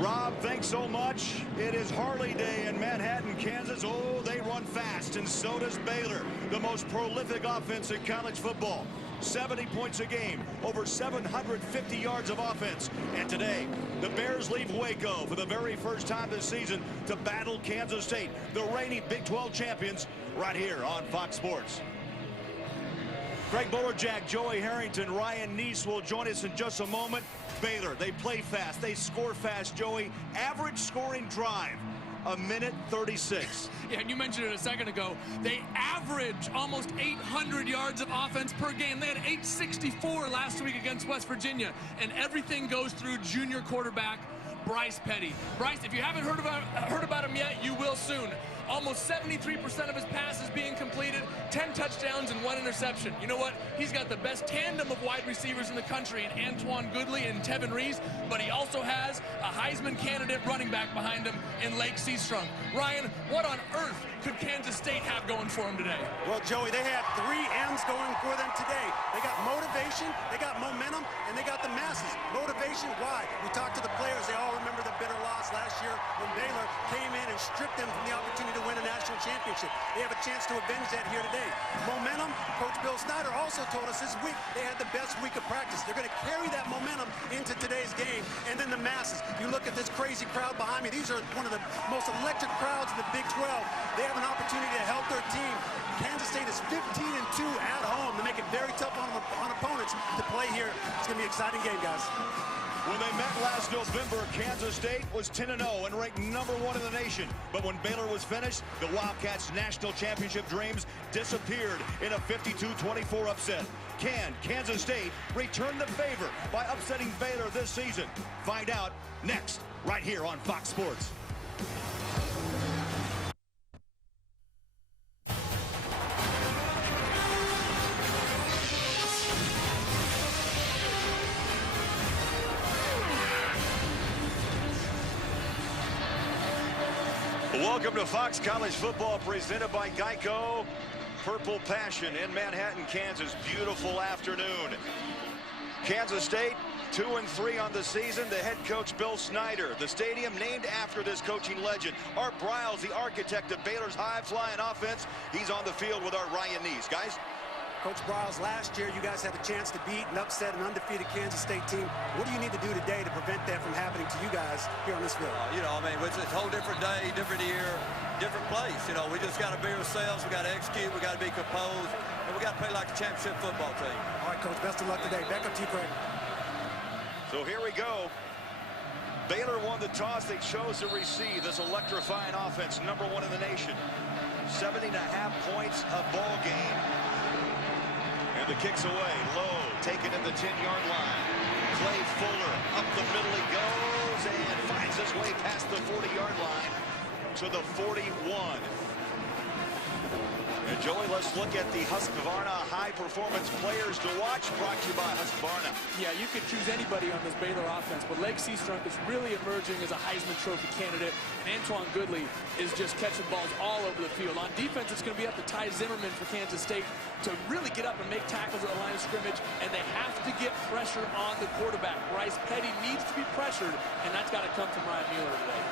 Rob, thanks so much. It is Harley Day in Manhattan, Kansas. Oh, they run fast, and so does Baylor, the most prolific offense in college football. 70 points a game, over 750 yards of offense. And today, the Bears leave Waco for the very first time this season to battle Kansas State, the reigning Big 12 champions, right here on Fox Sports. Greg Bolerjack, Joey Harrington, Ryan Neese will join us in just a moment. Baylor, they play fast, they score fast, Joey. Average scoring drive, 1:36. Yeah, and you mentioned it a second ago. They average almost 800 yards of offense per game. They had 864 last week against West Virginia, and everything goes through junior quarterback Bryce Petty. Bryce, if you haven't heard about him yet, you will soon. Almost 73% of his passes being completed, 10 touchdowns and 1 interception. You know what? He's got the best tandem of wide receivers in the country in Antoine Goodley and Tevin Reese, but he also has a Heisman candidate running back behind him in Lake Seastrunk. Ryan, what on earth could Kansas State have going for him today? Well, Joey, they had 3 M's going for them today. They got motivation, they got momentum, and they got the masses. Motivation, why? We talked to the players. They all remember the bitter loss last year when Baylor came in and stripped them from the opportunity to win a national championship. They have a chance to avenge that here today. Momentum, Coach Bill Snyder also told us this week they had the best week of practice. They're going to carry that momentum into today's game. And then the masses. You look at this crazy crowd behind me. These are one of the most electric crowds in the Big 12. They have an opportunity to help their team. Kansas State is 15-2 at home to make it very tough on opponents to play here. It's going to be an exciting game, guys. When they met last November, Kansas State was 10-0 and ranked #1 in the nation. But when Baylor was finished, the Wildcats' national championship dreams disappeared in a 52-24 upset. Can Kansas State return the favor by upsetting Baylor this season? Find out next, right here on Fox Sports. Welcome to Fox College Football, presented by Geico. Purple Passion in Manhattan, Kansas. Beautiful afternoon. Kansas State 2-3 on the season. The head coach, Bill Snyder. The stadium named after this coaching legend. Art Briles, the architect of Baylor's high-flying offense. He's on the field with our Ryan Neese. Guys? Coach Briles, last year you guys had a chance to beat and upset an undefeated Kansas State team. What do you need to do today to prevent that from happening to you guys here on this field? You know, I mean, it's a whole different day, different year, different place. You know, we just got to be ourselves. We got to execute. We got to be composed, and we got to play like a championship football team. All right, Coach. Best of luck today. Back up to you, Craig. So here we go. Baylor won the toss. They chose to receive this electrifying offense, #1 in the nation. 70.5 points a ball game. And the kick's away, low, taken at the 10-yard line. Clay Fuller, up the middle he goes, and finds his way past the 40-yard line to the 41. And Joey, let's look at the Husqvarna high-performance players to watch, brought to you by Husqvarna. Yeah, you could choose anybody on this Baylor offense, but Lake Seastrunk is really emerging as a Heisman Trophy candidate, and Antoine Goodley is just catching balls all over the field. On defense, it's going to be up to Ty Zimmerman for Kansas State to really get up and make tackles at the line of scrimmage, and they have to get pressure on the quarterback. Bryce Petty needs to be pressured, and that's got to come from Ryan Mueller today.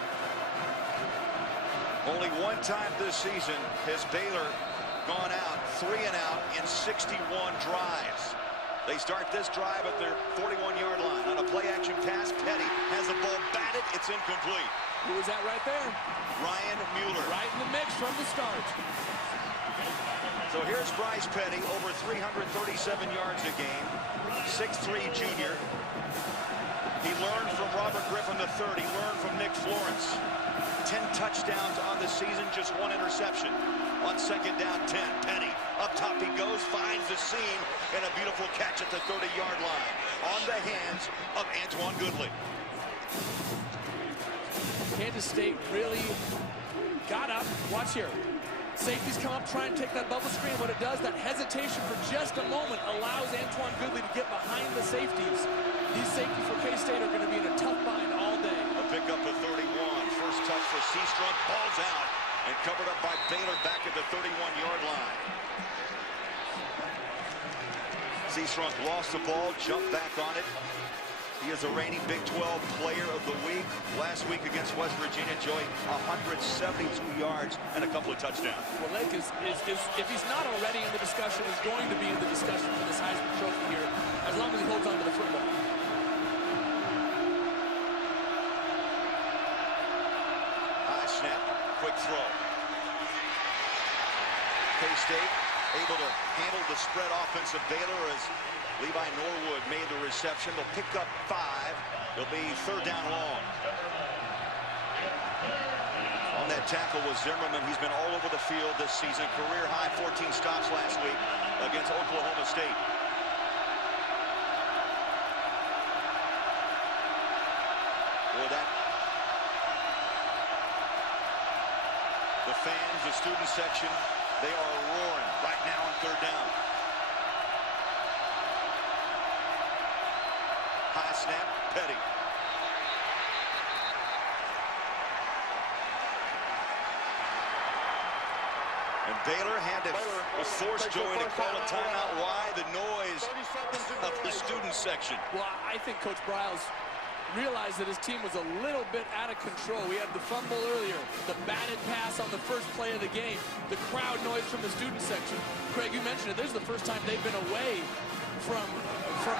Only one time this season has Baylor gone out 3 and out in 61 drives. They start this drive at their 41-yard line. On a play-action pass, Petty has the ball batted. It's incomplete. Who was that right there? Ryan Mueller. Right in the mix from the start. So here's Bryce Petty, over 337 yards a game, 6'3" junior. He learned from Robert Griffin III. He learned from Nick Florence. 10 touchdowns on the season, just 1 interception. On second down, 10. Petty, up top he goes, finds the seam, and a beautiful catch at the 30-yard line. On the hands of Antoine Goodley. Kansas State really got up. Watch here. Safeties come up, try and take that bubble screen. What it does, that hesitation for just a moment allows Antoine Goodley to get behind the safeties. These safeties for K-State are going to be in a tough bind all day. A pick up at 31. First touch for Seastrunk. Ball's out and covered up by Baylor back at the 31-yard line. Seastrunk lost the ball, jumped back on it. He is the reigning Big 12 Player of the Week. Last week against West Virginia, Joey, 172 yards and a couple of touchdowns. Well, Lake is if he's not already in the discussion, is going to be in the discussion for this Heisman Trophy here, as long as he holds on to the football. High snap, quick throw. K-State able to handle the spread offense of Baylor as Levi Norwood made the reception. They'll pick up 5. It'll be 3rd down long. On that tackle was Zimmerman. He's been all over the field this season. Career high 14 stops last week against Oklahoma State. Boy, the fans, the student section, they are roaring right now on 3rd down. High snap, Petty. And Baylor was forced, Joey, to call a timeout. Why? The noise of the student section. Well, I think Coach Briles realized that his team was a little bit out of control. We had the fumble earlier, the batted pass on the first play of the game, the crowd noise from the student section. Craig, you mentioned it. This is the first time they've been away from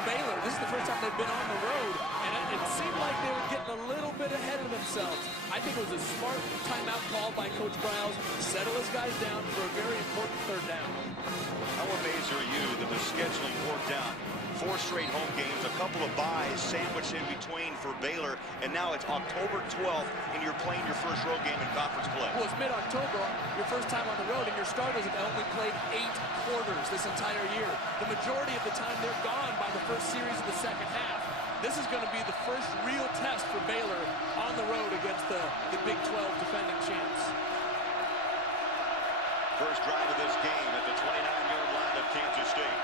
Baylor. This is the first time they've been on the road, and it seemed like they were getting a little bit ahead of themselves. I think it was a smart timeout call by Coach Briles to settle his guys down for a very important 3rd down. How amazed are you that the scheduling worked out? 4 straight home games, a couple of byes sandwiched in between for Baylor, and now it's October 12th, and you're playing your first road game in conference play. Well, it's mid-October, your first time on the road, and your starters have only played 8 quarters this entire year. The majority of the time, they're gone by the first series of the second half. This is going to be the first real test for Baylor on the road against the Big 12 defending champs. First drive of this game at the 29-yard line of Kansas State.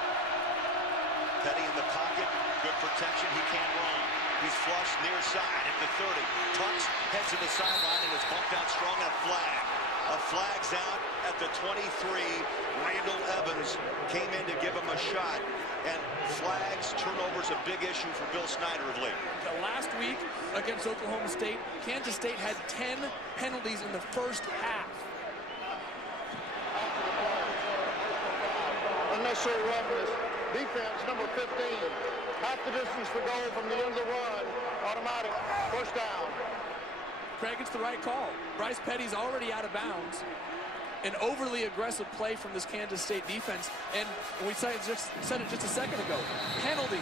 Petty in the pocket, good protection, he can't run. He's flush near side at the 30. Tucks, heads to the sideline, and is bumped out strong, and a flag. A flag's out at the 23. Randall Evans came in to give him a shot. And flags, turnovers, a big issue for Bill Snyder of late. Last week against Oklahoma State, Kansas State had 10 penalties in the first half. Unnecessary roughness. Defense, number 15. Half the distance for goal from the end of the run. Automatic. First down. Craig, it's the right call. Bryce Petty's already out of bounds. An overly aggressive play from this Kansas State defense. And we said it just a second ago. Penalties,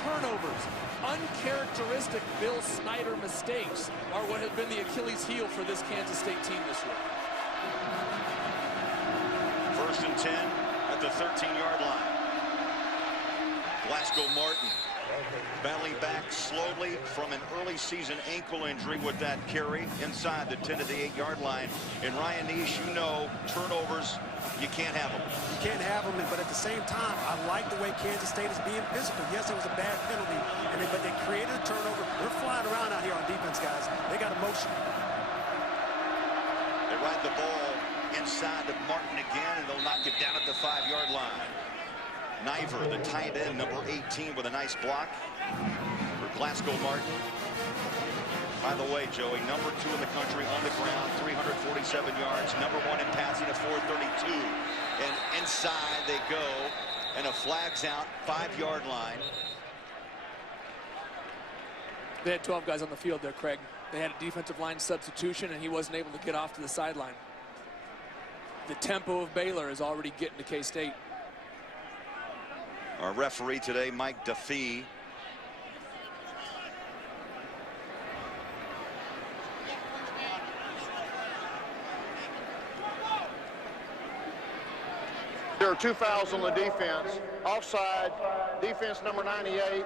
turnovers, uncharacteristic Bill Snyder mistakes are what have been the Achilles heel for this Kansas State team this year. 1st and 10 at the 13-yard line. Glasgow Martin battling back slowly from an early season ankle injury with that carry inside the 10 to the 8-yard line. And Ryan Nish, you know, turnovers, you can't have them. You can't have them, but at the same time, I like the way Kansas State is being physical. Yes, it was a bad penalty, but they created a turnover. They're flying around out here on defense, guys. They got emotion. They ride the ball inside to Martin again, and they'll knock it down at the 5-yard line. Niver, the tight end, number 18, with a nice block for Glasgow Martin. By the way, Joey, number 2 in the country on the ground, 347 yards, number 1 in passing at 432. And inside they go, and a flag's out, 5-yard line. They had 12 guys on the field there, Craig. They had a defensive line substitution, and he wasn't able to get off to the sideline. The tempo of Baylor is already getting to K-State. Our referee today, Mike Duffy. There are 2 fouls on the defense. Offside, defense number 98.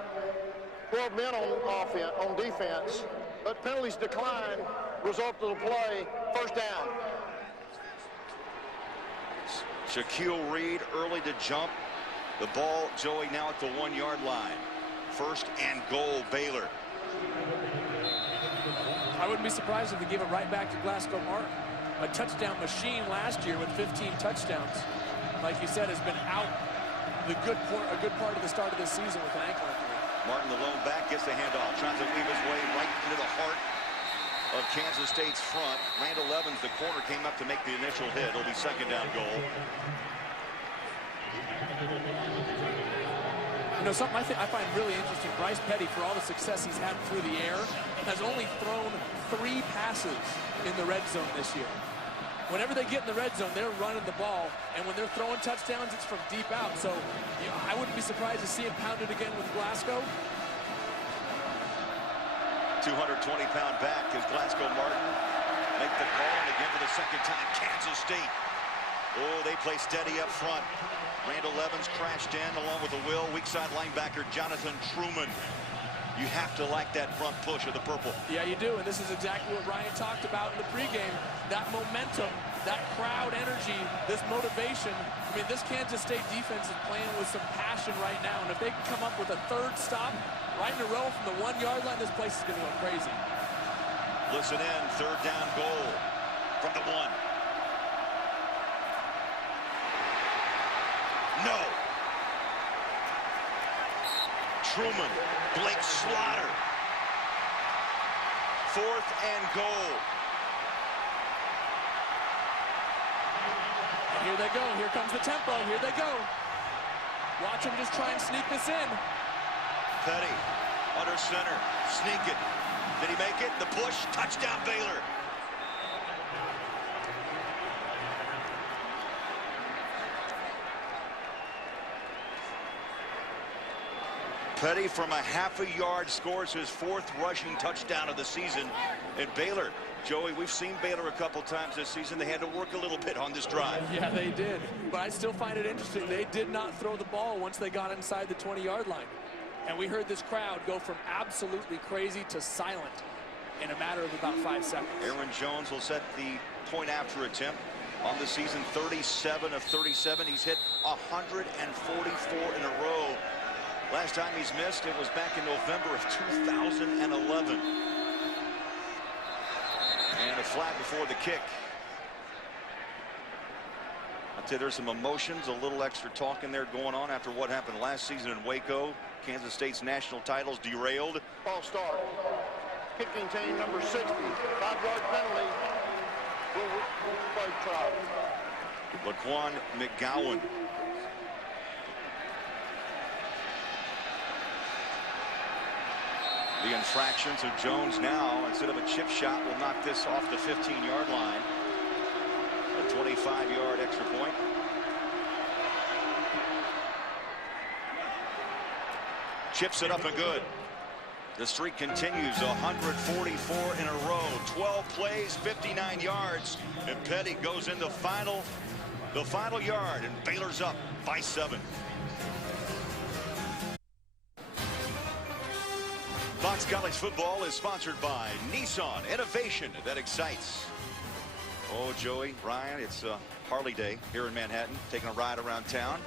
12 men on defense, but penalties decline. Result of the play, first down. Shaquille Reed early to jump. The ball, Joey, now at the 1-yard line. 1st and goal, Baylor. I wouldn't be surprised if they give it right back to Glasgow Martin. A touchdown machine last year with 15 touchdowns. Like you said, has been out a good part of the start of this season with an ankle injury. Martin, the lone back, gets the handoff. Tries to weave his way right into the heart of Kansas State's front. Randall Evans, the corner, came up to make the initial hit. It'll be second down goal. You know, something I find really interesting, Bryce Petty, for all the success he's had through the air, has only thrown 3 passes in the red zone this year. Whenever they get in the red zone, they're running the ball, and when they're throwing touchdowns, it's from deep out. So, you know, I wouldn't be surprised to see him pounded again with Glasgow. 220-pound back is Glasgow Martin. Make the call, and again for the second time, Kansas State. Oh, they play steady up front. Randall Evans crashed in along with a will. Weak side linebacker Jonathan Truman. You have to like that front push of the purple. Yeah, you do, and this is exactly what Ryan talked about in the pregame. That momentum, that crowd energy, this motivation. I mean, this Kansas State defense is playing with some passion right now, and if they can come up with a 3rd stop right in a row from the 1-yard line, this place is going to go crazy. Listen in, 3rd down goal from the 1. No. Truman, Blake Slaughter. 4th and goal. Here they go. Here comes the tempo. Here they go. Watch them just try and sneak this in. Petty, under center, sneak it. Did he make it? The push, touchdown Baylor. Petty from a ½ yard scores his 4th rushing touchdown of the season. And Baylor, Joey, we've seen Baylor a couple times this season. They had to work a little bit on this drive. Yeah, they did. But I still find it interesting. They did not throw the ball once they got inside the 20-yard line. And we heard this crowd go from absolutely crazy to silent in a matter of about 5 seconds. Aaron Jones will set the point after attempt on the season. 37 of 37. He's hit 144 in a row. Last time he's missed, it was back in November of 2011. And a flag before the kick. I'd say there's some emotions, a little extra talk in there going on after what happened last season in Waco. Kansas State's national titles derailed. Ball start. Kicking team number 60. 5-yard penalty. Will play try. Laquan McGowan. The infractions of Jones now, instead of a chip shot, will knock this off the 15-yard line. A 25-yard extra point. Chips it up and good. The streak continues, 144 in a row, 12 plays, 59 yards, and Petty goes in the final yard, and Baylor's up by 7. Fox College Football is sponsored by Nissan, innovation that excites. Oh, Joey, Ryan, it's Harley Day here in Manhattan, taking a ride around town.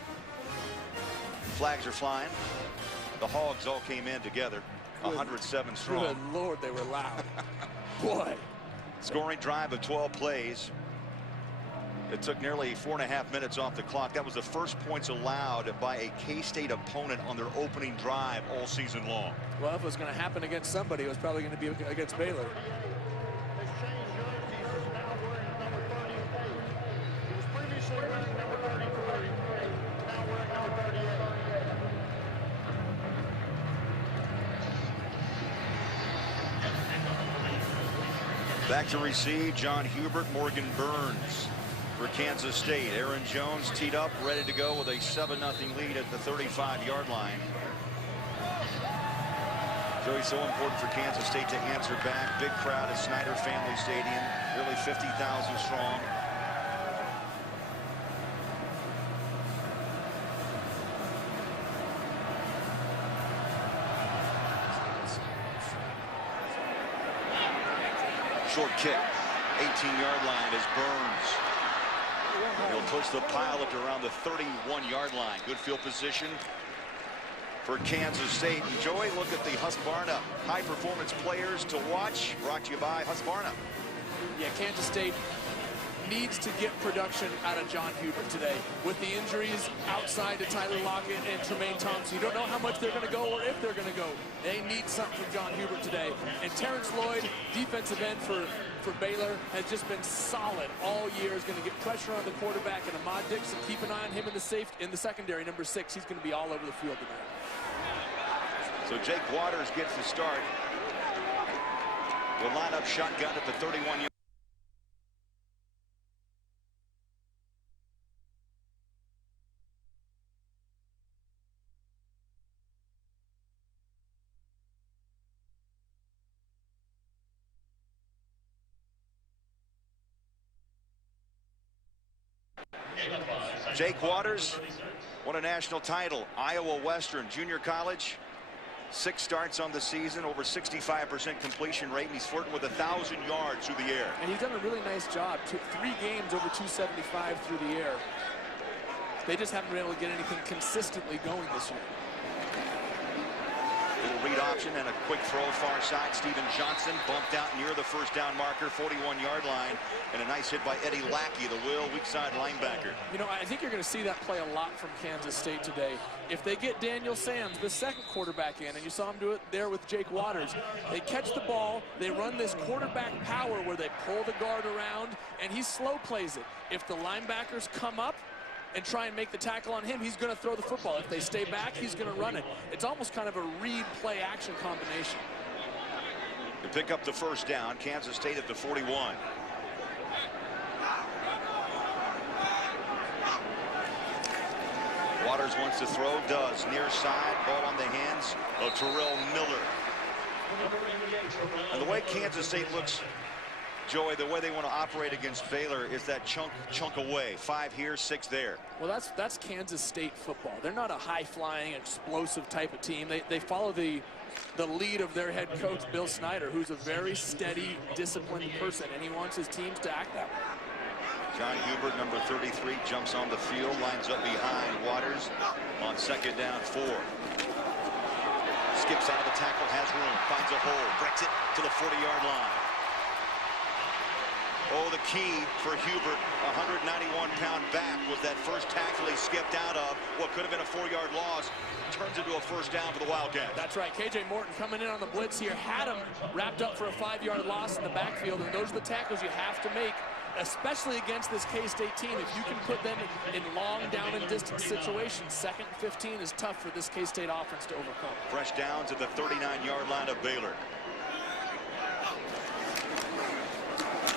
Flags are flying. The Hogs all came in together, 107 strong. Good Lord, they were loud. Boy. Scoring drive of 12 plays. It took nearly 4.5 minutes off the clock. That was the first points allowed by a K-State opponent on their opening drive all season long. Well, if it was going to happen against somebody, it was probably going to be against Baylor. Back to receive, John Hubert, Morgan Burns for Kansas State. Aaron Jones teed up, ready to go with a 7-0 lead at the 35-yard line. Joey, so important for Kansas State to answer back. Big crowd at Snyder Family Stadium, nearly 50,000 strong. Short kick, 18-yard line is Burns. He'll push the pile up to around the 31-yard line. Good field position for Kansas State. And Joey, look at the Husqvarna high-performance players to watch. Brought to you by Husqvarna. Yeah, Kansas State needs to get production out of John Hubert today. With the injuries outside to Tyler Lockett and Tremaine Thompson, you don't know how much they're going to go or if they're going to go. They need something from John Hubert today. And Terrence Lloyd, defensive end for Baylor, has just been solid all year. Is going to get pressure on the quarterback, and Ahmad Dixon, keep an eye on him in the secondary, number 6. He's going to be all over the field today. So Jake Waters gets the start. Will line up shotgun at the 31-yard. Jake Waters won a national title, Iowa Western Junior College. 6 starts on the season, over 65% completion rate, and he's flirting with 1,000 yards through the air. And he's done a really nice job. 3 games over 275 through the air. They just haven't been able to get anything consistently going this year. Little read option and a quick throw far side. Steven Johnson bumped out near the first down marker, 41-yard line, and a nice hit by Eddie Lackey, the weak side linebacker. You know, I think you're going to see that play a lot from Kansas State today. If they get Daniel Sams, the second quarterback, in, and you saw him do it there with Jake Waters, they catch the ball, they run this quarterback power where they pull the guard around, and he slow plays it. If the linebackers come up and try and make the tackle on him, he's going to throw the football. If they stay back, he's going to run it. It's almost kind of a read play action combination. To pick up the first down, Kansas State at the 41. Waters wants to throw, does. Near side, ball on the hands of Terrell Miller. And the way Kansas State looks, Joey, the way they want to operate against Baylor is that chunk away. 5 here, 6 there. Well, that's Kansas State football. They're not a high-flying, explosive type of team. They follow the lead of their head coach, Bill Snyder, who's a very steady, disciplined person, and he wants his teams to act that way. John Hubert, number 33, jumps on the field, lines up behind Waters on second down 4. Skips out of the tackle, has room, finds a hole, breaks it to the 40-yard line. Oh, the key for Hubert, 191-pound back, was that first tackle he skipped out of. What could have been a 4-yard loss turns into a first down for the Wildcats. That's right. KJ Morton coming in on the blitz here, had him wrapped up for a 5-yard loss in the backfield, and those are the tackles you have to make, especially against this K-State team. If you can put them in long down and distance situations, 2nd and 15 is tough for this K-State offense to overcome. Fresh downs at the 39-yard line of Baylor.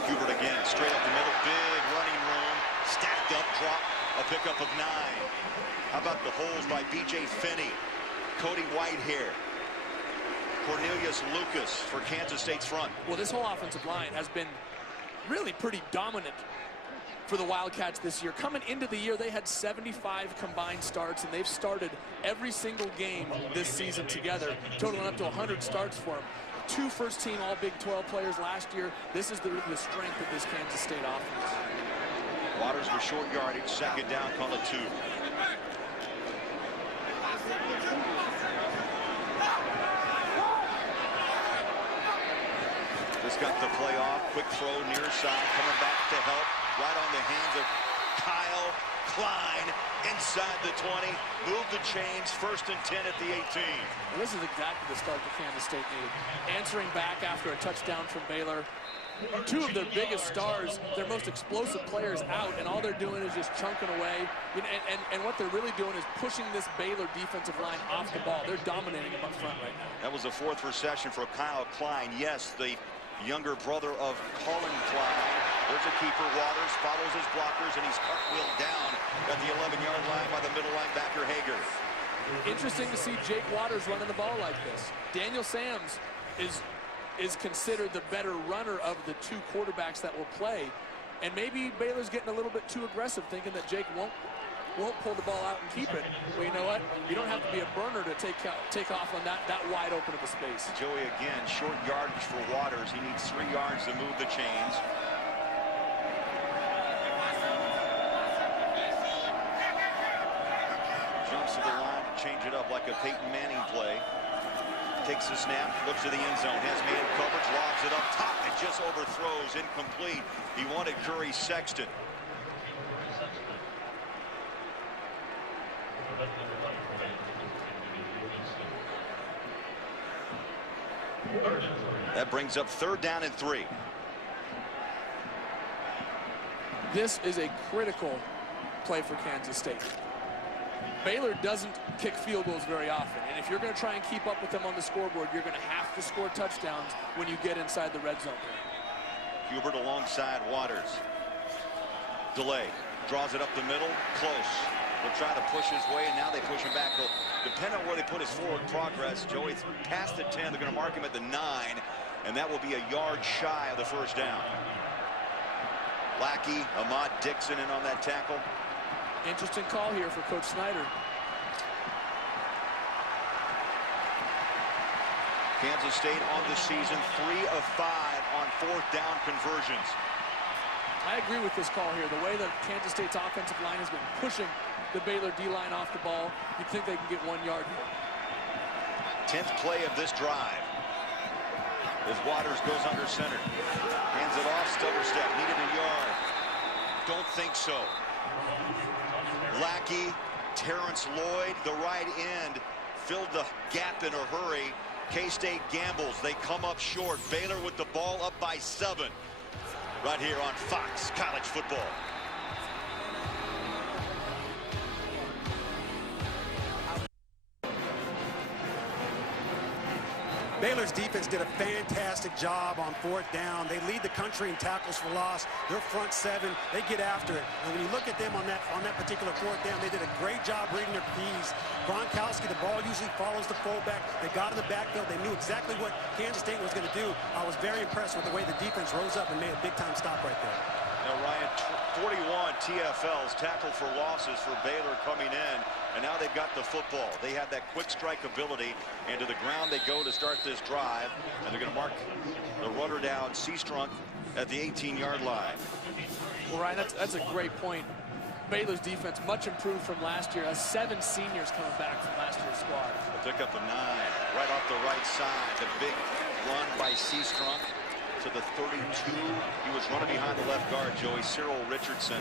Hubert again, straight up the middle, big running room, stacked up, drop, a pickup of 9. How about the holes by B.J. Finney, Cody Whitehair, Cornelius Lucas for Kansas State's front. Well, this whole offensive line has been really pretty dominant for the Wildcats this year. Coming into the year, they had 75 combined starts, and they've started every single game this season together, totaling up to 100 starts for them. 2 first-team All-Big 12 players last year. This is the strength of this Kansas State offense. Waters with short yardage, second down, call it 2. Just got the play off, quick throw near side, coming back to help, right on the hands of Kyle Klein inside the 20, move the chains, 1st and 10 at the 18. Well, this is exactly the start that Kansas State needed. Answering back after a touchdown from Baylor. 2 of their biggest stars, their most explosive players out, and all they're doing is just chunking away. And what they're really doing is pushing this Baylor defensive line off the ball. They're dominating them up front right now. That was the 4th reception for Kyle Klein. Yes, the younger brother of Colin Klein. There's a keeper. Waters follows his blockers, and he's cartwheeled down at the 11-yard line by the middle linebacker Hager. Interesting to see Jake Waters running the ball like this. Daniel Sams is considered the better runner of the 2 quarterbacks that will play, and maybe Baylor's getting a little bit too aggressive, thinking that Jake won't pull the ball out and keep it. Well, you know what? You don't have to be a burner to take off on that wide open of a space. Joey again, short yardage for Waters. He needs 3 yards to move the chains. Jumps to the line to change it up like a Peyton Manning play. Takes the snap, looks to the end zone, has man coverage, lobs it up top, and just overthrows, incomplete. He wanted Curry Sexton. That brings up 3rd down and 3. This is a critical play for Kansas State. Baylor doesn't kick field goals very often, and if you're going to try and keep up with them on the scoreboard, you're going to have to score touchdowns when you get inside the red zone. Hubert alongside Waters. Delay. Draws it up the middle. Close. They'll try to push his way, and now they push him back. Depending on where they put his forward progress, Joey, past the 10, they're going to mark him at the 9, and that will be a yard shy of the 1st down. Lackey, Ahmad Dixon in on that tackle. Interesting call here for Coach Snyder. Kansas State on the season 3 of 5 on 4th down conversions. I agree with this call here. The way that Kansas State's offensive line has been pushing the Baylor D-line off the ball, you'd think they can get 1 yard here. 10th play of this drive. As Waters goes under center. Hands it off, stutter step, needed a yard. Don't think so. Lackey, Terrence Lloyd, the right end, filled the gap in a hurry. K-State gambles. They come up short. Baylor with the ball up by 7. Right here on Fox College Football. Baylor's defense did a fantastic job on 4th down. They lead the country in tackles for loss. Their front 7, they get after it. And when you look at them on that particular 4th down, they did a great job reading their P's. Gronkowski, the ball usually follows the fullback. They got in the backfield. They knew exactly what Kansas State was going to do. I was very impressed with the way the defense rose up and made a big-time stop right there. Now, Ryan, 41 TFLs, tackle for losses for Baylor coming in, and now they've got the football. They have that quick strike ability, and to the ground they go to start this drive, and they're going to mark the runner down, Seastrunk, at the 18-yard line. Well, Ryan, that's a great point. Baylor's defense much improved from last year, has 7 seniors coming back from last year's squad. They'll pick up the 9, right off the right side. The big run by Seastrunk to the 32. He was running behind the left guard, Joey. Cyril Richardson.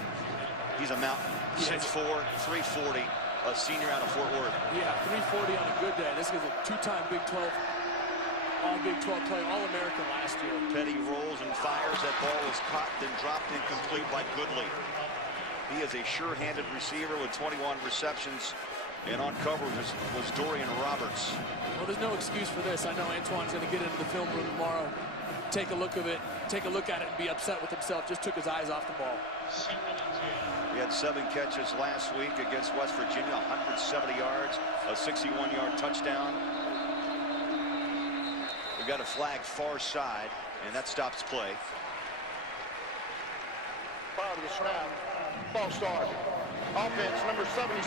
He's a mountain. 6'4", 340, a senior out of Fort Worth. Yeah, 340 on a good day. This is a 2-time Big 12, all Big 12 play, All-American last year. Petty rolls and fires. That ball was caught, then dropped incomplete by Goodley. He is a sure-handed receiver with 21 receptions, and on cover was Dorian Roberts. Well, there's no excuse for this. I know Antoine's going to get into the film room tomorrow, take a look at it, and be upset with himself. Just took his eyes off the ball. He had 7 catches last week against West Virginia, 170 yards, a 61-yard touchdown. We got a flag far side, and that stops play. Prior to the snap, false start. Offense, number 77,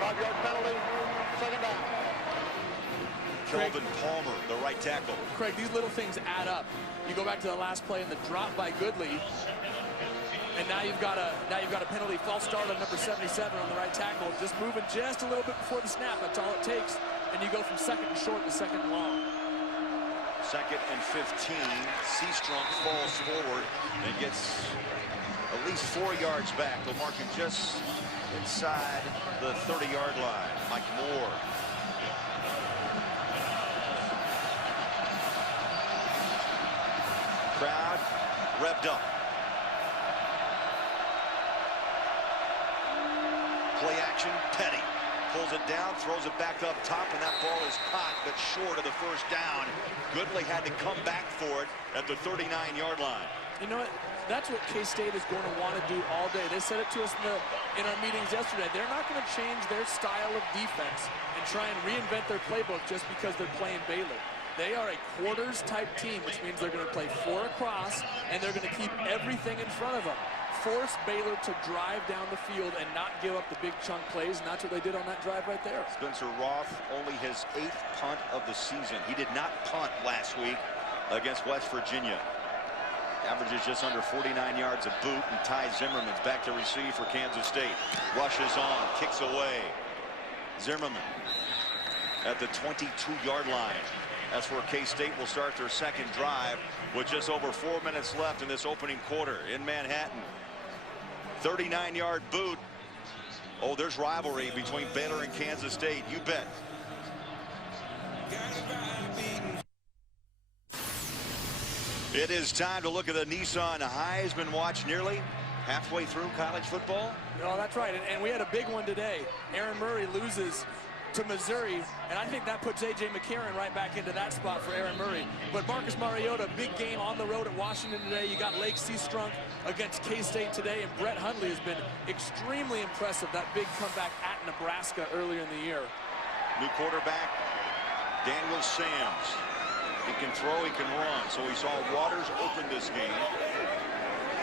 5-yard penalty, 2nd down. Kelvin Palmer, the right tackle. Craig, these little things add up. You go back to the last play and the drop by Goodley, and now you've got a penalty, false start on number 77 on the right tackle, just moving just a little bit before the snap. That's all it takes, and you go from 2nd and short to 2nd and long. 2nd and 15. Seastrunk falls forward and gets at least 4 yards back. They'll mark him just inside the 30-yard line. Mike Moore. Crowd revved up. Play action, Petty pulls it down, throws it back up top, and that ball is caught but short of the 1st down. Goodley had to come back for it at the 39-yard line. You know what? That's what K-State is going to want to do all day. They said it to us in our meetings yesterday. They're not going to change their style of defense and try and reinvent their playbook just because they're playing Baylor. They are a quarters-type team, which means they're going to play 4 across, and they're going to keep everything in front of them. Force Baylor to drive down the field and not give up the big chunk plays, and that's what they did on that drive right there. Spencer Roth, only his 8th punt of the season. He did not punt last week against West Virginia. Averages just under 49 yards a boot, and Ty Zimmerman's back to receive for Kansas State. Rushes on, kicks away. Zimmerman at the 22-yard line. That's where K-State will start their second drive with just over 4 minutes left in this opening quarter in Manhattan. 39-yard boot. Oh, there's rivalry between Baylor and Kansas State. You bet. It is time to look at the Nissan Heisman Watch, nearly halfway through college football. Oh, that's right. And we had a big one today. Aaron Murray loses to Missouri, and I think that puts A.J. McCarron right back into that spot for Aaron Murray. But Marcus Mariota, big game on the road at Washington today. You got Lake Seastrunk against K-State today, and Brett Hundley has been extremely impressive. That big comeback at Nebraska earlier in the year. New quarterback, Daniel Sams. He can throw, he can run. So we saw Waters open this game.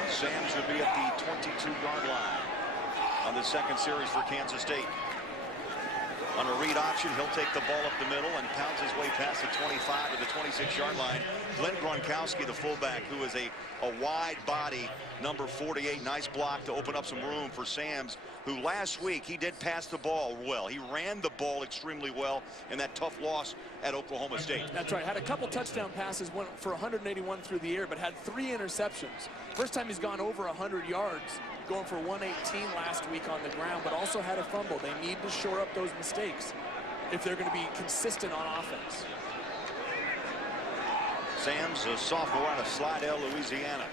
Sams would be at the 22-yard line on the second series for Kansas State. On a read option, he'll take the ball up the middle and pounds his way past the 25 to the 26-yard line. Glenn Gronkowski, the fullback, who is a wide body, number 48. Nice block to open up some room for Sams, who last week he did pass the ball well. He ran the ball extremely well in that tough loss at Oklahoma State. That's right. Had a couple touchdown passes, went for 181 through the air, but had 3 interceptions. First time he's gone over 100 yards, going for 118 last week on the ground, but also had a fumble. They need to shore up those mistakes if they're going to be consistent on offense. Sams, a sophomore out of Slidell, Louisiana.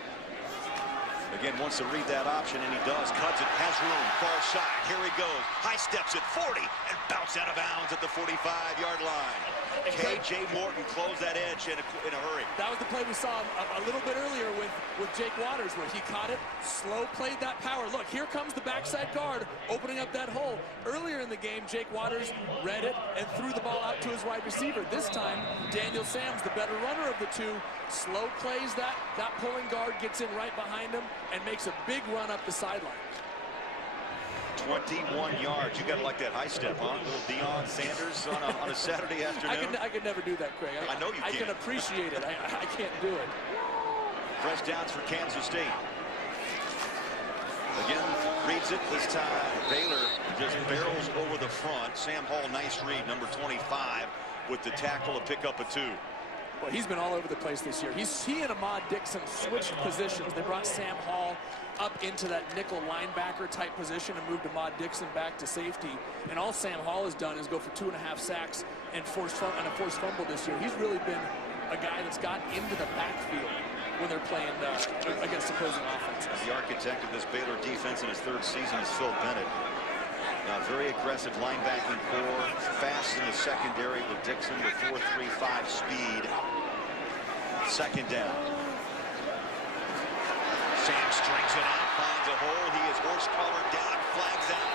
Again, wants to read that option, and he does. Cuts it, has room, far side. Here he goes. High steps at 40 and bounce out of bounds at the 45-yard line. K.J. Morton closed that edge in a hurry. That was the play we saw a little bit earlier with Jake Waters, where he caught it, slow played that power. Look, here comes the backside guard opening up that hole. Earlier in the game, Jake Waters read it and threw the ball out to his wide receiver. This time, Daniel Sams, the better runner of the two, slow plays that pulling guard, gets in right behind him, and makes a big run up the sideline. 21 yards. You got to like that high step, huh? Little Deion Sanders on a Saturday afternoon. I could never do that, Craig. I know you can. I can appreciate it. I can't do it. Fresh downs for Kansas State. Again, reads it this time. Baylor just barrels over the front. Sam Hall, nice read, number 25, with the tackle to pick up a 2. Well, he's been all over the place this year. He and Ahmad Dixon switched positions. They brought Sam Hall up into that nickel linebacker type position and moved Ahmad Dixon back to safety. And all Sam Hall has done is go for 2.5 sacks and a forced fumble this year. He's really been a guy that's gotten into the backfield when they're playing against opposing offenses. The architect of this Baylor defense in his 3rd season is Phil Bennett. Now, very aggressive linebacking core, fast in the secondary with Dixon with 4.35 speed. Second down. Sam strings it out, finds a hole. He is horse-collar down, flags out.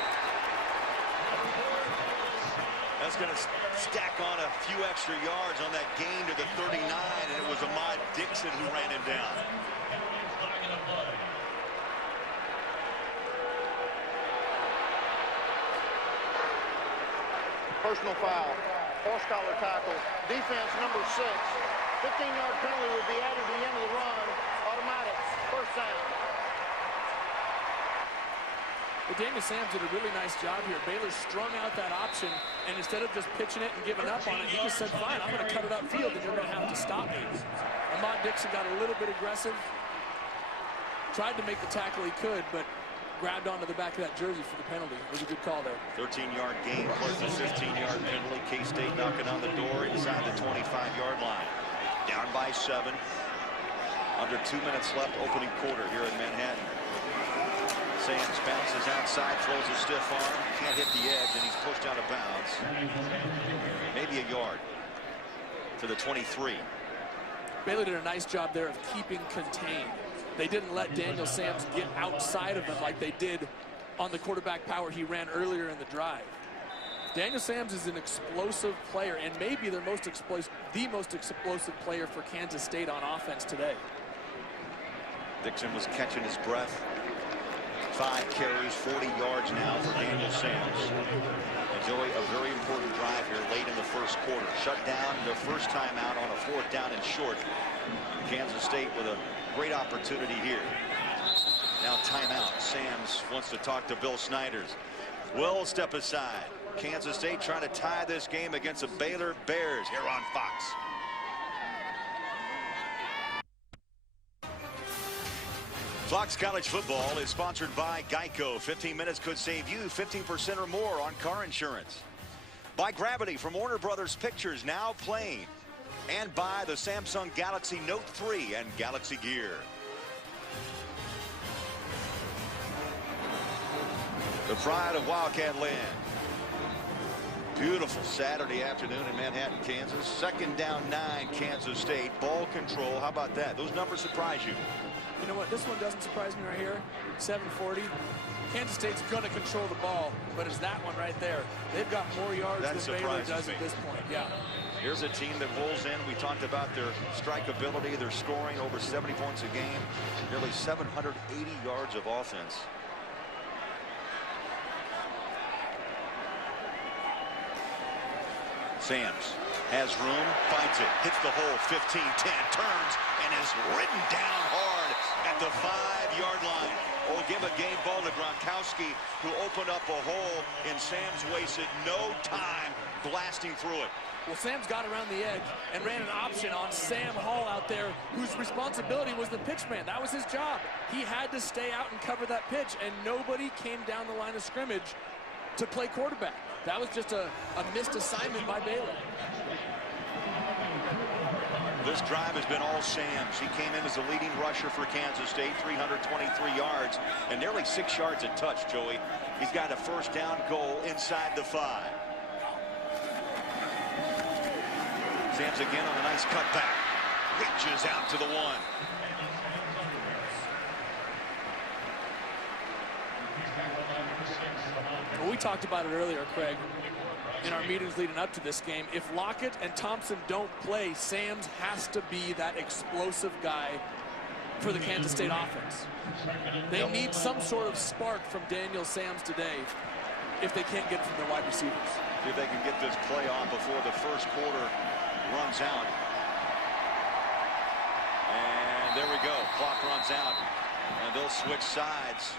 That's going to stack on a few extra yards on that gain to the 39, and it was Ahmad Dixon who ran him down. Personal foul, horse collar tackle, defense number 6. 15-yard penalty would be added to the end of the run. Automatic, first down. Well, Daniel Sams did a really nice job here. Baylor strung out that option, and instead of just pitching it and giving up on it, he just said, fine, I'm going to cut it upfield, and you're going to have to stop me. Ahmad Dixon got a little bit aggressive, tried to make the tackle he could, but grabbed onto the back of that jersey for the penalty. It was a good call there. 13-yard gain plus the 15-yard penalty. K-State knocking on the door inside the 25-yard line. Down by 7. Under 2 minutes left, opening quarter here in Manhattan. Sams bounces outside, throws a stiff arm, can't hit the edge, and he's pushed out of bounds. Maybe a yard to the 23. Baylor did a nice job there of keeping contained. They didn't let Daniel Sams get outside of him like they did on the quarterback power he ran earlier in the drive. Daniel Sams is an explosive player, and maybe the most explosive player for Kansas State on offense today. Dixon was catching his breath. 5 carries, 40 yards now for Daniel Sams. Enjoy a very important drive here late in the first quarter. Shut down their first time out on a 4th down and short. Kansas State with a great opportunity here. Now timeout. Sams wants to talk to Bill Snyders. Will step aside. Kansas State trying to tie this game against the Baylor Bears here on Fox. Fox College Football is sponsored by Geico. 15 minutes could save you 15% or more on car insurance. By Gravity from Warner Brothers Pictures, now playing. And by the Samsung Galaxy Note 3 and Galaxy Gear. The pride of Wildcat land. Beautiful Saturday afternoon in Manhattan, Kansas. Second down 9, Kansas State. Ball control. How about that? Those numbers surprise you. You know what? This one doesn't surprise me right here. 740. Kansas State's going to control the ball, but it's that one right there. They've got more yards than Baylor does at this point. Yeah. Here's a team that rolls in. We talked about their strike ability. They're scoring over 70 points a game. Nearly 780 yards of offense. Sams has room, finds it, hits the hole, 15-10, turns, and is ridden down hard at the 5-yard line. Oh, give a game ball to Gronkowski, who opened up a hole, and Sams wasted no time blasting through it. Well, Sam's got around the edge and ran an option on Sam Hall out there, whose responsibility was the pitch man. That was his job. He had to stay out and cover that pitch, and nobody came down the line of scrimmage to play quarterback. That was just a missed assignment by Baylor. This drive has been all Sams. He came in as the leading rusher for Kansas State, 323 yards and nearly 6 yards a touch, Joey. He's got a first down goal inside the 5. Sams again on a nice cutback. Reaches out to the 1. Well, we talked about it earlier, Craig, in our meetings leading up to this game. If Lockett and Thompson don't play, Sams has to be that explosive guy for the Kansas State offense. They need some sort of spark from Daniel Sams today if they can't get it from their wide receivers. See if they can get this play on before the first quarter runs out. And there we go. Clock runs out, and they'll switch sides.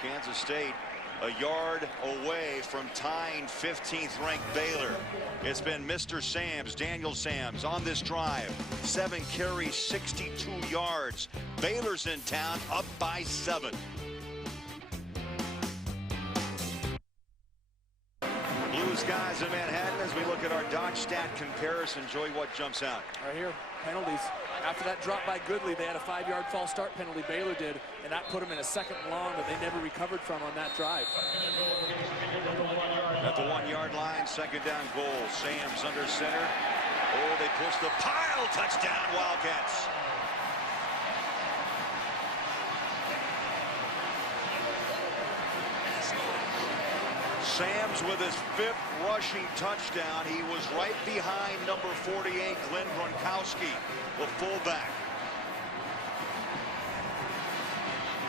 Kansas State a yard away from tying 15th ranked Baylor. It's been Mr. Sams, Daniel Sams, on this drive. 7 carries, 62 yards. Baylor's in town, up by 7. Blue skies in Manhattan as we look at our Dodge stat comparison. Joey, what jumps out? Right here, penalties. After that drop by Goodley, they had a 5-yard false start penalty, Baylor did, and that put them in a second and long that they never recovered from on that drive. At the 1-yard line, second down goal. Sams under center. Oh, they push the pile. Touchdown, Wildcats. Sams with his 5th rushing touchdown. He was right behind number 48, Glenn Gronkowski, the fullback.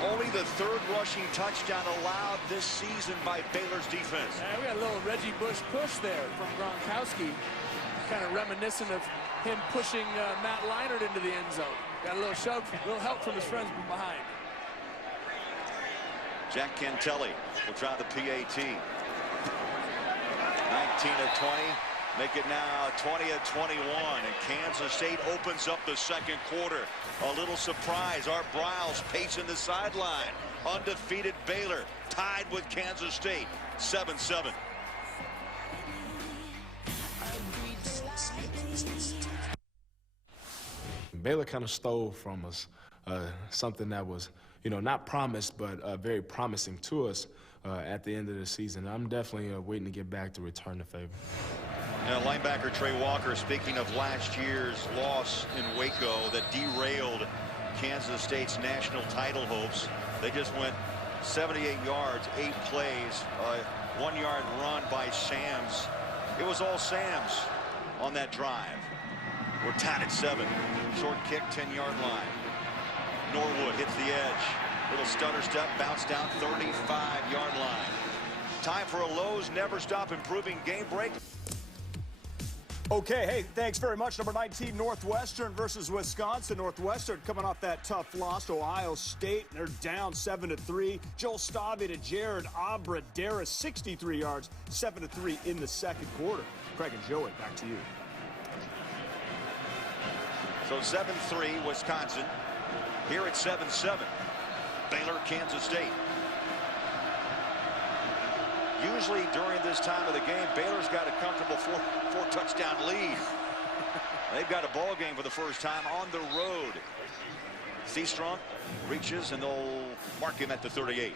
Only the 3rd rushing touchdown allowed this season by Baylor's defense. Yeah, we got a little Reggie Bush push there from Gronkowski, kind of reminiscent of him pushing Matt Leinart into the end zone. Got a little shove, a little help from his friends from behind. Jack Cantelli will try the PAT. 19 of 20, make it now 20 of 21, and Kansas State opens up the second quarter. A little surprise, Art Briles pacing the sideline. Undefeated Baylor tied with Kansas State, 7-7. Baylor kind of stole from us something that was, not promised, but very promising to us at the end of the season. I'm definitely waiting to get back to return the favor. Now, linebacker Trey Walker, speaking of last year's loss in Waco that derailed Kansas State's national title hopes. They just went 78 yards, 8 plays, a 1-yard run by Sams. It was all Sams on that drive. We're tied at 7. Short kick, 10-yard line. Norwood hits the edge. Little stutter step, bounce down, 35-yard line. Time for a Lowe's Never Stop Improving game break. Okay, hey, thanks very much. Number 19, Northwestern versus Wisconsin. Northwestern coming off that tough loss to Ohio State. They're down 7-3. Joel Stavia to Jared Abradera, 63 yards, 7-3 in the second quarter. Craig and Joey, back to you. So 7-3 Wisconsin. Here at 7-7. Baylor, Kansas State. Usually during this time of the game, Baylor's got a comfortable four touchdown lead. They've got a ball game for the first time on the road. Seastrunk reaches, and they'll mark him at the 38.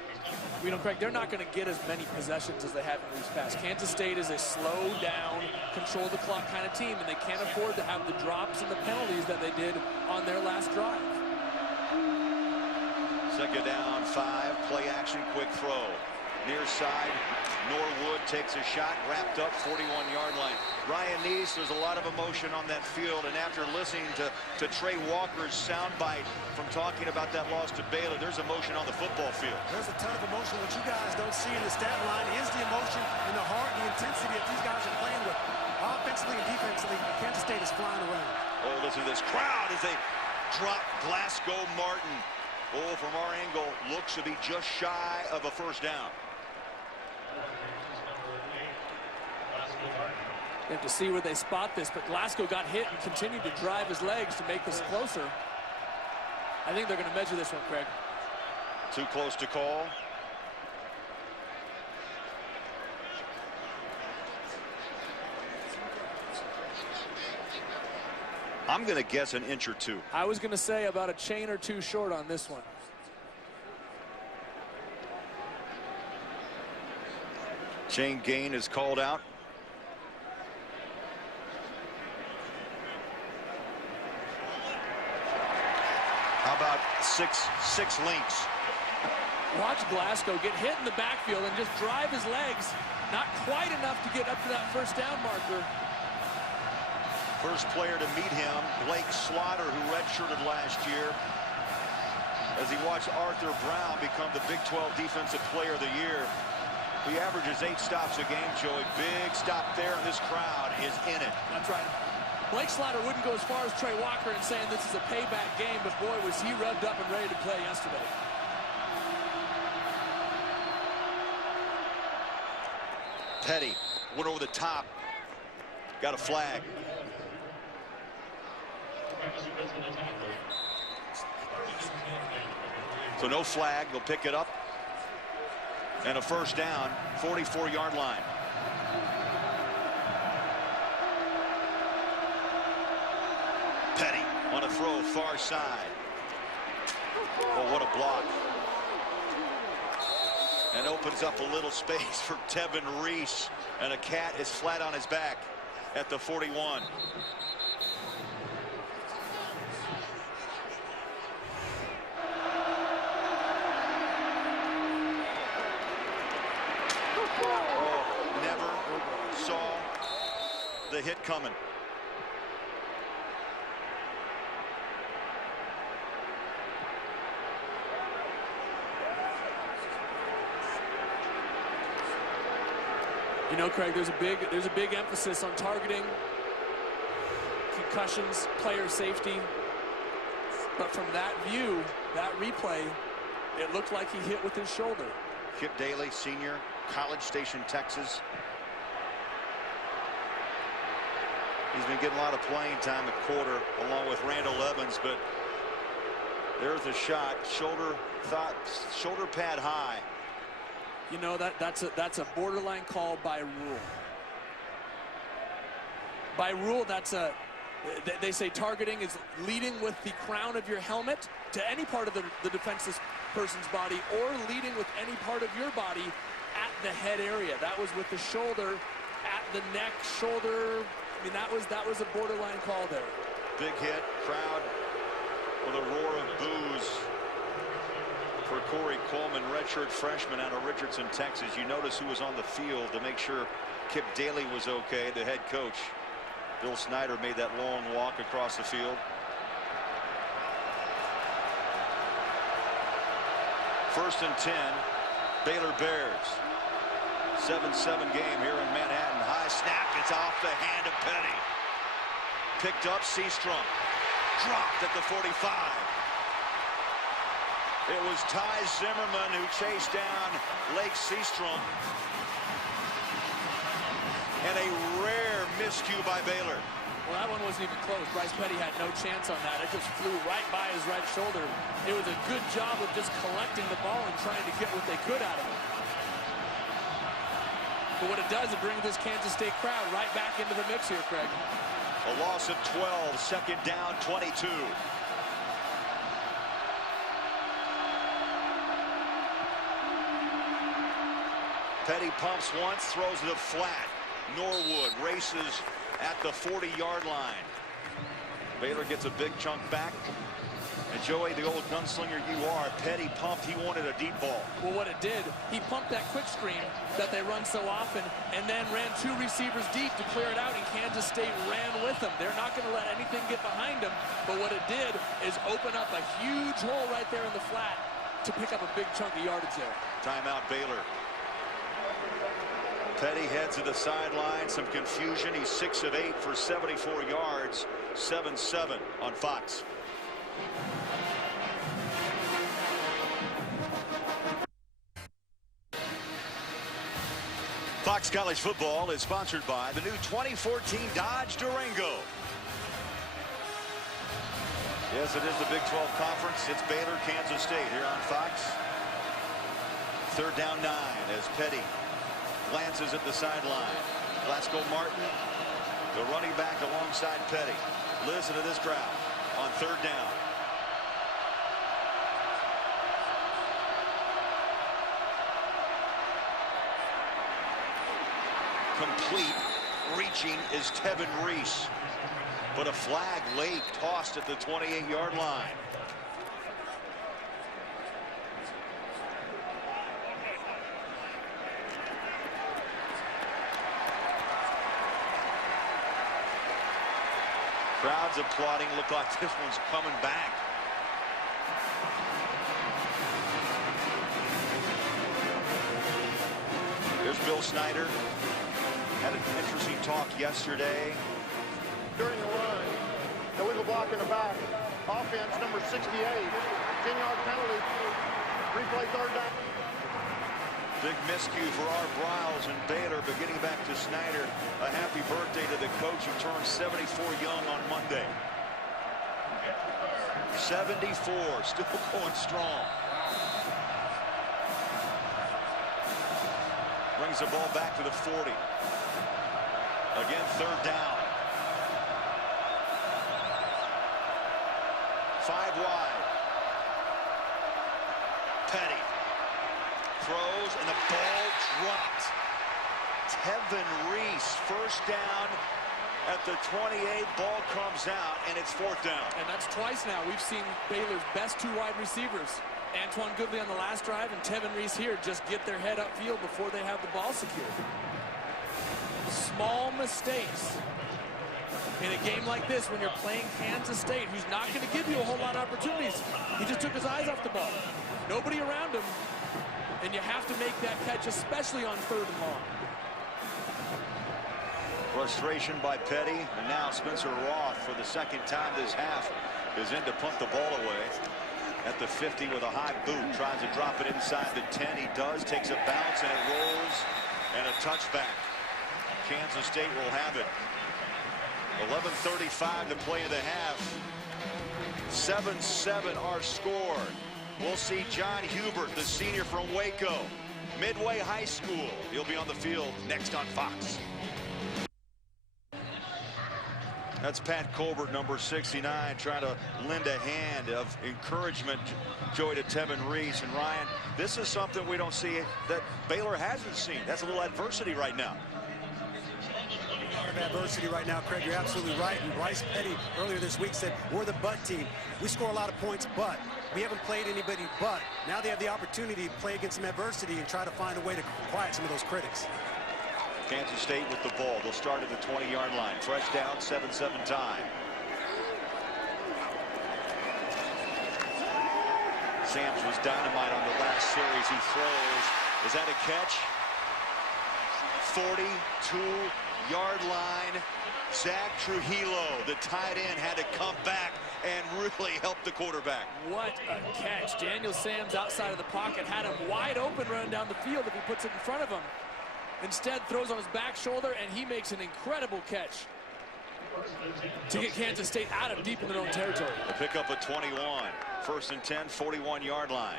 You know, Craig, they're not going to get as many possessions as they have in weeks past. Kansas State is a slow down, control the clock kind of team, and they can't afford to have the drops and the penalties that they did on their last drive. Second down, 5, play action, quick throw. Near side, Norwood takes a shot, wrapped up 41-yard line. Ryan Neese, there's a lot of emotion on that field, and after listening to Trey Walker's soundbite from talking about that loss to Baylor, there's emotion on the football field. There's a ton of emotion. What you guys don't see in the stat line is the emotion and the heart, the intensity that these guys are playing with. Offensively and defensively, Kansas State is flying around. Oh, listen to this crowd as they drop Glasgow Martin. Oh, from our angle, looks to be just shy of a first down. You have to see where they spot this, but Glasgow got hit and continued to drive his legs to make this closer. I think they're going to measure this one, Craig. Too close to call. I'm going to guess an inch or two. I was going to say about a chain or two short on this one. Chain gain is called out. How about six links? Watch Glasgow get hit in the backfield and just drive his legs. Not quite enough to get up to that first down marker. First player to meet him, Blake Slaughter, who redshirted last year, as he watched Arthur Brown become the Big 12 Defensive Player of the Year. He averages 8 stops a game, Joey. Big stop there, and this crowd is in it. That's right. Blake Slaughter wouldn't go as far as Trey Walker in saying this is a payback game, but boy, was he revved up and ready to play yesterday. Petty went over the top. Got a flag. So no flag. They'll pick it up. And a first down, 44-yard line. Petty on a throw far side. Oh, what a block. And opens up a little space for Tevin Reese. And a cat is flat on his back at the 41. Oh, never saw the hit coming. You know, Craig, there's a big emphasis on targeting, concussions, player safety. But from that view, that replay, it looked like he hit with his shoulder. Kip Daly, senior, College Station, Texas. He's been getting a lot of playing time at quarter, along with Randall Evans, but there's a shot, shoulder pad high. You know, that's a borderline call by rule. By rule, they say targeting is leading with the crown of your helmet to any part of the defenseless person's body, or leading with any part of your body at the head area. That was with the shoulder, at the neck, shoulder. I mean, that was a borderline call there. Big hit, crowd with a roar of boos for Corey Coleman, redshirt freshman out of Richardson, Texas. You notice who was on the field to make sure Kip Daly was okay, the head coach. Bill Snyder made that long walk across the field. First and 10, Baylor Bears. 7-7 game here in Manhattan. High snap, it's off the hand of Petty. picked up. Seastrom dropped at the 45. It was Ty Zimmerman who chased down Lake Seastrom. And a rare miscue by Baylor. Well, that one wasn't even close. Bryce Petty had no chance on that. It just flew right by his right shoulder. It was a good job of just collecting the ball and trying to get what they could out of it. But what it does, it brings this Kansas State crowd right back into the mix here, Craig. A loss of 12, second down, 22. Petty pumps once, throws it flat. Norwood races at the 40-yard line. Baylor gets a big chunk back. And Joey, the old gunslinger you are, Petty pumped. He wanted a deep ball. Well, what it did, he pumped that quick screen that they run so often and then ran two receivers deep to clear it out, and Kansas State ran with them. They're not going to let anything get behind them, but what it did is open up a huge hole right there in the flat to pick up a big chunk of yardage there. Timeout, Baylor. Petty heads to the sideline. Some confusion. He's 6 of 8 for 74 yards. 7-7 on Fox. Fox College Football is sponsored by the new 2014 Dodge Durango. Yes, it is the Big 12 Conference. It's Baylor, Kansas State here on Fox. Third down 9 as Petty glances at the sideline. Glasgow Martin, the running back alongside Petty. Listen to this crowd on third down. Complete, reaching is Tevin Reese. But a flag late, tossed at the 28-yard line. Crowds applauding. Look like this one's coming back. Here's Bill Snyder. Had an interesting talk yesterday. During the run, illegal block in the back. Offense number 68. 10-yard penalty. Replay third down. Big miscue for our Bryles and Baylor, but getting back to Snyder, a happy birthday to the coach who turned 74 young on Monday. 74, still going strong. Brings the ball back to the 40. Again, third down. 5 wide. Petty throws, and the ball dropped. Tevin Reese, first down at the 28. Ball comes out, and it's fourth down. And that's twice now we've seen Baylor's best two wide receivers, Antoine Goodley on the last drive and Tevin Reese here, just get their head upfield before they have the ball secured. Small mistakes in a game like this when you're playing Kansas State, who's not going to give you a whole lot of opportunities. He just took his eyes off the ball. Nobody around him. And you have to make that catch, especially on third and long. Frustration by Petty, and now Spencer Roth for the second time this half is in to punt the ball away at the 50 with a high boot. Tries to drop it inside the 10. He does, takes a bounce, and it rolls, and a touchback. Kansas State will have it. 11:35 to play in the half. 7-7 our score. We'll see John Hubert, the senior from Waco, Midway High School. He'll be on the field next on Fox. That's Pat Colbert, number 69, trying to lend a hand of encouragement, Joey, to Tevin Reese. And Ryan, this is something we don't see that Baylor hasn't seen. That's a little adversity right now. Adversity right now, Craig, you're absolutely right. And Bryce Petty earlier this week said, we're the but team. We score a lot of points, but we haven't played anybody but. Now they have the opportunity to play against some adversity and try to find a way to quiet some of those critics. Kansas State with the ball. They'll start at the 20-yard line. Fresh down, 7-7 tie. Sams was dynamite on the last series. He throws. Is that a catch? 42 yard line. Zach Trujillo, the tight end, had to come back and really help the quarterback. What a catch. Daniel Sams outside of the pocket had him wide open running down the field if he puts it in front of him. Instead, throws on his back shoulder, and he makes an incredible catch to get Kansas State out of deep in their own territory. The pickup of 21. 1st and 10, 41-yard line.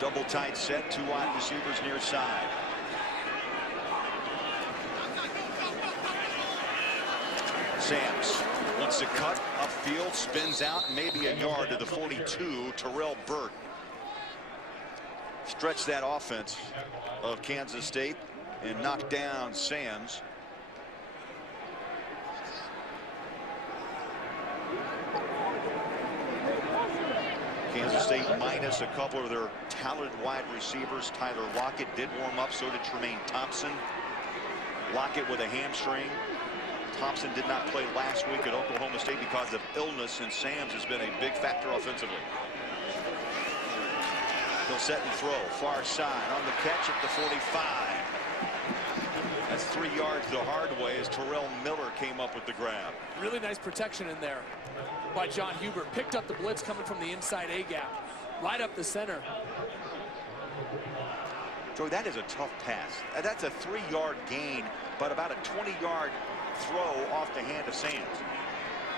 Double tight set, 2 wide receivers near side. Sams wants to cut upfield, spins out, maybe a yard to the 42. Terrell Burt stretched that offense of Kansas State and knocked down Sams. Kansas State minus a couple of their talented wide receivers. Tyler Lockett did warm up, so did Tremaine Thompson. Lockett with a hamstring. Thompson did not play last week at Oklahoma State because of illness, and Sams has been a big factor offensively. He'll set and throw. Far side on the catch at the 45. That's 3 yards the hard way as Terrell Miller came up with the grab. Really nice protection in there by John Hubert. Picked up the blitz coming from the inside A gap. Right up the center. Joey, that is a tough pass. That's a 3-yard gain, but about a 20-yard throw off the hand of Sams.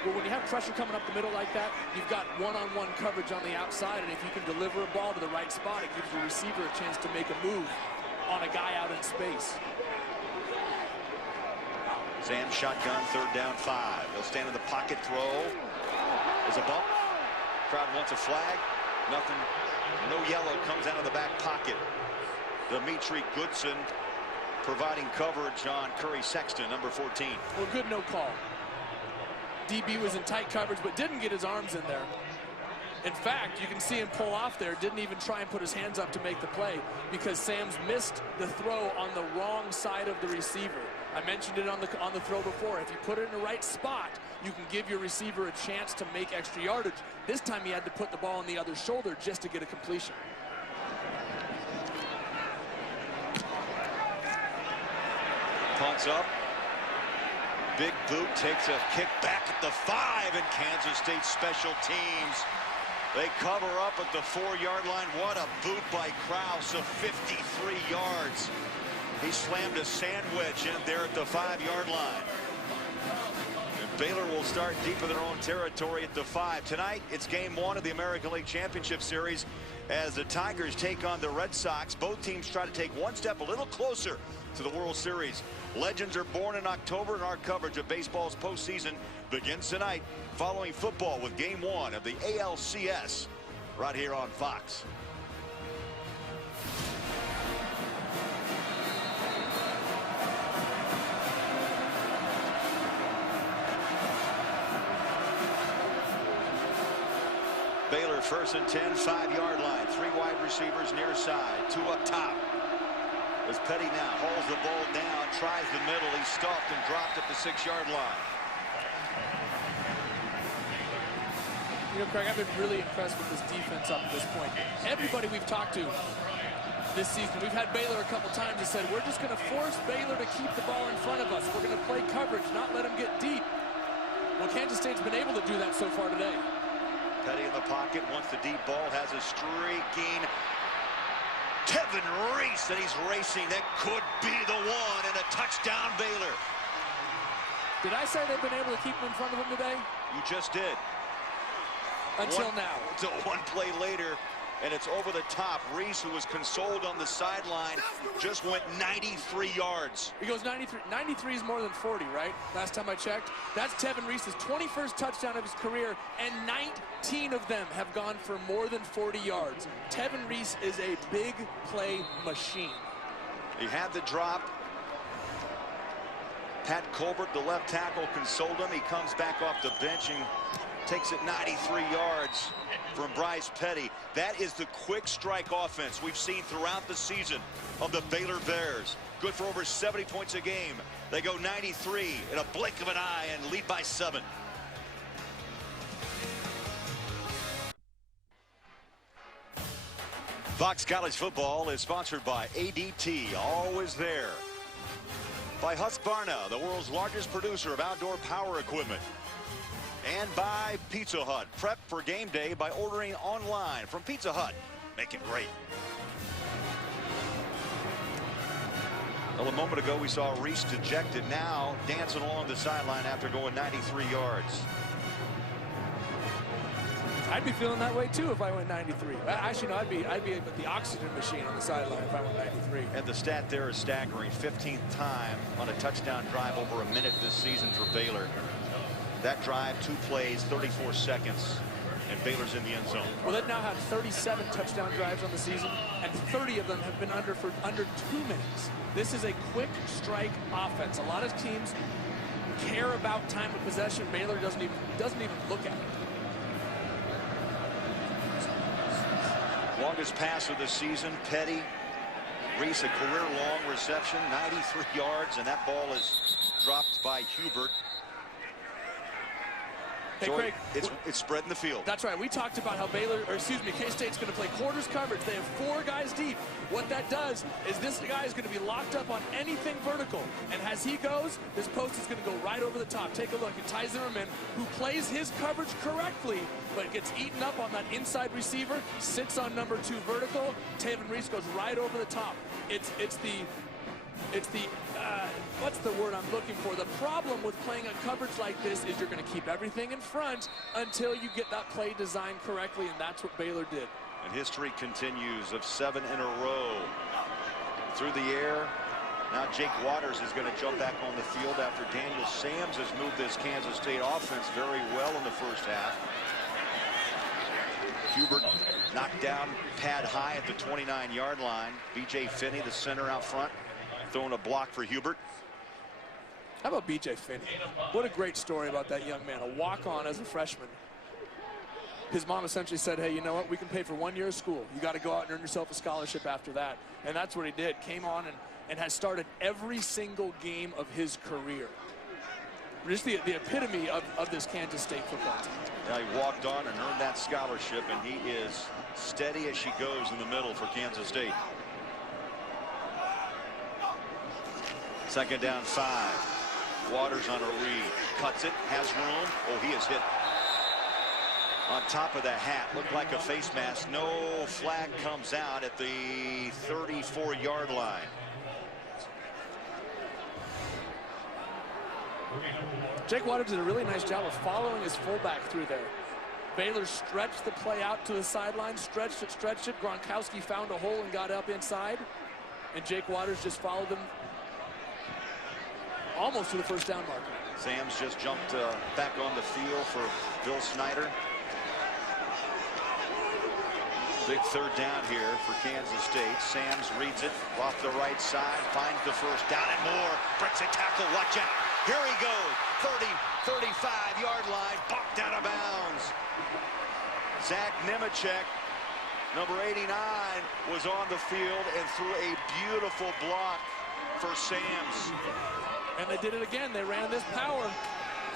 Well, when you have pressure coming up the middle like that, you've got one-on-one coverage on the outside, and if you can deliver a ball to the right spot, it gives the receiver a chance to make a move on a guy out in space. Sams shotgun, 3rd down 5. He'll stand in the pocket, throw. There's a bump. Crowd wants a flag. Nothing. No yellow comes out of the back pocket. Dimitri Goodson providing coverage on Curry Sexton, number 14. Well, good no call. DB was in tight coverage, but didn't get his arms in there. In fact, you can see him pull off there. Didn't even try and put his hands up to make the play because Sams missed the throw on the wrong side of the receiver. I mentioned it on the throw before. If you put it in the right spot, you can give your receiver a chance to make extra yardage. This time he had to put the ball on the other shoulder just to get a completion. Punts up. Big boot takes a kick back at the 5, and Kansas State special teams. They cover up at the 4-yard line. What a boot by Krause of 53 yards. He slammed a sandwich in there at the 5-yard line. And Baylor will start deep in their own territory at the 5. Tonight, it's game 1 of the American League Championship Series as the Tigers take on the Red Sox. Both teams try to take one step a little closer to the World Series. Legends are born in October, and our coverage of baseball's postseason begins tonight following football with game 1 of the ALCS right here on Fox. Baylor 1st and 10, 5-yard line. 3 wide receivers near side. 2 up top. As Petty now hauls the ball down, tries the middle. He's stopped and dropped at the 6-yard line. You know, Craig, I've been really impressed with this defense up to this point. Everybody we've talked to this season, we've had Baylor a couple times that said, we're just going to force Baylor to keep the ball in front of us. We're going to play coverage, not let them get deep. Well, Kansas State's been able to do that so far today. Petty in the pocket, wants the deep ball, has a streaking Kevin Reese, and he's racing. That could be the one, and a touchdown Baylor. Did I say they've been able to keep him in front of him today? You just did. Until now. Until one play later, and it's over the top. Reese, who was consoled on the sideline, just went 93 yards. He goes 93. 93 is more than 40, right? Last time I checked. That's Tevin Reese's 21st touchdown of his career, and 19 of them have gone for more than 40 yards. Tevin Reese is a big play machine. He had the drop. Pat Colbert, the left tackle, consoled him. He comes back off the bench and takes it 93 yards from Bryce Petty. That is the quick strike offense we've seen throughout the season of the Baylor Bears. Good for over 70 points a game. They go 93 in a blink of an eye and lead by 7. Fox College Football is sponsored by ADT. Always there By Husqvarna, the world's largest producer of outdoor power equipment. And by Pizza Hut. Prep for game day by ordering online from Pizza Hut. Make it great. Well, a moment ago we saw Reese dejected, now dancing along the sideline after going 93 yards. I'd be feeling that way too if I went 93. Actually, no, I'd be with the oxygen machine on the sideline if I went 93. And the stat there is staggering. 15th time on a touchdown drive over a minute this season for Baylor. That drive, 2 plays, 34 seconds, and Baylor's in the end zone. Well, they've now had 37 touchdown drives on the season, and 30 of them have been under 2 minutes. This is a quick strike offense. A lot of teams care about time of possession. Baylor doesn't even look at it. Longest pass of the season, Petty. Reese, a career-long reception, 93 yards, and that ball is dropped by Hubert. Hey, So Craig, it's spreading the field. That's right. We talked about how K-State's going to play quarters coverage. They have 4 guys deep. What that does is this guy is going to be locked up on anything vertical. And as he goes, this post is going to go right over the top. Take a look at Ty Zimmerman, who plays his coverage correctly, but gets eaten up on that inside receiver, sits on number 2 vertical. Taven Reese goes right over the top. It's the what's the word I'm looking for? The problem with playing a coverage like this is you're going to keep everything in front until you get that play designed correctly, and that's what Baylor did. And history continues of 7 in a row. Through the air. Now Jake Waters is going to jump back on the field after Daniel Sams has moved this Kansas State offense very well in the first half. Hubert knocked down pad high at the 29-yard line. B.J. Finney, the center out front, throwing a block for Hubert. How about B.J. Finney? What a great story about that young man. A walk-on as a freshman. His mom essentially said, hey, you know what? We can pay for 1 year of school. You got to go out and earn yourself a scholarship after that. And that's what he did. Came on and has started every single game of his career. Just the epitome of this Kansas State football team. Now he walked on and earned that scholarship, and he is steady as she goes in the middle for Kansas State. 2nd down 5. Waters on a read. Cuts it. Has room. Oh, he is hit on top of the hat. Looked like a face mask. No flag comes out at the 34-yard line. Jake Waters did a really nice job of following his fullback through there. Baylor stretched the play out to the sideline, stretched it. Gronkowski found a hole and got up inside. And Jake Waters just followed him almost to the first down marker. Sams just jumped back on the field for Bill Snyder. Big 3rd down here for Kansas State. Sams reads it off the right side, finds the first down and more. Breaks a tackle, watch out. Here he goes, 30, 35-yard line, bumped out of bounds. Zach Nemechek, number 89, was on the field and threw a beautiful block for Sams. And they did it again. They ran this power,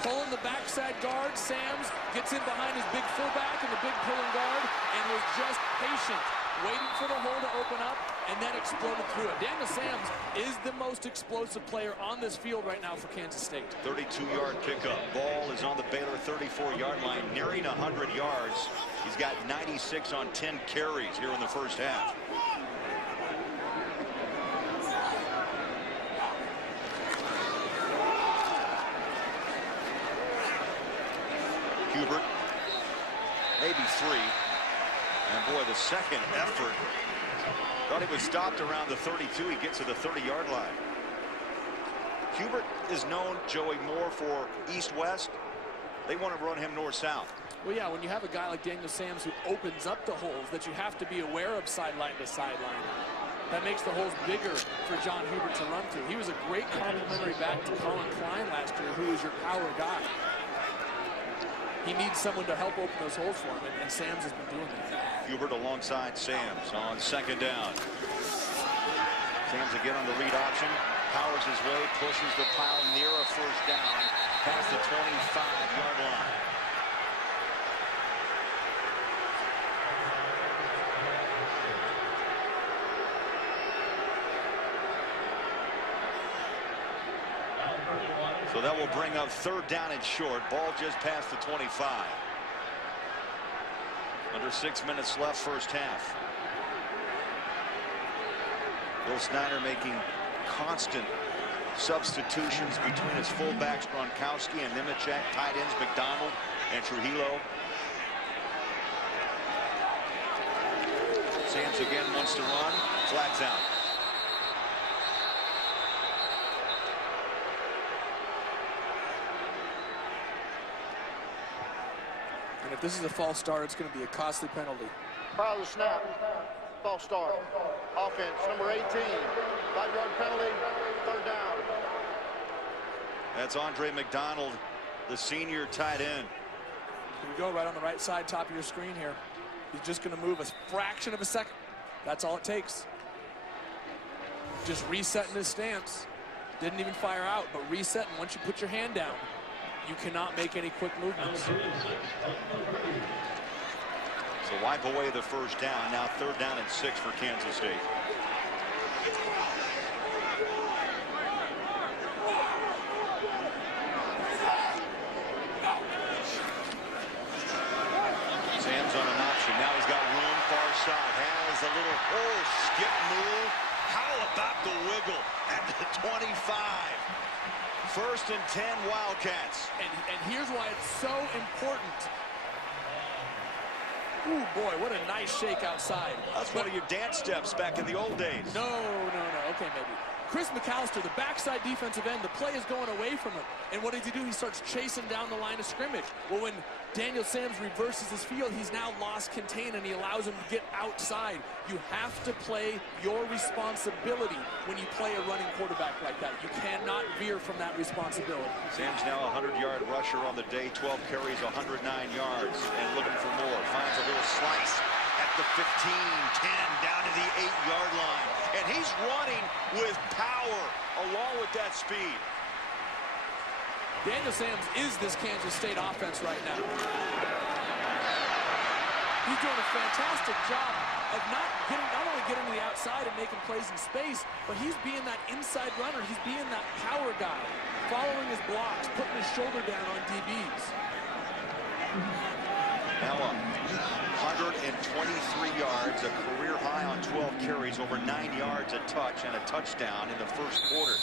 pulling the backside guard. Sams gets in behind his big fullback and the big pulling guard and was just patient, waiting for the hole to open up, and then exploded through it. Daniel Sams is the most explosive player on this field right now for Kansas State. 32-yard pickup. Ball is on the Baylor 34-yard line, nearing 100 yards. He's got 96 on 10 carries here in the first half. Hubert, maybe 3. And boy, the second effort. Thought he was stopped around the 32. He gets to the 30-yard line. Hubert is known, Joey, more for east-west. They want to run him north-south. Well, yeah, when you have a guy like Daniel Sams who opens up the holes that you have to be aware of sideline to sideline, that makes the holes bigger for John Hubert to run through. He was a great complimentary back to Colin Klein last year, who is your power guy. He needs someone to help open those holes for him, and Sams has been doing that. Hubert alongside Sams on 2nd down. Sams again on the read option. Powers his way, pushes the pile near a first down, past the 25-yard line. So that will bring up 3rd down and short. Ball just past the 25. Under 6 minutes left, first half. Bill Snyder making constant substitutions between his fullbacks Gronkowski and Nemechek, tight ends McDonald and Trujillo. Sams again wants to run. Flags out. And if this is a false start, it's going to be a costly penalty. Prior to the snap, false start. Offense, number 18. 5-yard penalty, 3rd down. That's Andre McDonald, the senior tight end. Here we go, right on the right side, top of your screen here. He's just going to move a fraction of a second. That's all it takes. Just resetting his stance. Didn't even fire out, but resetting. Once you put your hand down, you cannot make any quick movements. So wipe away the first down. Now 3rd down and 6 for Kansas State. Sam's on an option. Now he's got room far side. Has a little skip move. How about the wiggle at the 25? 1st and 10 Wildcats. And here's why it's so important. Ooh, boy, what a nice shake outside. That's one of your dance steps back in the old days. No. Okay, maybe. Chris McAllister, the backside defensive end, the play is going away from him. And what does he do? He starts chasing down the line of scrimmage. Well, when Daniel Sams reverses his field, he's now lost contain, and he allows him to get outside. You have to play your responsibility when you play a running quarterback like that. You cannot veer from that responsibility. Sams now a 100-yard rusher on the day, 12 carries, 109 yards, and looking for more. Finds a little slice at the 15, 10, down to the 8-yard line. And he's running with power along with that speed. Daniel Sams is this Kansas State offense right now. He's doing a fantastic job of not only getting to the outside and making plays in space, but he's being that inside runner. He's being that power guy, following his blocks, putting his shoulder down on DBs. Now 123 yards, a career high on 12 carries, over 9 yards a touch, and a touchdown in the first quarter.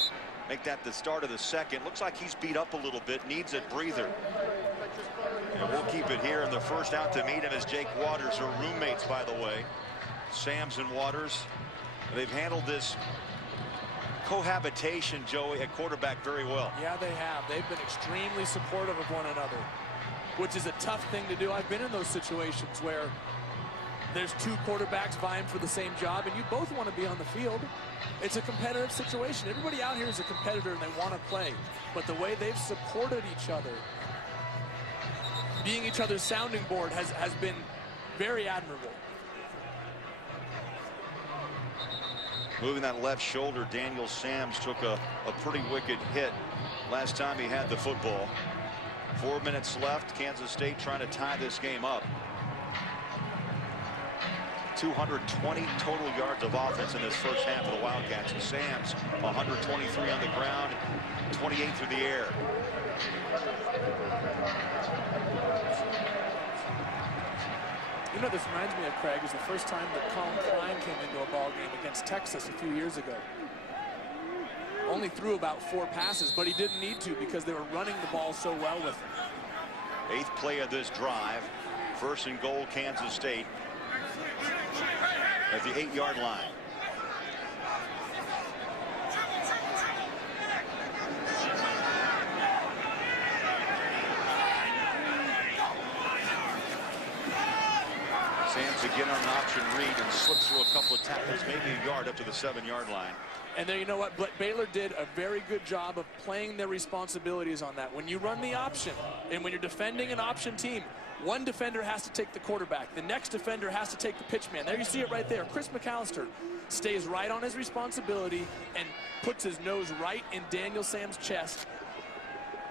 Make that the start of the second. Looks like he's beat up a little bit, needs a breather. And we'll keep it here. And the first out to meet him is Jake Waters, her roommates, by the way. Sams and Waters. They've handled this cohabitation, Joey, at quarterback very well. Yeah, they have. They've been extremely supportive of one another, which is a tough thing to do. I've been in those situations where there's 2 quarterbacks vying for the same job, and you both want to be on the field. It's a competitive situation. Everybody out here is a competitor, and they want to play. But the way they've supported each other, being each other's sounding board, has been very admirable. Moving that left shoulder, Daniel Sams took a pretty wicked hit last time he had the football. 4 minutes left. Kansas State trying to tie this game up. 220 total yards of offense in this first half of the Wildcats. And Sams 123 on the ground, 28 through the air. You know, this reminds me of, Craig, is the first time that Colin Klein came into a ball game against Texas a few years ago. Only threw about 4 passes, but he didn't need to because they were running the ball so well with him. 8th play of this drive. 1st and goal, Kansas State at the 8-yard line. Sams again on an option read and slips through a couple of tackles, maybe a yard up to the 7-yard line. And then, you know what, Baylor did a very good job of playing their responsibilities on that. When you run the option, and when you're defending an option team, one defender has to take the quarterback. The next defender has to take the pitch man. There you see it right there. Chris McAllister stays right on his responsibility and puts his nose right in Daniel Sams' chest,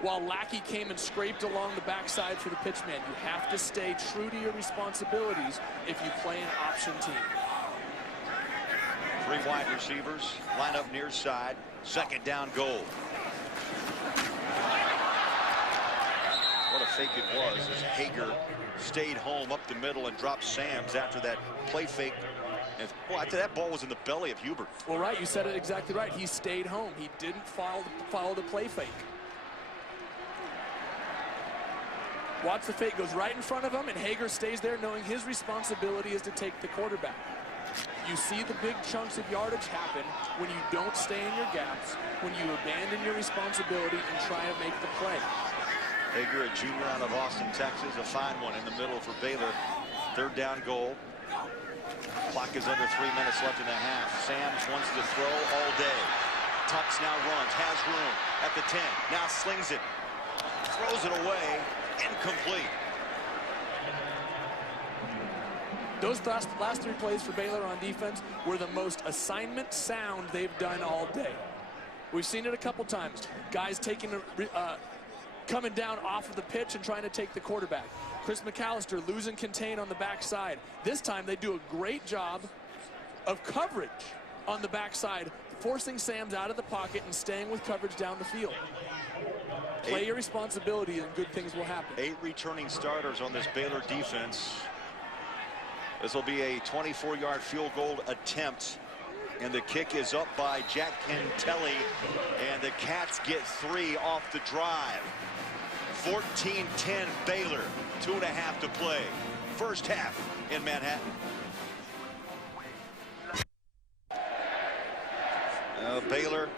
while Lackey came and scraped along the backside for the pitch man. You have to stay true to your responsibilities if you play an option team. 3 wide receivers line up near side. 2nd down goal. a fake it was, as Hager stayed home up the middle and dropped Sams after that play fake. And boy, after that ball was in the belly of Hubert. Well, right, you said it exactly right. He stayed home. He didn't follow the play fake. Watch the fake, goes right in front of him, and Hager stays there knowing his responsibility is to take the quarterback. You see the big chunks of yardage happen when you don't stay in your gaps, when you abandon your responsibility and try to make the play. Hager, a junior out of Austin, Texas, a fine one in the middle for Baylor. Third down goal. Clock is under 3 minutes left in the half. Sams wants to throw all day. Tucks now runs, has room at the 10. Now slings it, throws it away, incomplete. Those last 3 plays for Baylor on defense were the most assignment sound they've done all day. We've seen it a couple times. Guys coming down off of the pitch and trying to take the quarterback. Chris McAllister losing contain on the backside. This time they do a great job of coverage on the backside, forcing Sams out of the pocket and staying with coverage down the field. Play your responsibility and good things will happen. 8 returning starters on this Baylor defense. This will be a 24-yard field goal attempt. And the kick is up by Jack Kentelly. And the Cats get 3 off the drive. 14-10 Baylor. 2.5 to play. First half in Manhattan. Baylor,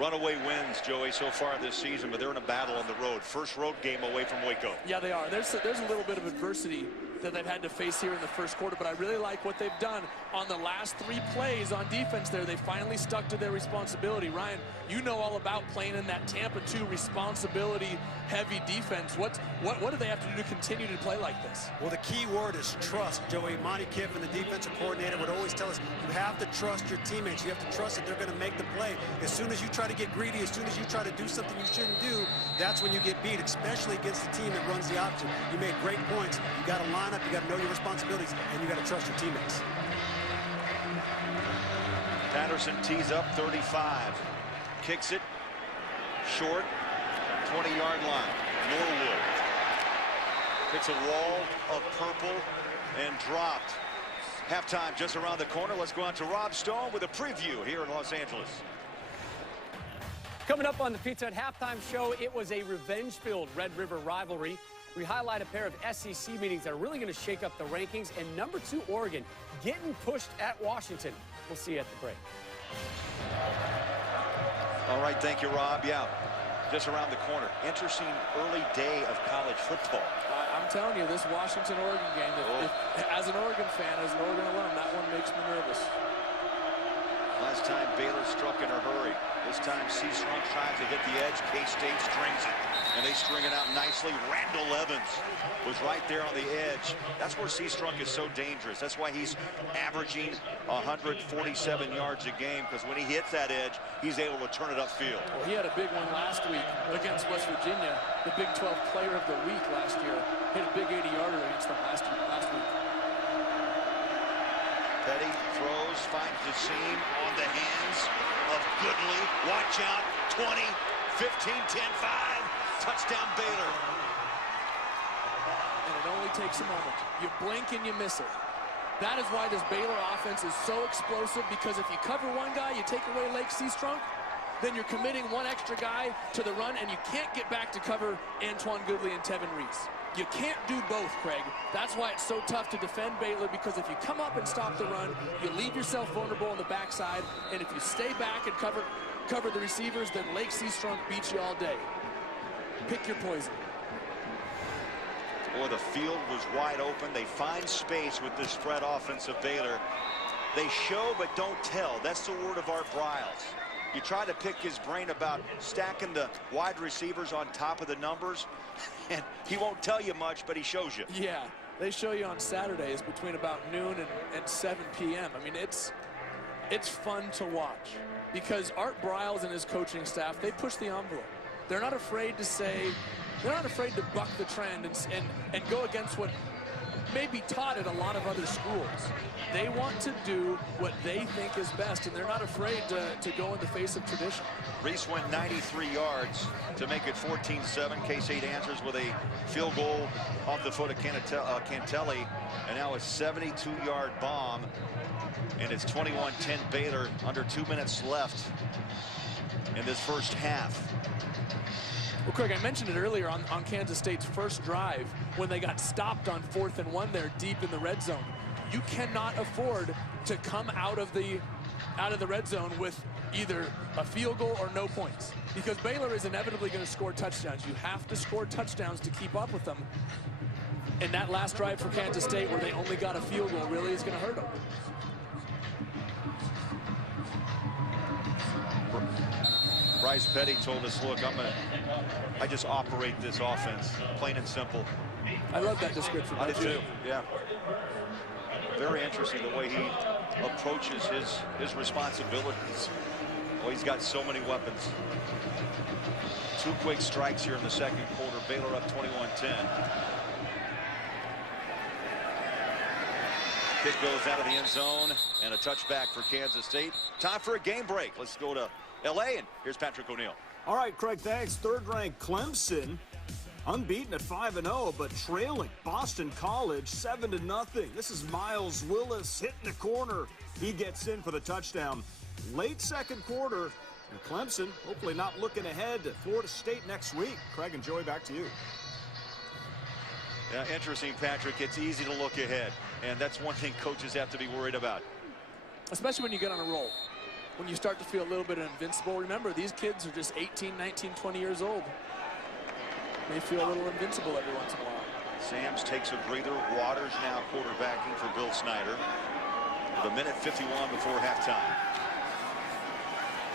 runaway wins, Joey, so far this season, but they're in a battle on the road. First road game away from Waco. Yeah, they are. There's a little bit of adversity that they've had to face here in the first quarter, but I really like what they've done on the last 3 plays on defense there. They finally stuck to their responsibility. Ryan, you know all about playing in that Tampa 2 responsibility-heavy defense. What do they have to do to continue to play like this? Well, the key word is trust, Joey. Monty Kiffin, the defensive coordinator, would always tell us you have to trust your teammates. You have to trust that they're going to make the play. As soon as you try to get greedy, as soon as you try to do something you shouldn't do, that's when you get beat, especially against the team that runs the option. You made great points. You got to line up, you got to know your responsibilities, and you got to trust your teammates. Patterson tees up 35. Kicks it short, 20-yard line. Norwood hits a wall of purple and dropped. Halftime just around the corner. Let's go out to Rob Stone with a preview here in Los Angeles. Coming up on the Pizza Hut halftime show, it was a revenge-filled Red River rivalry. We highlight a pair of SEC meetings that are really going to shake up the rankings, and number 2 Oregon getting pushed at Washington. We'll see you at the break. All right, thank you, Rob. Yeah, just around the corner. Interesting early day of college football. I'm telling you, this Washington-Oregon game, as an Oregon fan, as an Oregon alum, that one makes me nervous. Last time Baylor struck in a hurry. This time C-Strunk tries to hit the edge. K-State strings it, and they string it out nicely. Randall Evans was right there on the edge. That's where C-Strunk is so dangerous. That's why he's averaging 147 yards a game, because when he hits that edge, he's able to turn it upfield. Well, he had a big one last week against West Virginia. The Big 12 Player of the Week last year. Hit a big 80-yarder against them last week. Petty throws, finds the seam on the hands of Goodley. Watch out, 20, 15, 10, 5. Touchdown Baylor. And it only takes a moment. You blink and you miss it. That is why this Baylor offense is so explosive, because if you cover one guy, you take away Lake C-Strunk, then you're committing one extra guy to the run, and you can't get back to cover Antoine Goodley and Tevin Reese. You can't do both, Craig. That's why it's so tough to defend Baylor, because if you come up and stop the run, you leave yourself vulnerable on the backside, and if you stay back and cover the receivers, then Lake C-Strunk beats you all day. Pick your poison. Boy, the field was wide open. They find space with this spread offense of Baylor. They show but don't tell. That's the word of Art Briles. You try to pick his brain about stacking the wide receivers on top of the numbers, and he won't tell you much, but he shows you. Yeah, they show you on Saturdays between about noon and 7 p.m. I mean, it's fun to watch, because Art Briles and his coaching staff, they push the envelope. They're not afraid to say, they're not afraid to buck the trend and go against what may be taught at a lot of other schools. They want to do what they think is best, and they're not afraid to go in the face of tradition. Reese went 93 yards to make it 14-7. K-State answers with a field goal off the foot of Cantelli, and now a 72-yard bomb, and it's 21-10 Baylor, under 2 minutes left in this first half. Well, Craig, I mentioned it earlier on Kansas State's first drive when they got stopped on 4th and 1 there deep in the red zone. You cannot afford to come out of the red zone with either a field goal or no points, because Baylor is inevitably going to score touchdowns. You have to score touchdowns to keep up with them. And that last drive for Kansas State where they only got a field goal really is going to hurt them. Bryce Petty told us, look, I just operate this offense, plain and simple. I love that description. I did too, yeah. Very interesting the way he approaches his responsibilities. Well, he's got so many weapons. 2 quick strikes here in the second quarter. Baylor up 21-10. Kick goes out of the end zone, and a touchback for Kansas State. Time for a game break. Let's go to L.A., and here's Patrick O'Neill. All right, Craig, thanks. Third-ranked Clemson, unbeaten at 5-0, but trailing Boston College 7-0. This is Miles Willis hitting the corner. He gets in for the touchdown. Late second quarter, and Clemson hopefully not looking ahead to Florida State next week. Craig and Joey, back to you. Yeah, interesting, Patrick. It's easy to look ahead, and that's one thing coaches have to be worried about. Especially when you get on a roll. When you start to feel a little bit invincible. Remember, these kids are just 18, 19, 20 years old. They feel a little invincible every once in a while. Sams takes a breather. Waters now quarterbacking for Bill Snyder with 1:51 before halftime.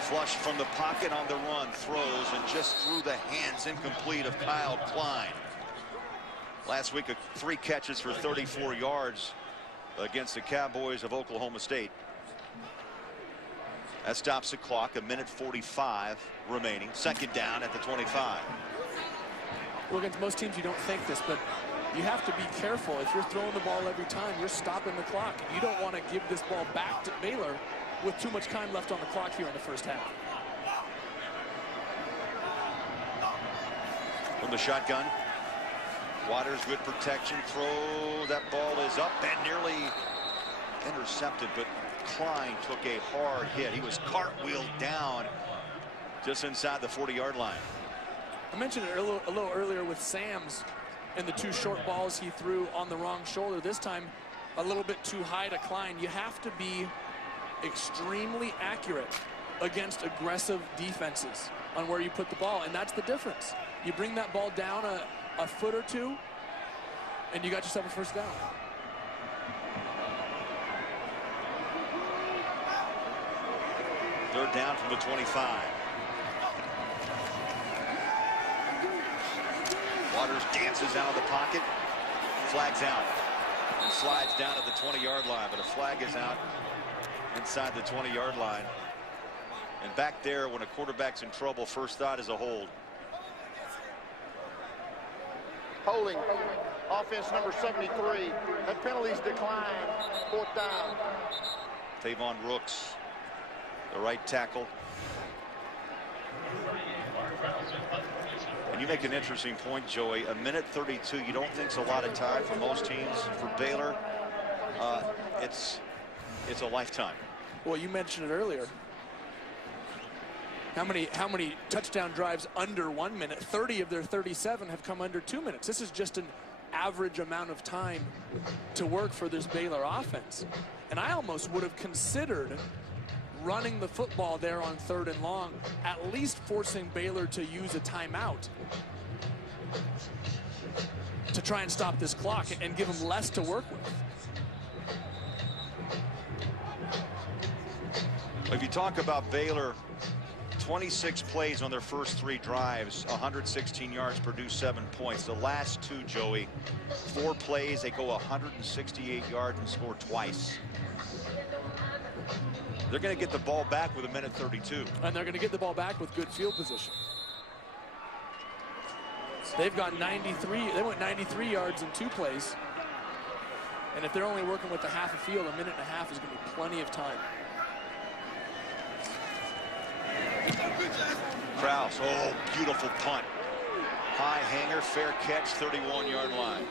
Flush from the pocket on the run, throws, and just through the hands, incomplete, of Kyle Klein. Last week, 3 catches for 34 yards against the Cowboys of Oklahoma State. That stops the clock. 1:45 remaining. Second down at the 25. Well, against most teams, you don't think this, but you have to be careful. If you're throwing the ball every time, you're stopping the clock. You don't want to give this ball back to Baylor with too much time left on the clock here in the first half. From the shotgun, Waters, good protection, throw. That ball is up and nearly intercepted, but Klein took a hard hit. He was cartwheeled down just inside the 40-yard line. I mentioned it a little earlier with Sams and the 2 short balls he threw on the wrong shoulder. This time a little bit too high to Klein. You have to be extremely accurate against aggressive defenses on where you put the ball, and that's the difference. You bring that ball down a foot or 2 and you got yourself a first down. Third down from the 25. Waters dances out of the pocket, flags out, and slides down at the 20-yard line, but a flag is out inside the 20-yard line. And back there, when a quarterback's in trouble, first thought is a hold. Holding, offense number 73, and penalties decline, 4th down. Tavon Rooks, the right tackle. And you make an interesting point, Joey. 1:32, you don't think it's a lot of time for most teams. For Baylor, it's a lifetime. Well, you mentioned it earlier. How many touchdown drives under 1 minute? 30 of their 37 have come under 2 minutes. This is just an average amount of time to work for this Baylor offense. And I almost would have considered running the football there on 3rd and long, at least forcing Baylor to use a timeout to try and stop this clock and give them less to work with. If you talk about Baylor, 26 plays on their first 3 drives, 116 yards, produced 7 points. The last 2, Joey, 4 plays, they go 168 yards and score twice. They're going to get the ball back with 1:32. And they're going to get the ball back with good field position. They've got 93. They went 93 yards in 2 plays. And if they're only working with a half a field, a minute and a half is going to be plenty of time. Krause, oh, beautiful punt. High hanger, fair catch, 31-yard line.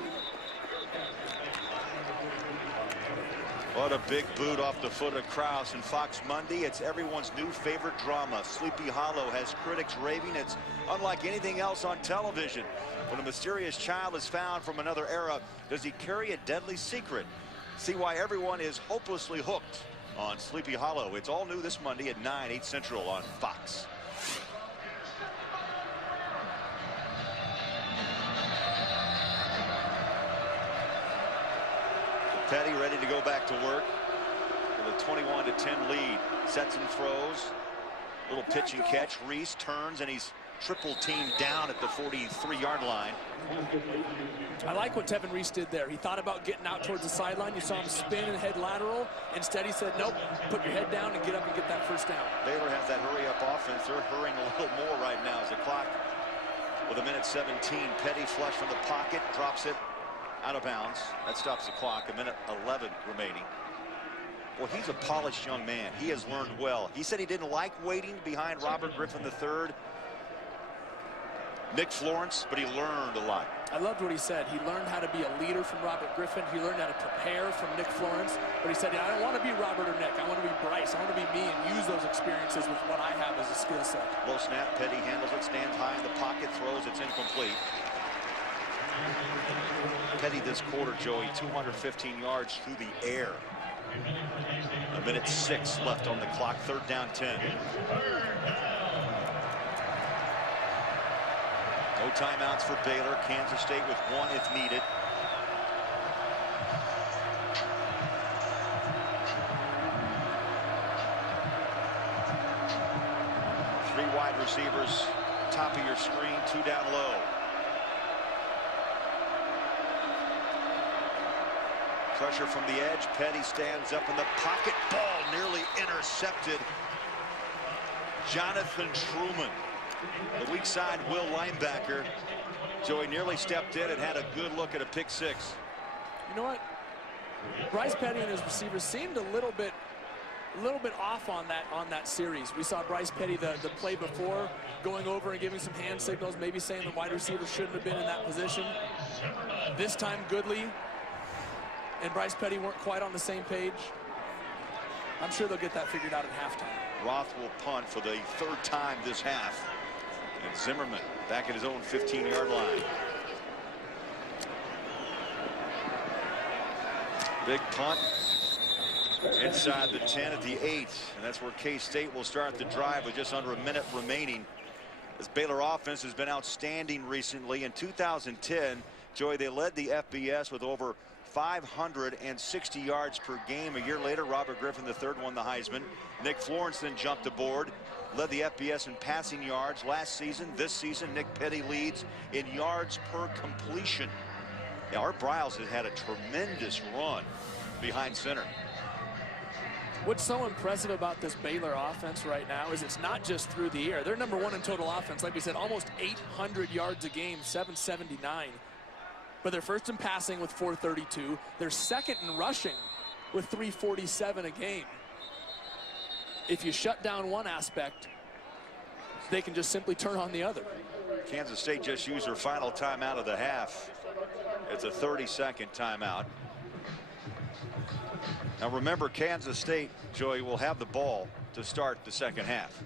What a big boot off the foot of Krause. And Fox Monday, it's everyone's new favorite drama. Sleepy Hollow has critics raving it's unlike anything else on television. When a mysterious child is found from another era, does he carry a deadly secret? See why everyone is hopelessly hooked on Sleepy Hollow. It's all new this Monday at 9, 8 Central on Fox. Petty ready to go back to work with a 21-10 lead. Sets and throws. Little pitch and catch. Reese turns and he's triple teamed down at the 43-yard line. I like what Tevin Reese did there. He thought about getting out towards the sideline. You saw him spin and head lateral. Instead he said, nope, put your head down and get up and get that first down. Baylor has that hurry-up offense. They're hurrying a little more right now as the clock with a minute 17. Petty flush from the pocket, drops it out of bounds. That stops the clock. A minute 11 remaining. Well, he's a polished young man. He has learned well. He said he didn't like waiting behind Robert Griffin III, Nick Florence, but he learned a lot. I loved what he said. He learned how to be a leader from Robert Griffin. He learned how to prepare from Nick Florence. But he said, I don't want to be Robert or Nick. I want to be Bryce. I want to be me and use those experiences with what I have as a skill set. Low snap. Petty handles it, stands high in the pocket, throws. It's incomplete. Petty this quarter, Joey, 215 yards through the air. A minute 6 left on the clock. 3rd down 10. No timeouts for Baylor. Kansas State with 1 if needed. Three wide receivers, top of your screen, 2 down low. Pressure from the edge. Petty stands up in the pocket. Ball nearly intercepted. Jonathan Truman, the weak side Will linebacker. Joey nearly stepped in and had a good look at a pick 6. You know what? Bryce Petty and his receivers seemed a little bit off on that series. We saw Bryce Petty the play before going over and giving some hand signals, maybe saying the wide receiver shouldn't have been in that position. This time Goodley and Bryce Petty weren't quite on the same page. I'm sure they'll get that figured out at halftime. Roth will punt for the 3rd time this half. And Zimmerman back at his own 15-yard line. Big punt inside the 10 at the 8. And that's where K-State will start the drive with just under a minute remaining. This Baylor offense has been outstanding recently. In 2010, Joey, they led the FBS with over 560 yards per game. A year later, Robert Griffin III won the Heisman. Nick Florence then jumped aboard, led the FBS in passing yards last season. This season, Nick Petty leads in yards per completion. Yeah, Art Briles has had a tremendous run behind center. What's so impressive about this Baylor offense right now is it's not just through the air. They're #1 in total offense. Like we said, almost 800 yards a game, 779. But they're first in passing with 432. They're second in rushing with 347 a game. If you shut down one aspect, they can just simply turn on the other. Kansas State just used their final timeout of the half. It's a 30-second timeout. Now remember, Kansas State, Joey, will have the ball to start the second half.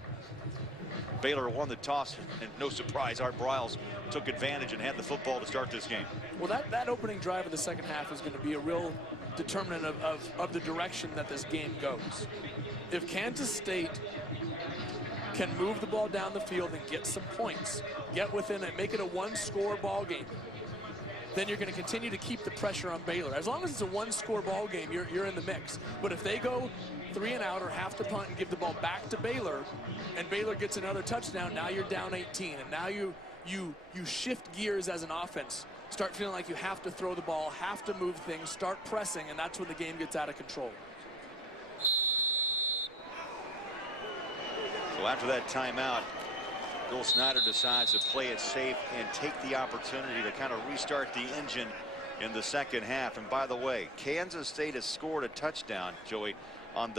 Baylor won the toss, and no surprise, Art Briles took advantage and had the football to start this game. Well, that opening drive of the second half is going to be a real determinant of the direction that this game goes. If Kansas State can move the ball down the field and get some points, get within it, make it a 1-score ball game, then you're going to continue to keep the pressure on Baylor. As long as it's a 1-score ball game, you're in the mix. But if they go 3 and out or have to punt and give the ball back to Baylor, and Baylor gets another touchdown, now you're down 18, and now you shift gears as an offense. Start feeling like you have to throw the ball, have to move things, start pressing, and that's when the game gets out of control. So after that timeout, Bill Snyder decides to play it safe and take the opportunity to kind of restart the engine in the second half. And by the way, Kansas State has scored a touchdown, Joey, on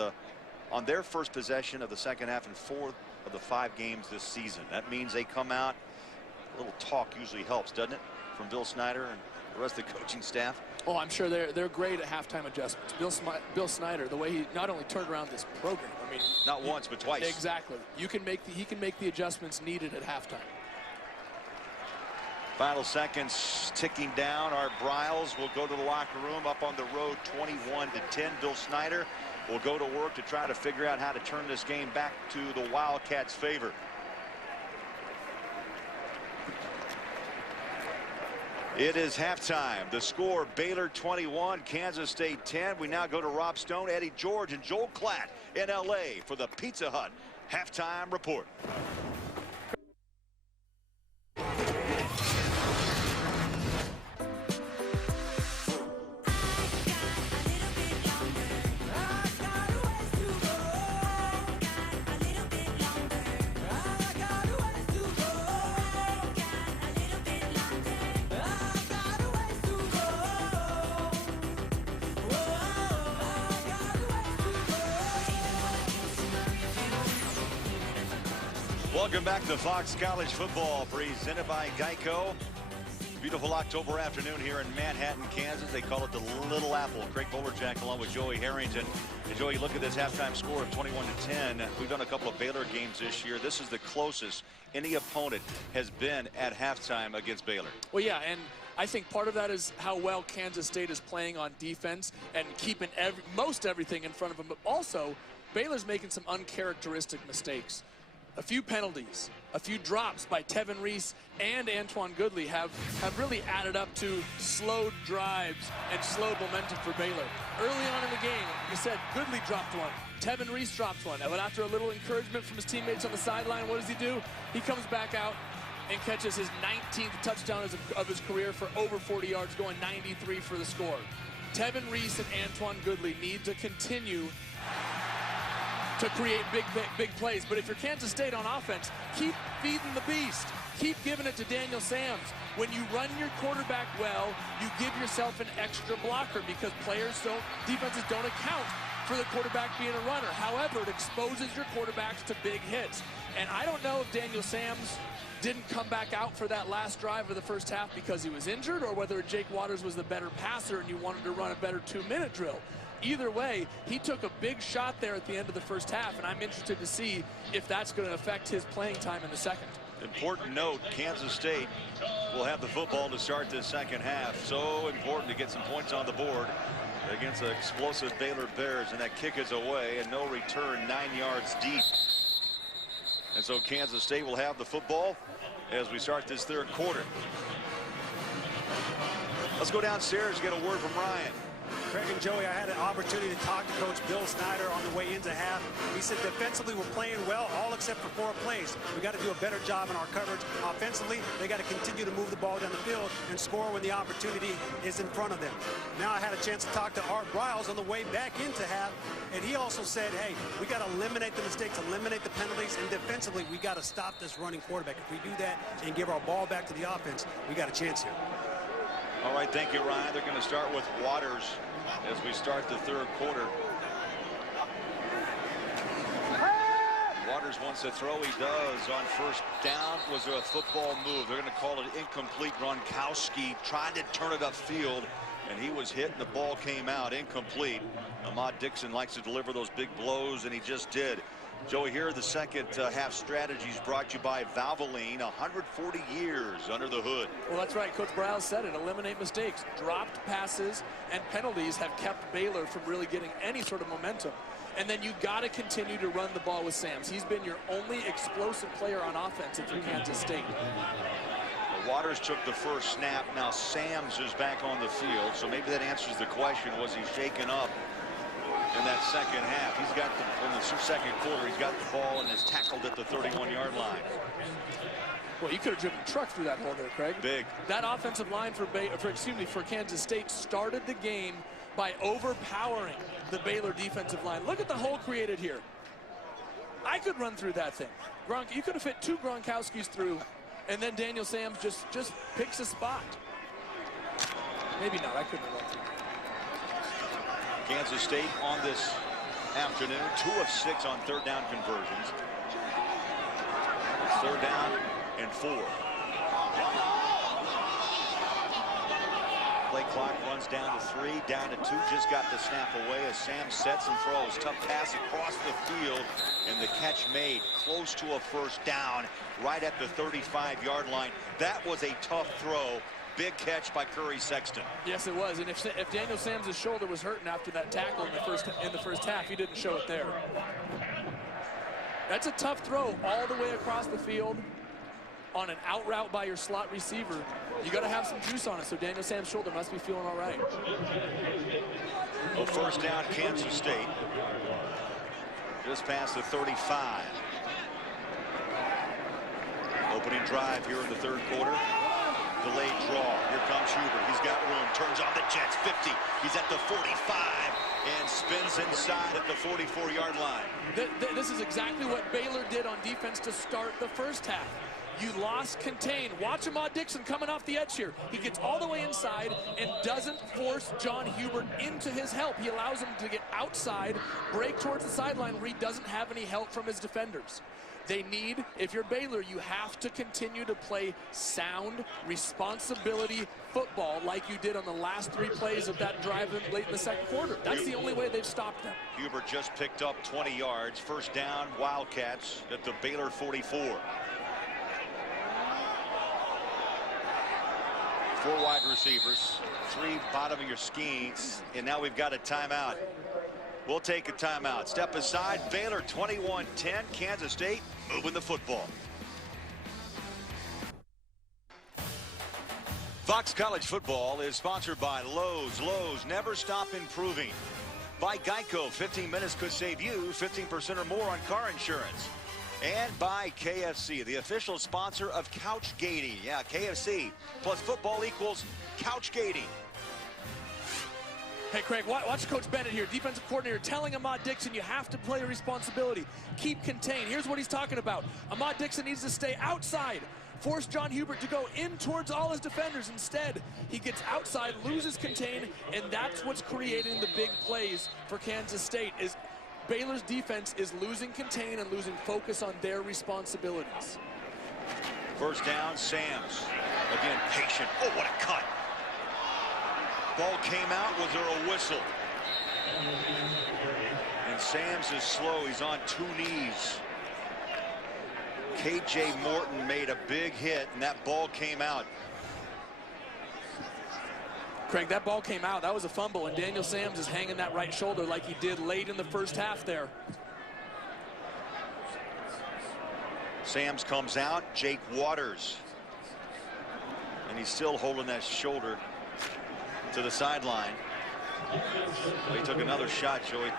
their first possession of the second half in 4 of the 5 games this season. That means they come out. A little talk usually helps, doesn't it, from Bill Snyder and the rest of the coaching staff? Oh, I'm sure they're great at halftime adjustments. Bill Snyder, the way he not only turned around this program, I mean, not once but twice. Exactly. He can make the adjustments needed at halftime. Final seconds ticking down. Art Briles will go to the locker room up on the road 21-10. Bill Snyder will go to work to try to figure out how to turn this game back to the Wildcats' favor. It is halftime. The score, Baylor 21, Kansas State 10. We now go to Rob Stone, Eddie George, and Joel Klatt in L.A. for the Pizza Hut halftime report. Welcome back to Fox College Football, presented by Geico. Beautiful October afternoon here in Manhattan, Kansas. They call it the Little Apple. Craig Bolerjack along with Joey Harrington. And Joey, look at this halftime score of 21-10. We've done a couple of Baylor games this year. This is the closest any opponent has been at halftime against Baylor. Well, yeah, and I think part of that is how well Kansas State is playing on defense and keeping most everything in front of them. But also, Baylor's making some uncharacteristic mistakes. A few penalties, a few drops by Tevin Reese and Antoine Goodley have really added up to slowed drives and slowed momentum for Baylor. Early on in the game, like I said, Goodley dropped one. Tevin Reese dropped one. But after a little encouragement from his teammates on the sideline, what does he do? He comes back out and catches his 19th touchdown of his career for over 40 yards, going 93 for the score. Tevin Reese and Antoine Goodley need to continue to create big plays. But if you're Kansas State on offense, keep feeding the beast. Keep giving it to Daniel Sams. When you run your quarterback well, you give yourself an extra blocker because defenses don't account for the quarterback being a runner. However, it exposes your quarterbacks to big hits. And I don't know if Daniel Sams didn't come back out for that last drive of the first half because he was injured, or whether Jake Waters was the better passer and you wanted to run a better 2-minute drill. Either way, he took a big shot there at the end of the first half, and I'm interested to see if that's going to affect his playing time in the second. Important note, Kansas State will have the football to start this second half. So important to get some points on the board against the explosive Baylor Bears, and that kick is away and no return, 9 yards deep. And so Kansas State will have the football as we start this third quarter. Let's go downstairs, get a word from Ryan. Craig and Joey, I had an opportunity to talk to Coach Bill Snyder on the way into half. He said defensively we're playing well, all except for 4 plays. We got to do a better job in our coverage. Offensively, they got to continue to move the ball down the field and score when the opportunity is in front of them. Now I had a chance to talk to Art Briles on the way back into half, and he also said, hey, we got to eliminate the mistakes, eliminate the penalties, and defensively we got to stop this running quarterback. If we do that and give our ball back to the offense, we got a chance here. All right, thank you, Ryan. They're going to start with Waters as we start the third quarter. Waters wants to throw. He does on first down. Was there a football move? They're going to call it incomplete. Gronkowski tried to turn it upfield, and he was hit, and the ball came out incomplete. Ahmad Dixon likes to deliver those big blows, and he just did. Joey, here are the second half strategies brought to you by Valvoline. 140 years under the hood. Well, that's right. Coach Briles said it. Eliminate mistakes. Dropped passes and penalties have kept Baylor from really getting any sort of momentum. And then you got to continue to run the ball with Sams. He's been your only explosive player on offense if you're Kansas State. Waters took the first snap. Now Sams is back on the field. So maybe that answers the question. Was he shaken up in that second half? He's got in the second quarter, he's got the ball and is tackled at the 31-yard line. Well, you could have driven a truck through that hole there, Craig. Big. That offensive line for Kansas State started the game by overpowering the Baylor defensive line. Look at the hole created here. I could run through that thing. You could have fit 2 Gronkowskis through, and then Daniel Sams just picks a spot. Maybe not. I couldn't have run through. Kansas State on this afternoon, 2 of 6 on third down conversions. It's 3rd down and 4. Play clock runs down to 3, down to 2. Just got the snap away as Sam sets and throws. Tough pass across the field, and the catch made close to a 1st down right at the 35-yard line. That was a tough throw. Big catch by Curry Sexton. Yes, it was. And if Daniel Sam's shoulder was hurting after that tackle in the first half, he didn't show it there. That's a tough throw all the way across the field on an out route by your slot receiver. You got to have some juice on it. So Daniel Sam's shoulder must be feeling all right. Well, 1st down, Kansas State. Just past the 35. Opening drive here in the 3rd quarter. Delayed draw. Here comes Huber. He's got room. Turns on the Jets. 50. He's at the 45 and spins inside at the 44-yard line. This is exactly what Baylor did on defense to start the first half. You lost contain. Watch Ahmad Dixon coming off the edge here. He gets all the way inside and doesn't force John Hubert into his help. He allows him to get outside, break towards the sideline where he doesn't have any help from his defenders. They need, if you're Baylor, you have to continue to play sound responsibility football like you did on the last 3 plays of that drive late in the 2nd quarter. That's the only way they've stopped them. Hubert just picked up 20 yards. 1st down, Wildcats at the Baylor 44. 4 wide receivers, 3 bottom of your schemes, and now we've got a timeout. We'll take a timeout. Step aside. Baylor 21-10. Kansas State moving the football. Fox College Football is sponsored by Lowe's. Lowe's, never stop improving. By Geico, 15 minutes could save you 15% or more on car insurance. And by KFC, the official sponsor of couch gating. Yeah, KFC plus football equals couch gating. Hey, Craig, watch Coach Bennett here, defensive coordinator, telling Ahmad Dixon you have to play a responsibility. Keep contained. Here's what he's talking about. Ahmad Dixon needs to stay outside. Force John Hubert to go in towards all his defenders. Instead, he gets outside, loses contain, and that's what's creating the big plays for Kansas State. Is Baylor's defense is losing contain and losing focus on their responsibilities. 1st down, Sam's. Again, patient. Oh, what a cut. Ball came out. Was there a whistle? And Sam's is slow. He's on 2 knees. K.J. Morton made a big hit, and that ball came out. Craig, that ball came out. That was a fumble, and Daniel Sam's is hanging that right shoulder like he did late in the first half there. Sam's comes out. Jake Waters. And he's still holding that shoulder to the sideline. Well, he took another shot, Joey.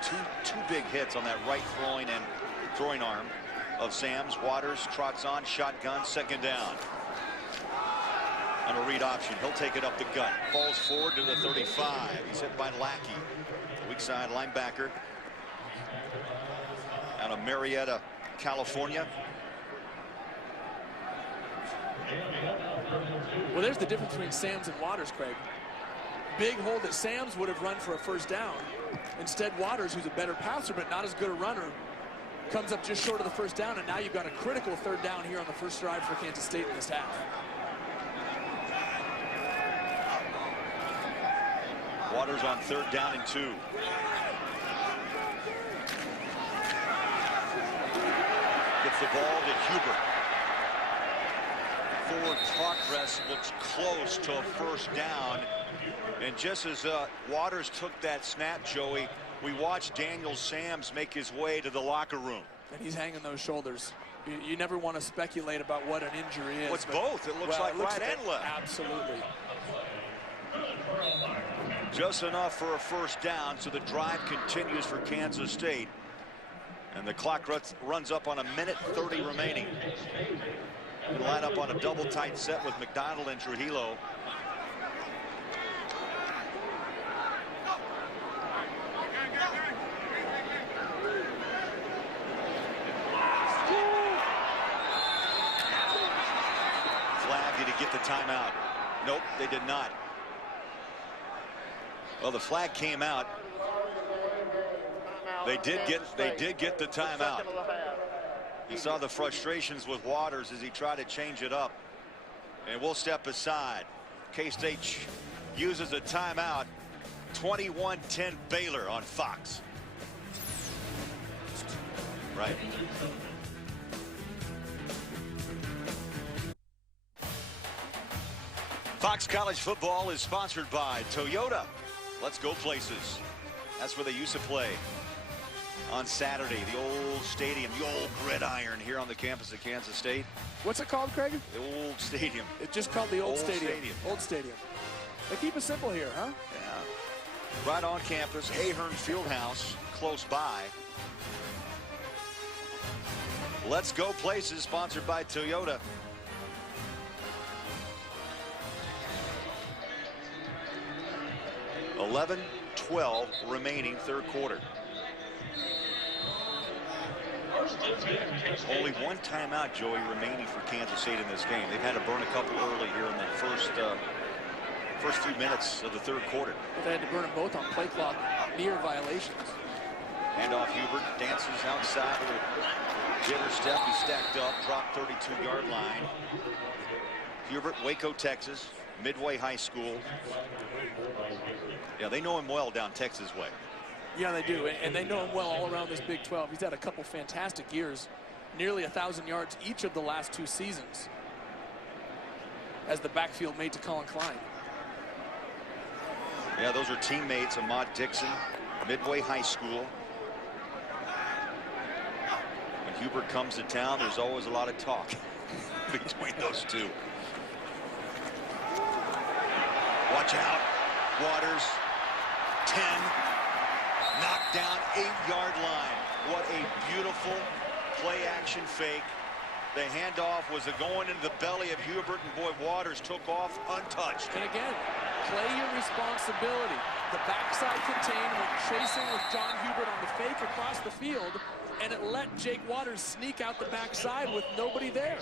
Two big hits on that right throwing arm of Sam's. Waters trots on, shotgun, 2nd down. On a read option, he'll take it up the gut. Falls forward to the 35. He's hit by Lackey, weak side linebacker out of Marietta, California. Well, there's the difference between Sam's and Waters, Craig. Big hole that Sam's would have run for a 1st down. Instead, Waters, who's a better passer but not as good a runner, comes up just short of the 1st down, and now you've got a critical 3rd down here on the first drive for Kansas State in this half. Waters on 3rd down and 2. Gets the ball to Hubert. Forward progress looks close to a 1st down. And just as Waters took that snap, Joey, we watched Daniel Sam's make his way to the locker room. And he's hanging those shoulders. You never want to speculate about what an injury is. Well, it's both. It looks like right and left. Absolutely. Just enough for a 1st down, so the drive continues for Kansas State. And the clock runs up on 1:30 remaining. We'll line up on a double tight set with McDonald and Trujillo. Flag, did he get the timeout? Nope, they did not. Well, the flag came out. They did get the timeout. You saw the frustrations with Waters as he tried to change it up. And we'll step aside. K-State uses a timeout. 21-10 Baylor on Fox. Right. Fox College Football is sponsored by Toyota. Let's go places. That's where they used to play on Saturday. The old stadium, the old gridiron here on the campus of Kansas State. What's it called, Craig? The old stadium. It's just called the old stadium. Old stadium. They keep it simple here, huh? Yeah. Right on campus, Ahern Fieldhouse, close by. Let's go places, sponsored by Toyota. $11-12 remaining third quarter. Only one timeout, Joey, remaining for Kansas State in this game. They've had to burn a couple early here in the first few minutes of the third quarter. But they had to burn them both on play clock near violations. Handoff, Hubert dances outside with a jitter step. He's stacked up, dropped 32-yard line. Hubert, Waco, Texas, Midway High School. Yeah, they know him well down Texas way. Yeah, they do, and they know him well all around this Big 12. He's had a couple fantastic years, nearly 1,000 yards each of the last 2 seasons as the backfield mate to Colin Klein. Yeah, those are teammates, Ahmad Dixon, Midway High School. When Hubert comes to town, there's always a lot of talk between those two. Watch out, Waters, 10. Knocked down 8-yard line. What a beautiful play action fake. The handoff was going into the belly of Hubert, and boy, Waters took off untouched. And again, play your responsibility. The backside contained, went chasing with John Hubert on the fake across the field, and it let Jake Waters sneak out the backside with nobody there.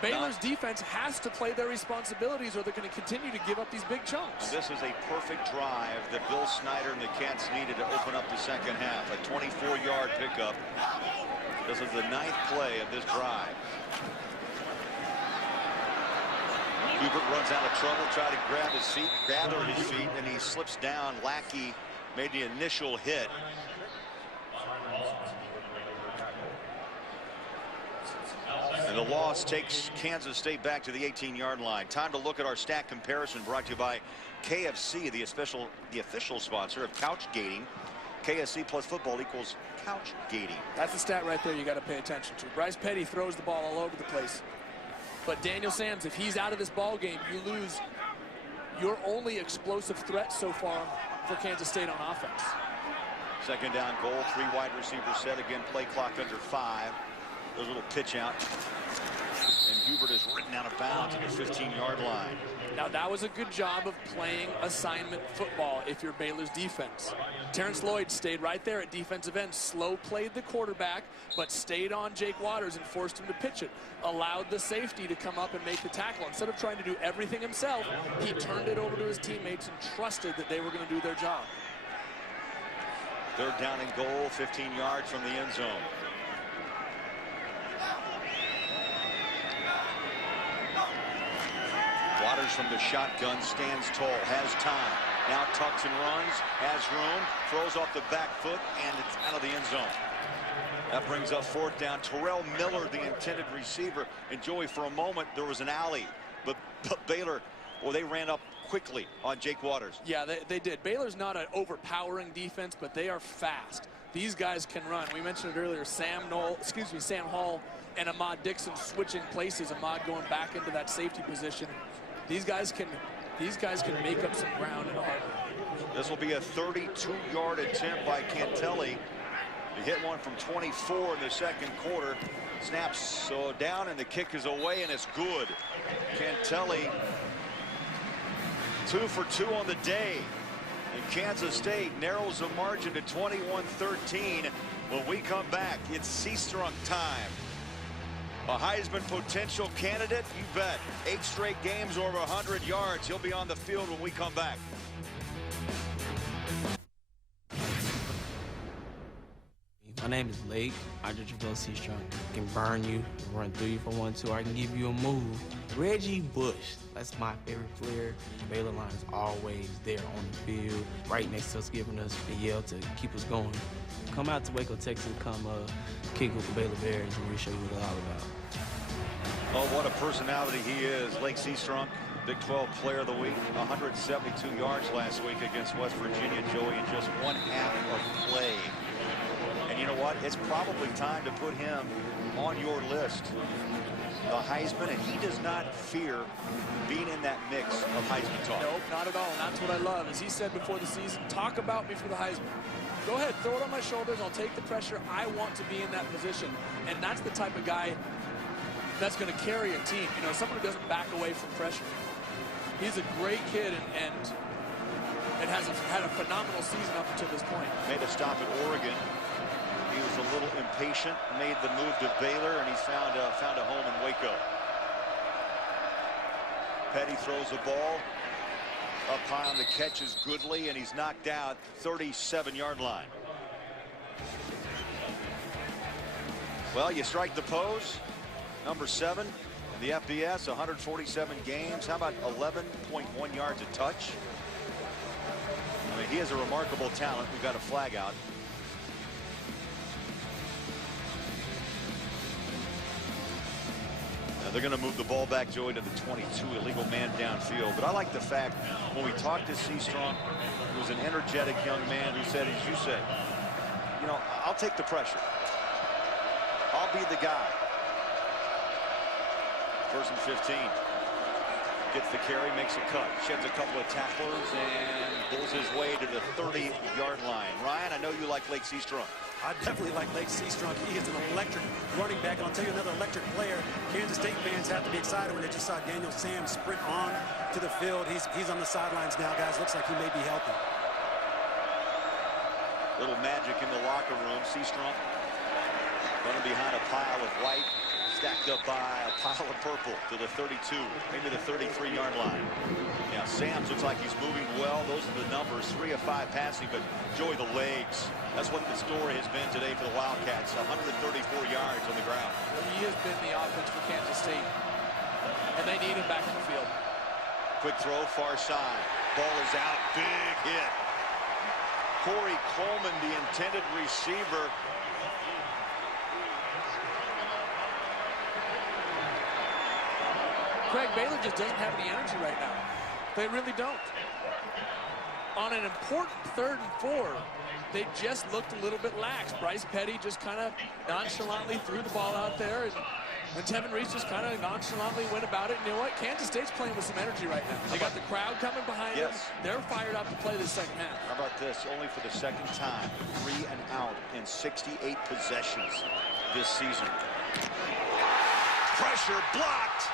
Baylor's defense has to play their responsibilities or they're going to continue to give up these big chunks. This is a perfect drive that Bill Snyder and the Cats needed to open up the second half. A 24-yard pickup. This is the 9th play of this drive. Hubert runs out of trouble, tried to gather his feet, and he slips down. Lackey made the initial hit. And the loss takes Kansas State back to the 18-yard line. Time to look at our stat comparison brought to you by KFC, the official sponsor of couch gating. KFC plus football equals couch gating. That's the stat right there you got to pay attention to. Bryce Petty throws the ball all over the place. But Daniel Sams, if he's out of this ball game, you lose your only explosive threat so far for Kansas State on offense. Second down goal, 3 wide receivers set. Again, play clock under 5. There's a little pitch out. And Hubert is ridden out of bounds at the 15-yard line. Now, that was a good job of playing assignment football if you're Baylor's defense. Terrence Lloyd stayed right there at defensive end, slow played the quarterback, but stayed on Jake Waters and forced him to pitch it. Allowed the safety to come up and make the tackle. Instead of trying to do everything himself, he turned it over to his teammates and trusted that they were going to do their job. Third down and goal, 15 yards from the end zone. Waters from the shotgun stands tall, has time. Now tucks and runs, has room, throws off the back foot, and it's out of the end zone. That brings up fourth down. Terrell Miller, the intended receiver. And Joey, for a moment, there was an alley, but Baylor, well, they ran up quickly on Jake Waters. Yeah, they did. Baylor's not an overpowering defense, but they are fast. These guys can run. We mentioned it earlier, Sam Hall and Ahmad Dixon switching places. Ahmad going back into that safety position. These guys can make up some ground in a heartbeat. This will be a 32-yard attempt by Cantelli. He hit one from 24 in the second quarter. Snaps so down, and the kick is away, and it's good. Cantelli 2 for 2 on the day. And Kansas State narrows the margin to 21-13. When we come back, it's C-Strunk time. A Heisman potential candidate? You bet. 8 straight games over 100 yards. He'll be on the field when we come back. name is Lake. I just go C-Strong. I can burn you, run through you for 1-2, or I can give you a move. Reggie Bush, that's my favorite player. Baylor line is always there on the field, right next to us, giving us the yell to keep us going. Come out to Waco, Texas, come kick with the Baylor Bears, and we'll show you what it's all about. Oh, what a personality he is. Lake Seastrunk, Big 12 Player of the Week, 172 yards last week against West Virginia, Joey, in just 1/2 of play. And you know what? It's probably time to put him on your list. The Heisman, and he does not fear being in that mix of Heisman talk. Nope, not at all. And that's what I love. As he said before the season, talk about me for the Heisman. Go ahead, throw it on my shoulders. I'll take the pressure. I want to be in that position. And that's the type of guy that's going to carry a team. You know, someone who doesn't back away from pressure. He's a great kid and has had a phenomenal season up until this point. Made a stop at Oregon. He was a little impatient, made the move to Baylor, and he found a home in Waco. Petty throws the ball up high on the catch is Goodley, and he's knocked out 37-yard line. Well, you strike the pose. Number 7, the FBS, 147 games. How about 11.1 yards a touch? I mean, he is a remarkable talent. We've got a flag out. They're going to move the ball back, Joey, to the 22, illegal man downfield. But I like the fact when we talked to Seastrong, he was an energetic young man who said, as you said, you know, I'll take the pressure. I'll be the guy. First and 15. Gets the carry, makes a cut, sheds a couple of tacklers, and pulls his way to the 30-yard line. Ryan, I know you like Lake Seastrong. I definitely like Lake Seastrunk. He is an electric running back. And I'll tell you another electric player. Kansas State fans have to be excited when they just saw Daniel Sam sprint on to the field. He's on the sidelines now, guys. Looks like he may be healthy. Little magic in the locker room. Seastrunk running behind a pile of white, stacked up by a pile of purple to the 32, maybe the 33-yard line. Yeah, Sam's looks like he's moving well. Those are the numbers, 3 of 5 passing, but Joey, the legs. That's what the story has been today for the Wildcats. 134 yards on the ground. He has been the offense for Kansas State, and they need him back in the field. Quick throw, far side. Ball is out, big hit. Corey Coleman, the intended receiver. Craig, Baylor just doesn't have any energy right now. They really don't. On an important 3rd and 4, they just looked a little bit lax. Bryce Petty just kind of nonchalantly threw the ball out there, and Tevin Reese just kind of nonchalantly went about it. And you know what? Kansas State's playing with some energy right now. They got the crowd coming behind them. They're fired up to play the second half. How about this? Only for the second time, 3 and out in 68 possessions this season. Pressure blocked.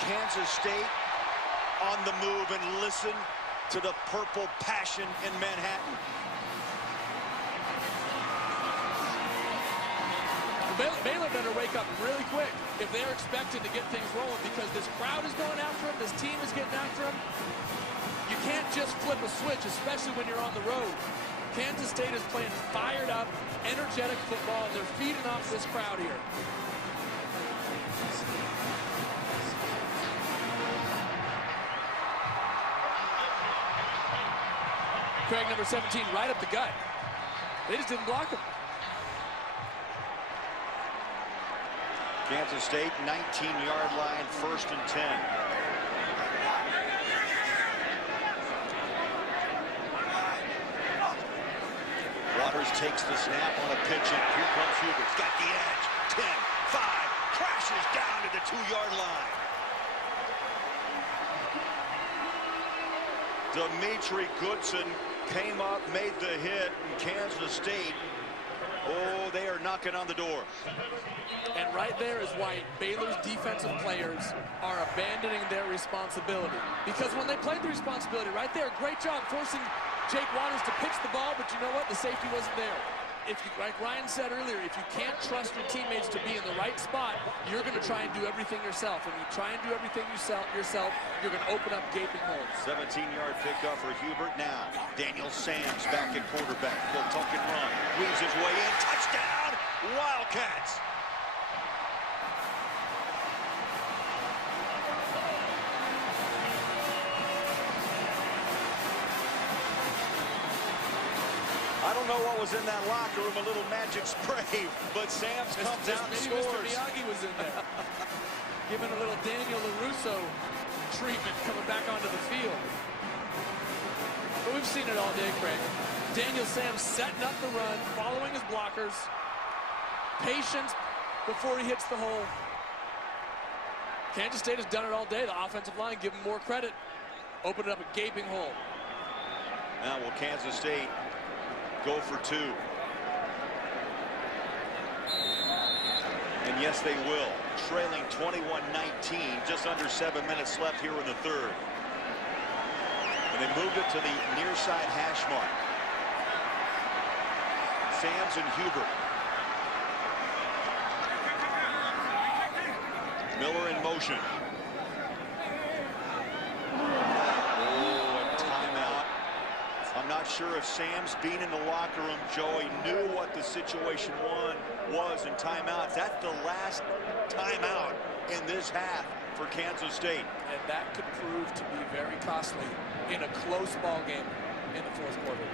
Kansas State on the move, and listen to the purple passion in Manhattan. Baylor better wake up really quick if they're expected to get things rolling, because this crowd is going after them, this team is getting after them. You can't just flip a switch, especially when you're on the road. Kansas State is playing fired up, energetic football, and they're feeding off this crowd here. Craig, number 17, right up the gut. They just didn't block him. Kansas State, 19-yard line, 1st and 10. Waters takes the snap on a pitch, and here comes Hubert's got the edge. 10, 5, crashes down to the 2-yard line. Dimitri Goodson came up, made the hit, and Kansas State, oh, they are knocking on the door. And right there is why Baylor's defensive players are abandoning their responsibility. Because when they played the responsibility right there, great job forcing Jake Waters to pitch the ball, but you know what? The safety wasn't there. like Ryan said earlier, if you can't trust your teammates to be in the right spot, you're going to try and do everything yourself. And when you try and do everything yourself, you're going to open up gaping holes. 17-yard pickup for Hubert now. Daniel Sams back at quarterback. He'll tuck and run. Weaves his way in. Touchdown, Wildcats. I don't know what was in that locker room, a little magic spray, but Sams comes out and scores. Mr. Miyagi was in there, giving a little Daniel LaRusso treatment coming back onto the field. But we've seen it all day, Craig. Daniel Sams setting up the run, following his blockers, patience before he hits the hole. Kansas State has done it all day. The offensive line, give them more credit, open up a gaping hole. Now will Kansas State go for two? And yes, they will. Trailing 21-19, just under 7 minutes left here in the third. And they moved it to the near side hash mark. Sams and Hubert. Miller in motion. I'm not sure if Sams, being in the locker room, Joey, knew what the situation was in timeouts. That's the last timeout in this half for Kansas State. And that could prove to be very costly in a close ball game in the fourth quarter.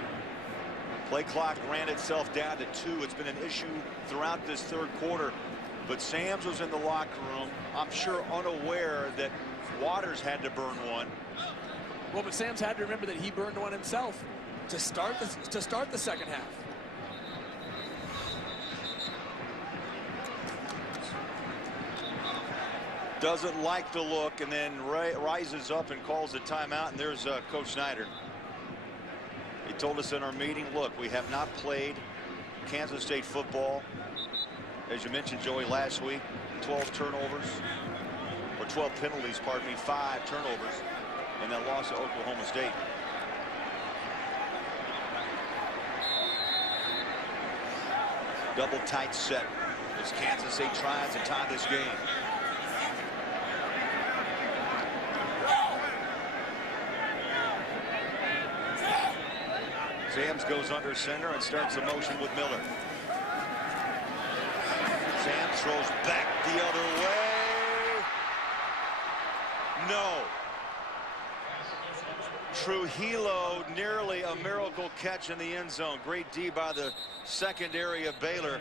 Play clock ran itself down to 2. It's been an issue throughout this third quarter. But Sams was in the locker room, I'm sure unaware that Waters had to burn one. Well, but Sams had to remember that he burned one himself to start the second half. Doesn't like the look, and then rises up and calls a timeout. And there's Coach Snyder. He told us in our meeting, look, we have not played Kansas State football, as you mentioned, Joey, last week. 12 turnovers, or 12 penalties, pardon me, 5 turnovers. And that loss to Oklahoma State. Double tight set as Kansas State tries to tie this game. Sams goes under center and starts the motion with Miller. Sams throws back the other way. No. Trujillo, nearly a miracle catch in the end zone. Great D by the secondary of Baylor.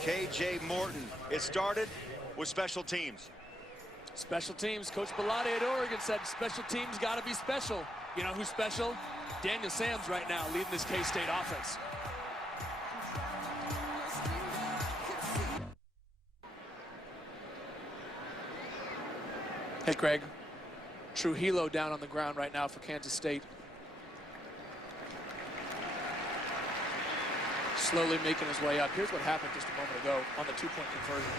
K.J. Morton. It started with special teams. Special teams. Coach Bellotti at Oregon said special teams got to be special. You know who's special? Daniel Sams right now leading this K-State offense. Hey, Craig. Trujillo down on the ground right now for Kansas State. Slowly making his way up. Here's what happened just a moment ago on the two-point conversion.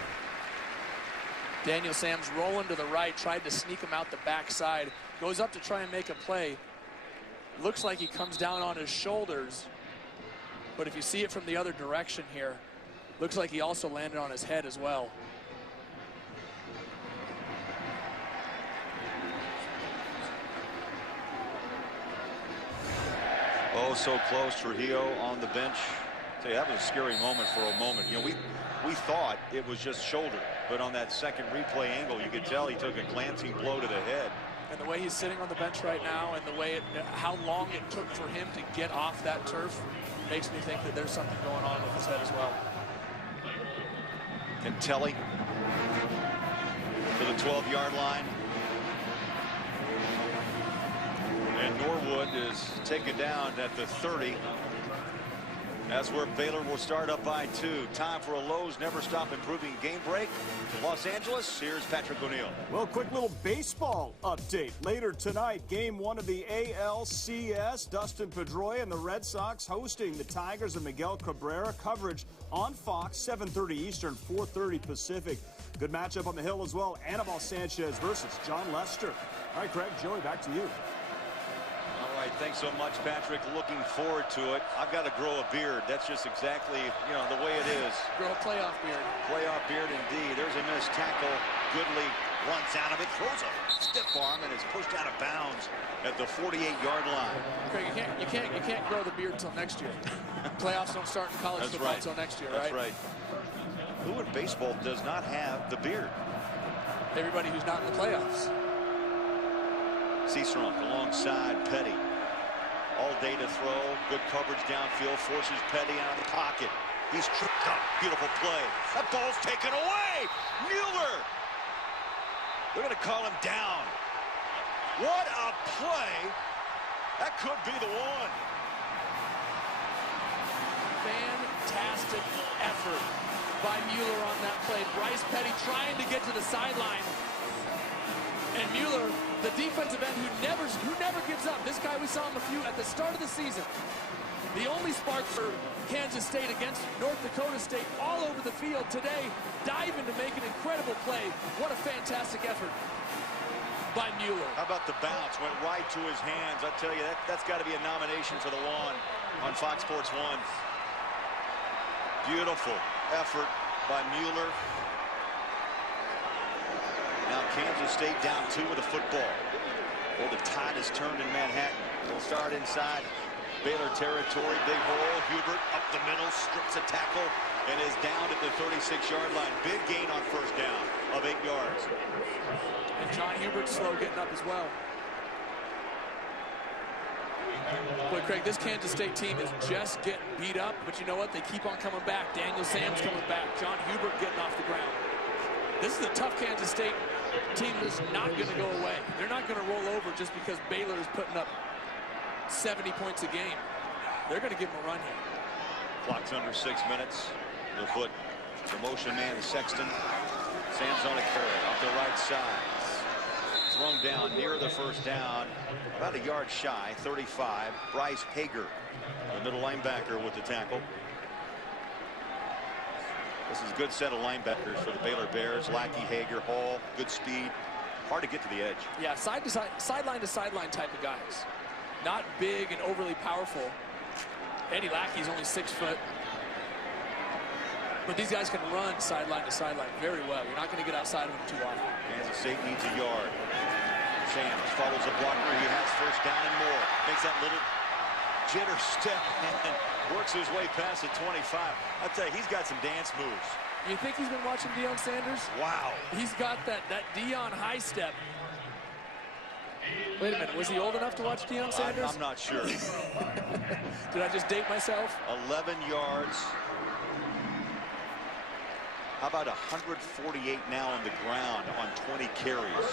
Daniel Sams rolling to the right, tried to sneak him out the backside. Goes up to try and make a play. Looks like he comes down on his shoulders. But if you see it from the other direction here, looks like he also landed on his head as well. Oh, so close. Trujillo on the bench. Tell you, that was a scary moment for a moment. You know, we thought it was just shoulder, but on that second replay angle, you could tell he took a glancing blow to the head. And the way he's sitting on the bench right now, and the way how long it took for him to get off that turf, makes me think that there's something going on with his head as well. And Telly to the 12-yard line. And Norwood is taken down at the 30. That's where Baylor will start up by 2. Time for a Lowe's Never Stop Improving game break. Los Angeles, here's Patrick O'Neill. Well, quick little baseball update. Later tonight, game 1 of the ALCS. Dustin Pedroia and the Red Sox hosting the Tigers and Miguel Cabrera. Coverage on Fox, 7:30 Eastern, 4:30 Pacific. Good matchup on the Hill as well. Anibal Sanchez versus John Lester. All right, Craig, Joey, back to you. All right, Thanks so much, Patrick. Looking forward to it. I've got to grow a beard. That's just exactly, the way it is. Grow a playoff beard. Playoff beard indeed. There's a missed tackle. Goodley runs out of it, throws a stiff arm, and is pushed out of bounds at the 48-yard line. Craig, you can't grow the beard until next year. Playoffs don't start in college football until next year, right? That's right. Who in baseball does not have the beard? Everybody who's not in the playoffs. Seastrunk alongside Petty. All day to throw. Good coverage downfield. Forces Petty out of the pocket. He's tripped up. Beautiful play. That ball's taken away. Mueller. They're going to call him down. What a play. That could be the one. Fantastic effort by Mueller on that play. Bryce Petty trying to get to the sideline. And Mueller, the defensive end who never gives up. This guy, we saw him at the start of the season. The only spark for Kansas State against North Dakota State all over the field today, diving to make an incredible play. What a fantastic effort by Mueller. How about the bounce? Went right to his hands. I tell you, that's got to be a nomination for the lawn on Fox Sports 1. Beautiful effort by Mueller. Now Kansas State down 2 with a football. Well, the tide has turned in Manhattan. They'll start inside Baylor territory. Big hole. Hubert up the middle, strips a tackle, and is down at the 36-yard line. Big gain on first down of 8 yards. And John Hubert's slow getting up as well. Boy, Craig, this Kansas State team is just getting beat up, but you know what? They keep on coming back. Daniel Sam's coming back. John Hubert getting off the ground. This is a tough Kansas State team that's not going to go away. They're not going to roll over just because Baylor is putting up 70 points a game. They're going to give them a run here. Clock's under 6 minutes. The foot, the motion man, Sexton. Sam's on a carry off the right side. Thrown down near the first down, about a yard shy, 35. Bryce Hager, the middle linebacker, with the tackle. This is a good set of linebackers for the Baylor Bears. Lackey, Hager, Hall, good speed. Hard to get to the edge. Yeah, side to side, sideline to sideline type of guys. Not big and overly powerful. Eddie Lackey's only 6 foot. But these guys can run sideline to sideline very well. You're not going to get outside of them too often. Kansas State needs a yard. Samms follows a blocker. He has first down and more. Makes that little jitter step and works his way past the 25. I'll tell you, he's got some dance moves. You think he's been watching Deion Sanders? Wow. He's got that Deion high step. Wait a minute, was he old enough to watch Deion Sanders? I'm not sure. Did I just date myself? 11 yards. How about 148 now on the ground on 20 carries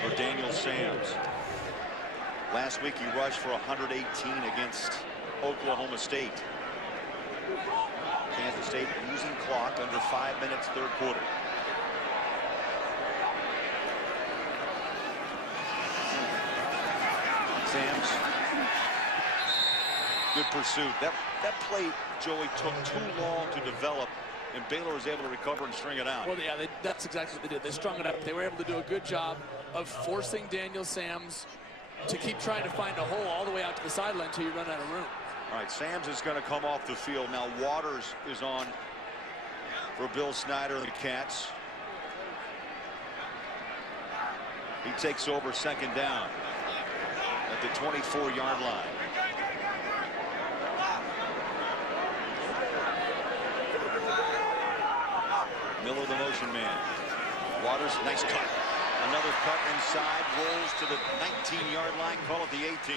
for Daniel Samms. Last week he rushed for 118 against Oklahoma State. Kansas State using clock under 5 minutes, third quarter. Samms. Good pursuit. That play, Joey, took too long to develop, and Baylor was able to recover and string it out. Well, yeah, that's exactly what they did. They strung it up. They were able to do a good job of forcing Daniel Samms to keep trying to find a hole all the way out to the sideline until you run out of room. All right, Samms is going to come off the field. Now Waters is on for Bill Snyder and the Cats. He takes over second down at the 24-yard line. Miller, the motion man. Waters, nice cut. Another cut inside, rolls to the 19-yard line, call it the 18.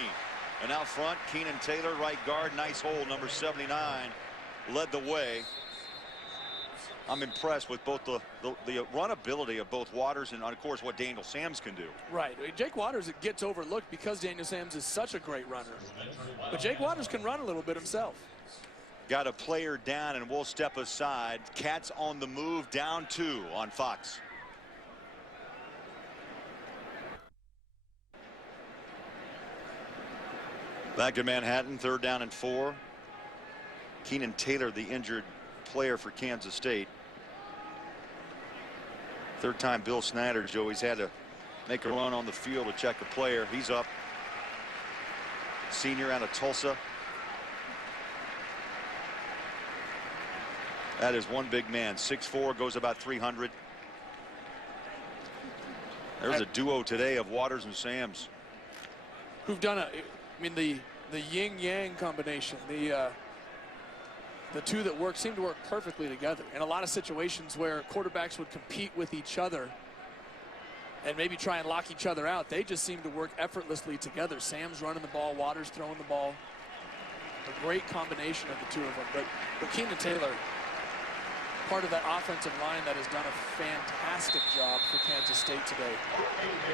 And out front, Keenan Taylor, right guard, nice hole, number 79, led the way. I'm impressed with both the run ability of both Waters and, of course, what Daniel Samms can do. Right. Jake Waters gets overlooked because Daniel Samms is such a great runner. But Jake Waters can run a little bit himself. Got a player down, and we'll step aside. Cats on the move, down 2 on Fox. Back in Manhattan, third down and 4. Keenan Taylor, the injured player for Kansas State. Third time Bill Snyder, Joey's had to make a run on the field to check a player. He's up. senior out of Tulsa. That is one big man, 6'4", goes about 300. There's a duo today of Waters and Sams. Who've done I mean, the yin-yang combination, the two that seem to work perfectly together in a lot of situations where quarterbacks would compete with each other and maybe try and lock each other out. They just seem to work effortlessly together. Sam's running the ball, Waters throwing the ball. A great combination of the two of them. But Keenan Taylor, part of that offensive line that has done a fantastic job for Kansas State today.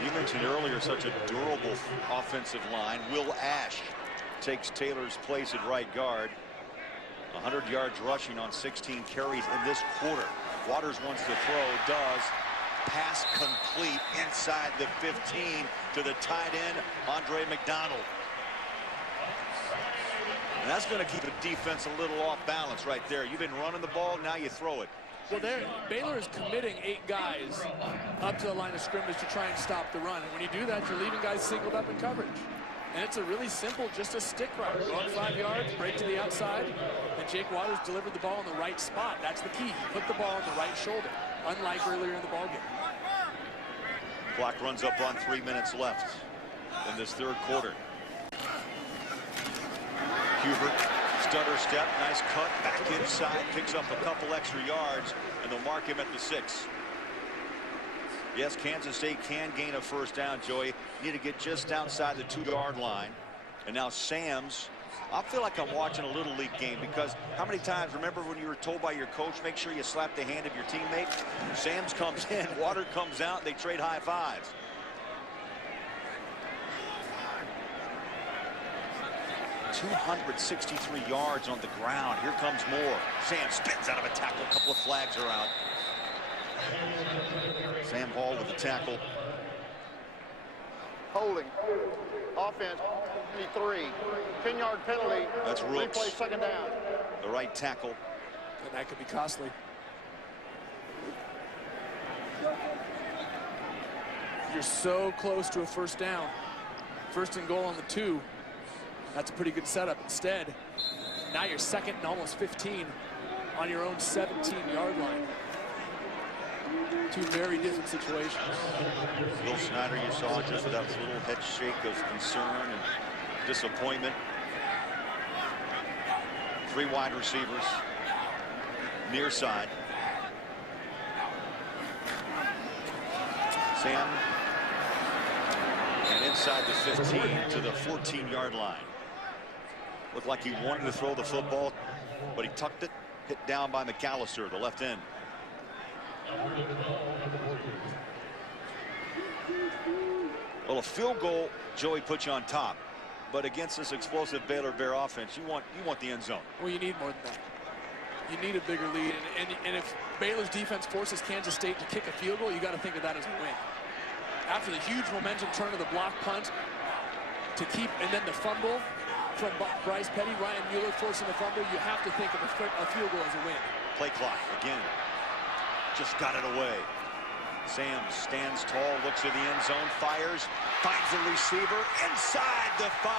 You mentioned earlier such a durable offensive line. Will Ash takes Taylor's place at right guard. 100 yards rushing on 16 carries in this quarter. Waters wants to throw, does. Pass complete inside the 15 to the tight end, Andre McDonald. And that's going to keep the defense a little off balance right there. You've been running the ball, now you throw it. Well, Baylor is committing 8 guys up to the line of scrimmage to try and stop the run. And when you do that, you're leaving guys singled up in coverage. And it's a really simple, just a stick route. Go up 5 yards, break to the outside, and Jake Waters delivered the ball in the right spot. That's the key. He put the ball on the right shoulder, unlike earlier in the ballgame. Clock runs up on 3 minutes left in this third quarter. Hubert, stutter step, nice cut, back inside, picks up a couple extra yards, and they'll mark him at the 6. Yes, Kansas State can gain a first down, Joey. Need to get just outside the 2-yard line. And now Sams, I feel like I'm watching a Little League game, because how many times, remember when you were told by your coach, make sure you slap the hand of your teammate? Sams comes in, Water comes out, they trade high fives. .263 yards on the ground. Here comes more. Sam spins out of a tackle. A couple of flags are out. Sam Hall with the tackle. Holding. Offense, 23. 10-yard penalty. That's Rooks. Replay second down. The right tackle. And that could be costly. You're so close to a first down. First and goal on the 2. That's a pretty good setup. Instead, now you're second and almost 15 on your own 17-yard line. Two very different situations. Will Snyder, you saw just that little head shake of concern and disappointment. 3 wide receivers, near side. Sam, and inside the 15 to the 14-yard line. Looked like he wanted to throw the football, but he tucked it, hit down by McAllister, the left end. Well, a field goal, Joey, puts you on top, but against this explosive Baylor Bear offense, you want the end zone. Well, you need more than that. You need a bigger lead, and if Baylor's defense forces Kansas State to kick a field goal, you got to think of that as a win. After the huge momentum turn of the block punt to keep, and then the fumble from Bryce Petty, Ryan Mueller forcing the fumble, you have to think of a field goal as a win. Play clock again. Just got it away. Sam stands tall, looks at the end zone, fires, finds the receiver inside the 5.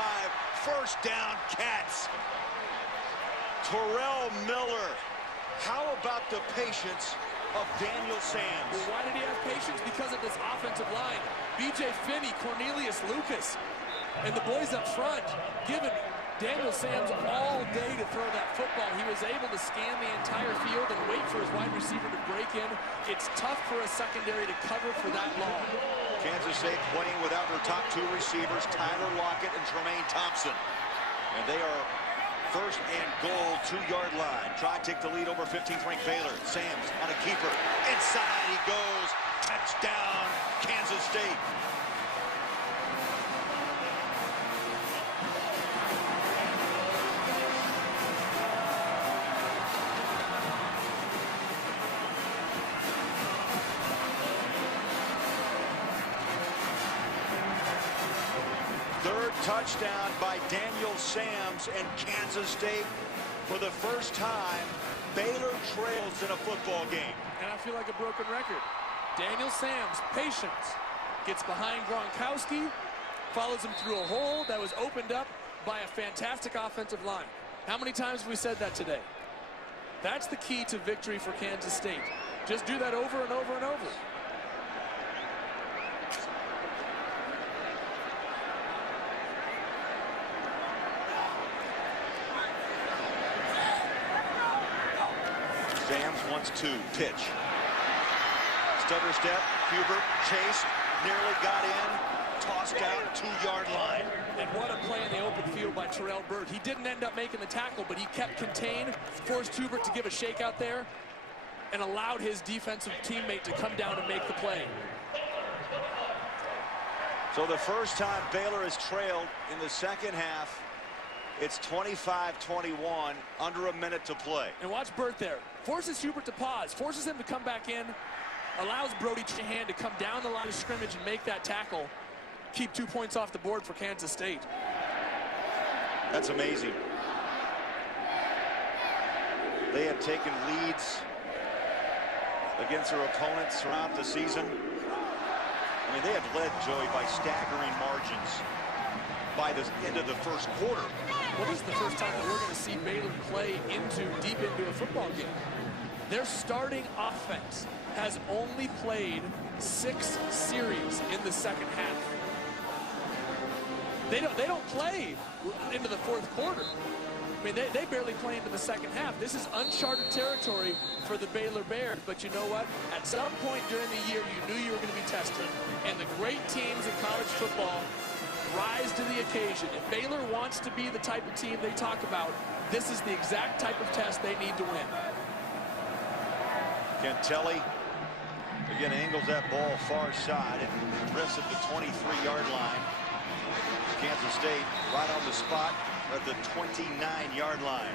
First down, Cats. Terrell Miller. How about the patience of Daniel Sams? Well, why did he have patience? Because of this offensive line. B.J. Finney, Cornelius Lucas, and the boys up front giving Daniel Sams all day to throw that football. He was able to scan the entire field and wait for his wide receiver to break in. It's tough for a secondary to cover for that long. Kansas State playing without their top 2 receivers, Tyler Lockett and Tremaine Thompson. And they are first and goal, 2-yard line. Try to take the lead over 15th ranked Baylor. Sams on a keeper. Inside he goes. Touchdown, Kansas State. Third touchdown by Daniel Sams, and Kansas State, for the first time, Baylor trails in a football game. And I feel like a broken record. Daniel Sams, patience, gets behind Gronkowski, follows him through a hole that was opened up by a fantastic offensive line. How many times have we said that today? That's the key to victory for Kansas State. Just do that over and over and over. Sams wants to pitch. Stutter step, Hubert, chase, nearly got in, tossed out, 2-yard line. And what a play in the open field by Terrell Byrd. He didn't end up making the tackle, but he kept contained, forced Hubert to give a shake out there, and allowed his defensive teammate to come down and make the play. So the first time Baylor has trailed in the second half, it's 25-21, under a minute to play. And watch Burt there. Forces Hubert to pause, forces him to come back in, allows Brody Shahan to come down the line of scrimmage and make that tackle. Keep 2 points off the board for Kansas State. That's amazing. They have taken leads against their opponents throughout the season. I mean, they have led, Joey, by staggering margins by the end of the first quarter. Well, this is the first time that we're going to see Baylor play deep into a football game. Their starting offense has only played 6 series in the second half. They don't play into the fourth quarter. I mean, they barely play into the second half. This is uncharted territory for the Baylor Bears. But you know what? At some point during the year, you knew you were going to be tested. And the great teams in college football rise to the occasion. If Baylor wants to be the type of team they talk about, this is the exact type of test they need to win. Cantelli again angles that ball far side and drifts at the 23-yard line. Kansas State right on the spot at the 29-yard line.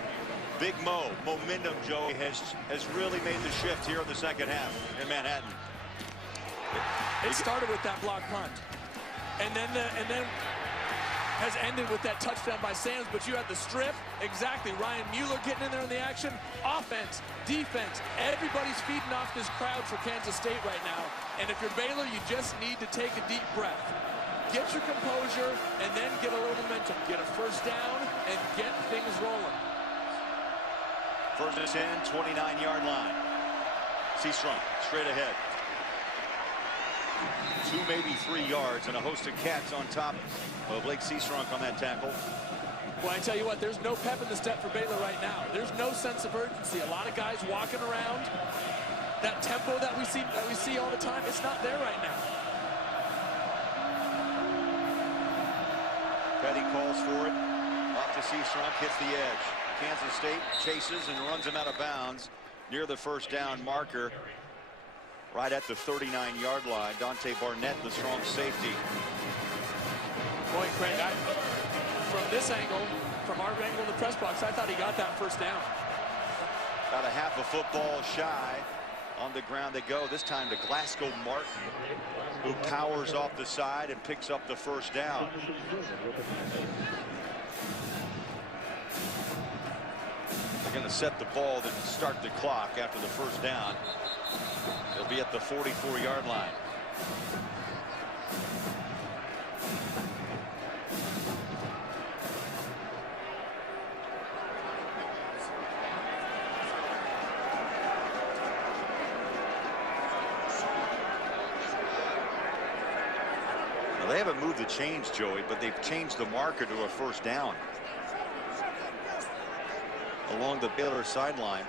Big Mo, momentum, Joe, has really made the shift here in the second half in Manhattan. It started with that block punt, and then has ended with that touchdown by Sams. But you had the strip, exactly. Ryan Mueller getting in there in the action. Offense, defense, everybody's feeding off this crowd for Kansas State right now. And if you're Baylor, you just need to take a deep breath. Get your composure, and then get a little momentum. Get a first down, and get things rolling. First and 10, 29-yard line. Seastrunk straight ahead. 2, maybe 3 yards, and a host of cats on top of Blake Seastrunk on that tackle. Well, I tell you what, there's no pep in the step for Baylor right now. There's no sense of urgency. A lot of guys walking around. That tempo that we see all the time, it's not there right now. Petty calls for it. Off to Seastrunk, hits the edge. Kansas State chases and runs him out of bounds near the first down marker. Right at the 39-yard line. Dante Barnett, the strong safety. Boy, Craig, from this angle, from our angle in the press box, I thought he got that first down. About a half a football shy. On the ground they go. This time to Glasgow Martin, who powers off the side and picks up the first down. They're going to set the ball, then start the clock after the first down. They'll be at the 44-yard line. Now, they haven't moved the chains, Joey, but they've changed the marker to a first down along the Baylor sideline.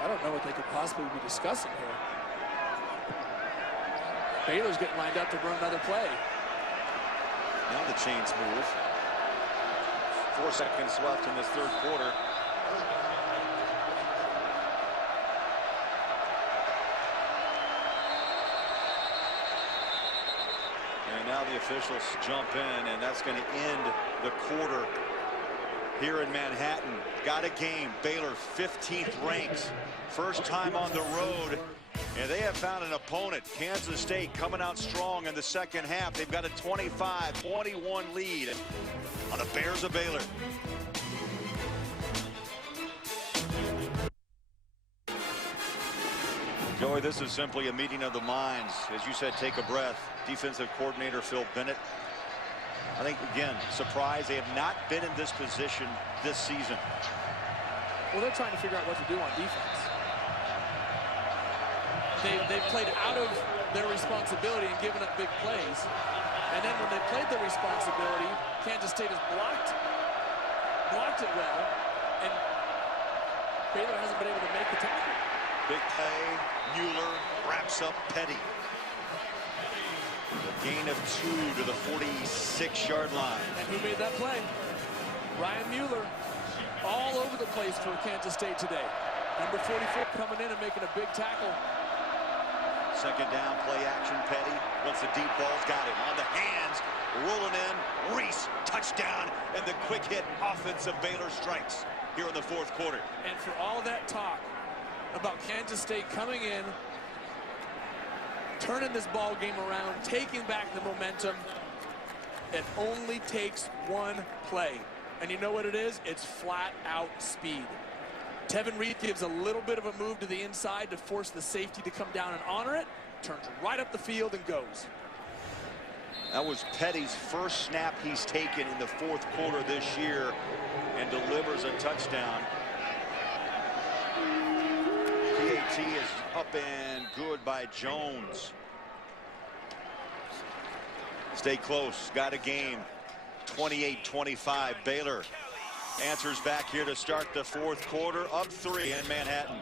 I don't know what they could possibly be discussing here. Baylor's getting lined up to run another play. Now the chains move. 4 seconds left in this third quarter. And now the officials jump in, and that's going to end the quarter here in Manhattan. Got a game. Baylor 15th ranked. First time on the road. And they have found an opponent. Kansas State coming out strong in the second half. They've got a 25-21 lead on the Bears of Baylor. Joey, this is simply a meeting of the minds. As you said, take a breath. Defensive coordinator Phil Bennett. I think, again, surprised they have not been in this position this season. Well, they're trying to figure out what to do on defense. They've played out of their responsibility and given up big plays. And then when they played their responsibility, Kansas State has blocked it well, and Baylor hasn't been able to make the tackle. Big play. Mueller wraps up Petty. A gain of 2 to the 46-yard line. And who made that play? Ryan Mueller. All over the place for Kansas State today. Number 44 coming in and making a big tackle. Second down, play action, Petty. Once the deep ball's got him on the hands, rolling in. Reese, touchdown, and the quick hit offense of Baylor strikes here in the fourth quarter. And for all that talk about Kansas State coming in, turning this ball game around, taking back the momentum, it only takes one play. And you know what it is? It's flat out speed. Tevin Reed gives a little bit of a move to the inside to force the safety to come down and honor it. Turns right up the field and goes. That was Petty's first snap he's taken in the fourth quarter this year and delivers a touchdown. PAT is up and good by Jones. Stay close, got a game. 28-25. Baylor answers back here to start the fourth quarter, up 3 in Manhattan.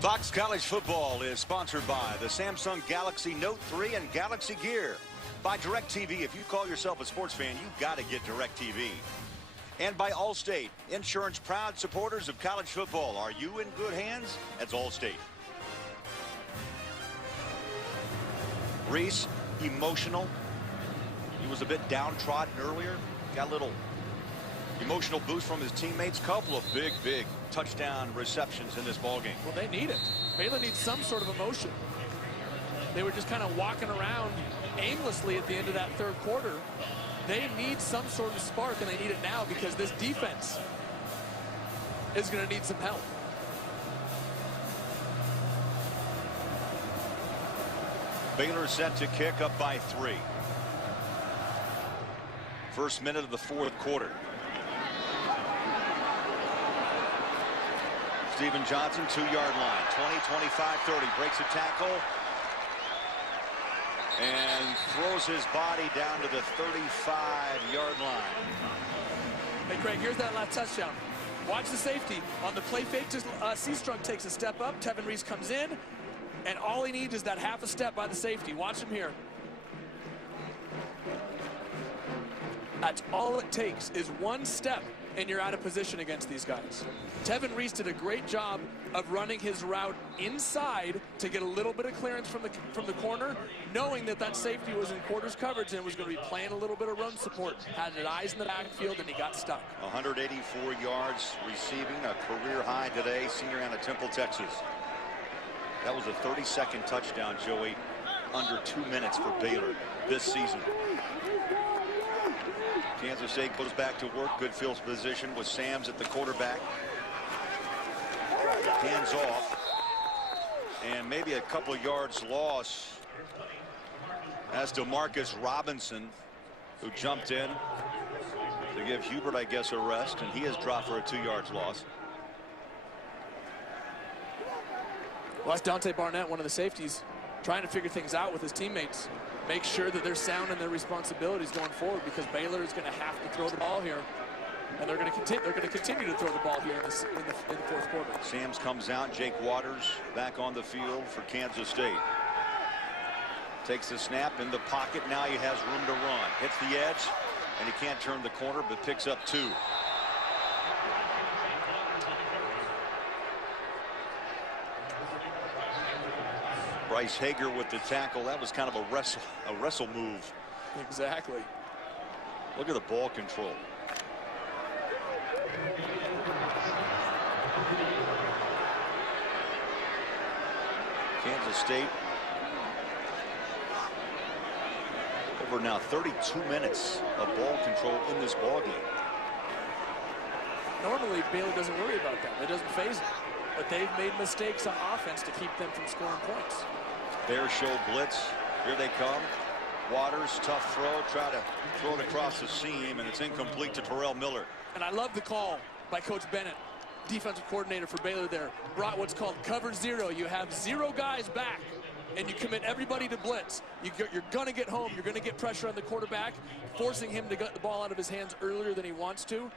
Fox College Football is sponsored by the Samsung Galaxy Note 3 and Galaxy Gear. By DirecTV. If you call yourself a sports fan, you've got to get DirecTV. And by Allstate, insurance proud supporters of college football. Are you in good hands? That's Allstate. Reese, emotional. He was a bit downtrodden earlier. Got a little emotional boost from his teammates. Couple of big touchdown receptions in this ballgame. Well, they need it. Baylor needs some sort of emotion. They were just kind of walking around aimlessly at the end of that third quarter. They need some sort of spark, and they need it now because this defense is going to need some help. Baylor set to kick, up by 3. First minute of the fourth quarter. Steven Johnson, 2-yard line. 20, 25, 30. Breaks a tackle. And throws his body down to the 35-yard line. Hey, Craig, here's that last touchdown. Watch the safety. On the play fake, Seastrunk takes a step up. Tevin Reese comes in. And all he needs is that half a step by the safety. Watch him here. That's all it takes is one step, and you're out of position against these guys. Tevin Reese did a great job of running his route inside to get a little bit of clearance from the corner, knowing that that safety was in quarters coverage and was going to be playing a little bit of run support. Had his eyes in the backfield, and he got stuck. 184 yards receiving, a career high today, senior out of Temple, Texas. That was a 32nd touchdown, Joey, under 2 minutes for Baylor this season. Kansas State goes back to work. Good field position with Sams at the quarterback. Hands off. And maybe a couple of yards loss as to Marcus Robinson, who jumped in to give Hubert, I guess, a rest, and he has dropped for a 2 yards loss. Well, that's Dante Barnett, one of the safeties, trying to figure things out with his teammates. Make sure that they're sound in their responsibilities going forward, because Baylor is going to have to throw the ball here, and they're going to continue to throw the ball here in the fourth quarter. Sams comes out. Jake Waters back on the field for Kansas State. Takes the snap in the pocket. Now he has room to run. Hits the edge, and he can't turn the corner, but picks up 2. Bryce Hager with the tackle. That was kind of a wrestle move. Exactly. Look at the ball control. Kansas State over now 32 minutes of ball control in this ball game. Normally, Baylor doesn't worry about that. It doesn't faze them. But they've made mistakes on offense to keep them from scoring points. Bears show blitz. Here they come. Waters, tough throw. Try to throw it across the seam, and it's incomplete to Terrell Miller. And I love the call by Coach Bennett, defensive coordinator for Baylor there. Brought what's called cover zero. You have 0 guys back, and you commit everybody to blitz. You're going to get home. You're going to get pressure on the quarterback, forcing him to get the ball out of his hands earlier than he wants to.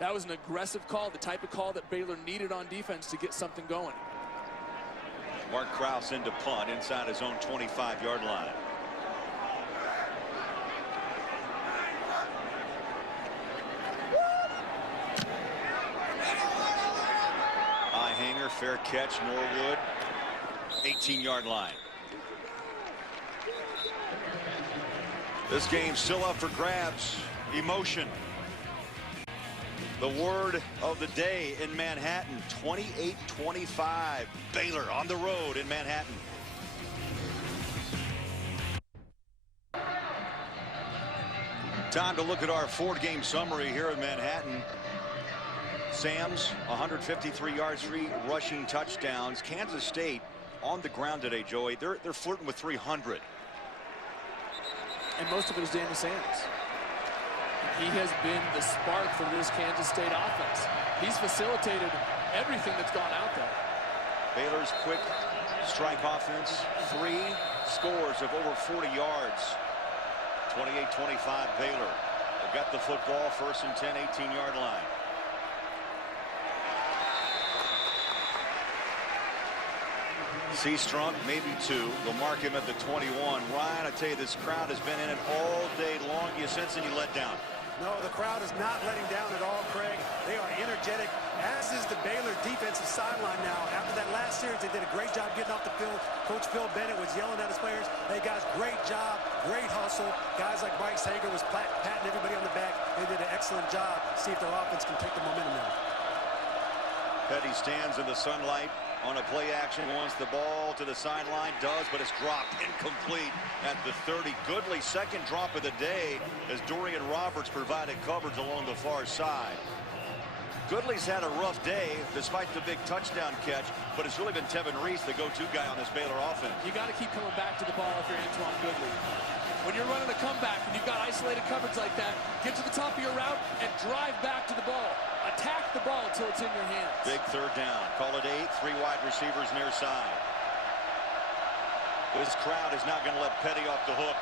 That was an aggressive call, the type of call that Baylor needed on defense to get something going. Mark Krause into punt inside his own 25-yard line. High hanger, fair catch, Norwood. 18-yard line. This game's still up for grabs. Emotion. The word of the day in Manhattan, 28-25. Baylor on the road in Manhattan. Time to look at our 4-game summary here in Manhattan. Sam's 153 yards, 3 rushing touchdowns. Kansas State on the ground today, Joey. They're flirting with 300. And most of it is Daniel Sam's. He has been the spark for this Kansas State offense. He's facilitated everything that's gone out there. Baylor's quick strike offense, 3 scores of over 40 yards. 28-25 Baylor. They've got the football, first and 10, 18-yard line. Seastrunk, maybe 2. They'll mark him at the 21. Ryan, I tell you, this crowd has been in it all day long. You sense any letdown? No, the crowd is not letting down at all, Craig. They are energetic, as is the Baylor defensive sideline now. After that last series, they did a great job getting off the field. Coach Phil Bennett was yelling at his players, hey, guys, great job, great hustle. Guys like Bryce Hager was patting everybody on the back. They did an excellent job. See if their offense can take the momentum now. Petty stands in the sunlight on a play action, wants the ball to the sideline, does, but it's dropped incomplete at the 30. Goodley, second drop of the day as Dorian Roberts provided coverage along the far side. Goodley's had a rough day despite the big touchdown catch, but it's really been Tevin Reese, the go-to guy on this Baylor offense. You got to keep coming back to the ball if you're Antoine Goodley. When you're running a comeback and you've got isolated coverage like that, get to the top of your route and drive back to the ball. Attack the ball until it's in your hands. Big third down. Call it 8. 3 wide receivers near side. This crowd is not going to let Petty off the hook.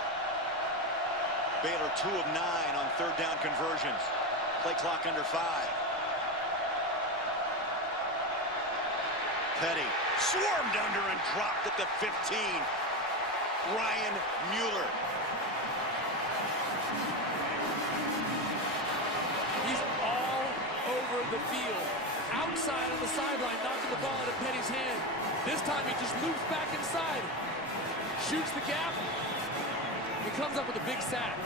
Baylor 2 of 9 on third down conversions. Play clock under 5. Petty swarmed under and dropped at the 15. Ryan Mueller. He's all over the field. Outside on the sideline, knocking the ball out of Petty's hand. This time he just loops back inside. Shoots the gap. He comes up with a big sack.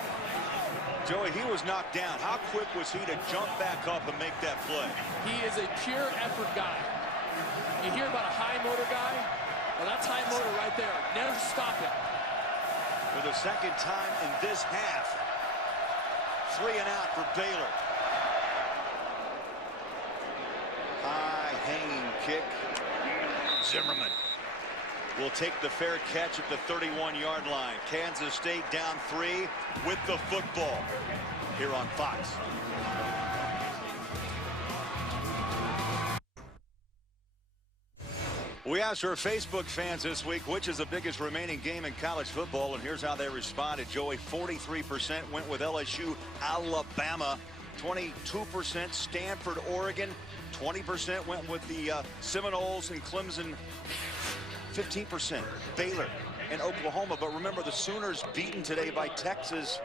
Joey, he was knocked down. How quick was he to jump back up and make that play? He is a pure effort guy. You hear about a high motor guy? Well, that's high motor right there. Never stop it. For the second time in this half. 3 and out for Baylor. High hanging kick. Zimmerman will take the fair catch at the 31-yard line. Kansas State down 3 with the football here on Fox. We asked our Facebook fans this week which is the biggest remaining game in college football, and here's how they responded. Joey, 43% went with LSU, Alabama, 22% Stanford, Oregon, 20% went with the Seminoles and Clemson, 15% Baylor and Oklahoma. But remember, the Sooners beaten today by Texas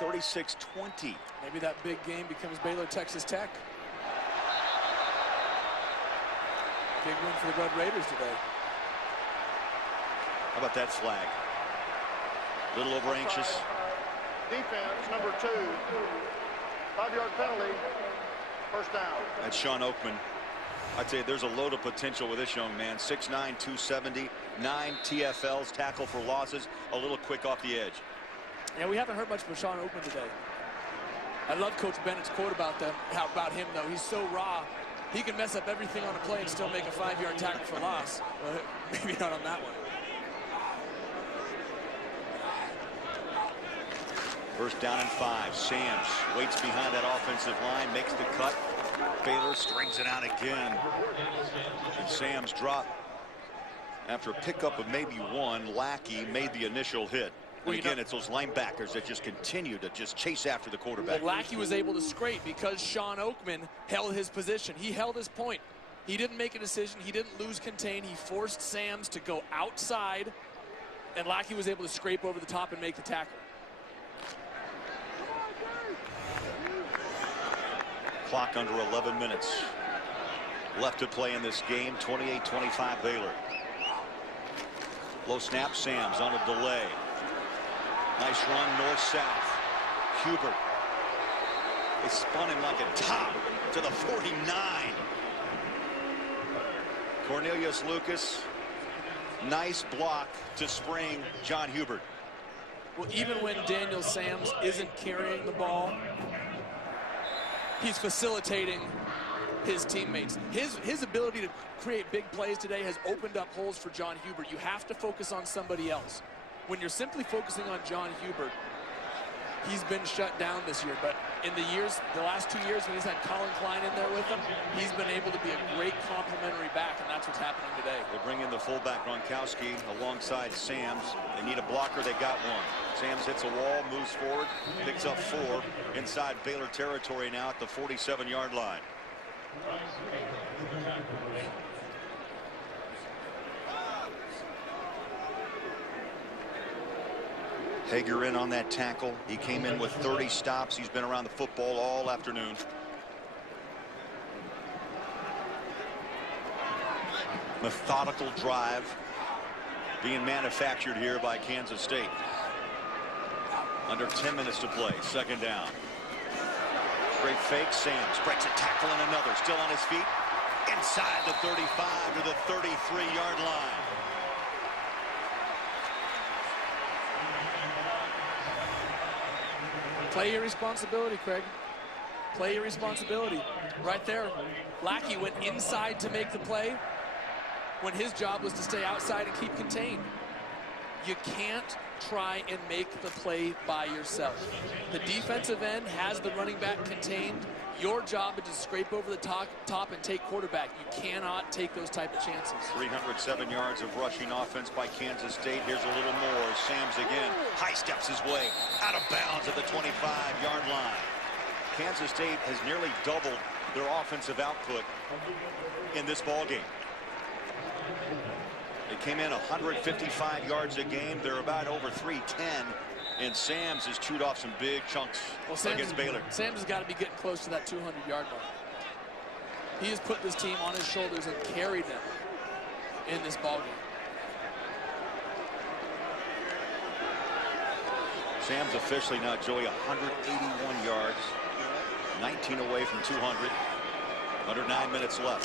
36-20. Maybe that big game becomes Baylor Texas Tech. Big win for the Red Raiders today. How about that flag? A little over anxious. Defense, number 2. 5-yard penalty. First down. That's Sean Oakman. I tell you, there's a load of potential with this young man. 6'9", 270, 9 TFLs, tackle for losses, a little quick off the edge. Yeah, we haven't heard much from Sean Oakman today. I love Coach Bennett's quote about him, though. He's so raw. He can mess up everything on a play and still make a 5-yard tackle for loss. Well, maybe not on that one. First down and 5. Sams waits behind that offensive line, makes the cut. Baylor strings it out again. And Sams dropped after a pickup of maybe one. Lackey made the initial hit. And again, it's those linebackers that just continue to just chase after the quarterback. Well, Lackey was able to scrape because Sean Oakman held his position. He held his point. He didn't make a decision. He didn't lose contain. He forced Sams to go outside, and Lackey was able to scrape over the top and make the tackle. Clock under 11 minutes left to play in this game. 28-25 Baylor. Low snap. Sams on a delay. Nice run north-south. Hubert. They spun him like a top to the 49. Cornelius Lucas. Nice block to spring John Hubert. Well, even when Daniel Sams isn't carrying the ball, he's facilitating his teammates. His ability to create big plays today has opened up holes for John Hubert. You have to focus on somebody else. When you're simply focusing on John Hubert, he's been shut down this year. But in the last 2 years when he's had Colin Klein in there with him, he's been able to be a great complementary back, and that's what's happening today. They bring in the fullback Gronkowski alongside Sams. They need a blocker. They got one. Sams hits a wall, moves forward, picks up 4 inside Baylor territory now at the 47-yard line. Hager in on that tackle. He came in with 30 stops. He's been around the football all afternoon. Methodical drive being manufactured here by Kansas State. Under 10 minutes to play. Second down. Great fake. Sams breaks a tackle and another. Still on his feet. Inside the 35 to the 33-yard line. Play your responsibility, Craig. Play your responsibility. Right there, Lackey went inside to make the play when his job was to stay outside and keep contained. You can't try and make the play by yourself. The defensive end has the running back contained. Your job is to scrape over the top and take quarterback. You cannot take those type of chances. 307 yards of rushing offense by Kansas State. Here's a little more. Sams again. High steps his way out of bounds at the 25-yard line. Kansas State has nearly doubled their offensive output in this ball game. They came in 155 yards a game. They're about over 310. And Sams has chewed off some big chunks against Baylor. Sams has got to be getting close to that 200-yard mark. He has put this team on his shoulders and carried them in this ballgame. Sams officially now, Joey, 181 yards, 19 away from 200. Under 9 minutes left.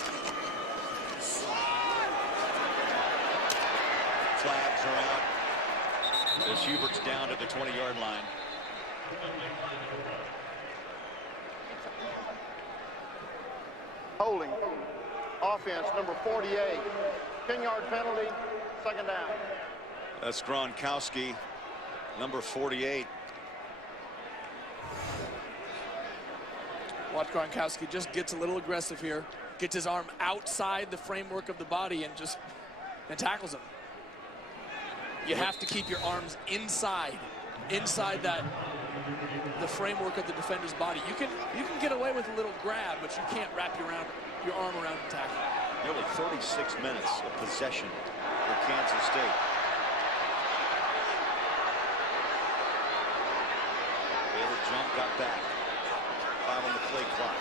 Flags are out. As Hubert's down to the 20-yard line. Holding. Offense, number 48. 10-yard penalty, second down. That's Gronkowski, number 48. Watch Gronkowski just gets a little aggressive here. Gets his arm outside the framework of the body and tackles him. You have to keep your arms inside the framework of the defender's body. You can get away with a little grab, but you can't wrap your arm around the tackle. Nearly 36 minutes of possession for Kansas State. Baylor jump, got back. 5 on the play clock.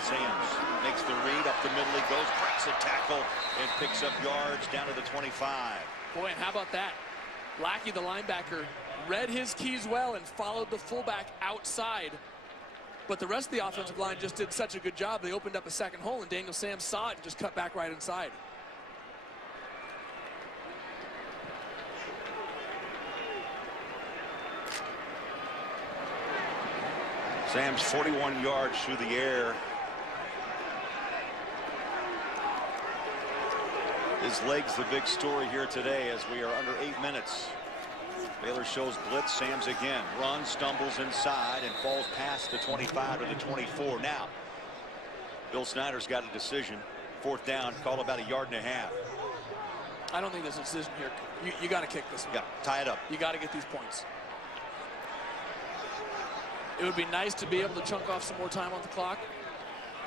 Sams makes the read, up the middle he goes, breaks a tackle, and picks up yards down to the 25. Boy, and how about that? Lackey, the linebacker, read his keys well and followed the fullback outside. But the rest of the offensive line just did such a good job. They opened up a second hole, and Daniel Sams saw it and just cut back right inside. Sam's 41 yards through the air. His legs the big story here today as we are under 8 minutes. Baylor shows blitz. Sam's again runs, stumbles inside, and falls past the 25 to the 24. Now, Bill Snyder's got a decision. 4th down, call about a yard and a half. I don't think there's a decision here. You got to kick this one. Yeah, tie it up. You got to get these points. It would be nice to be able to chunk off some more time on the clock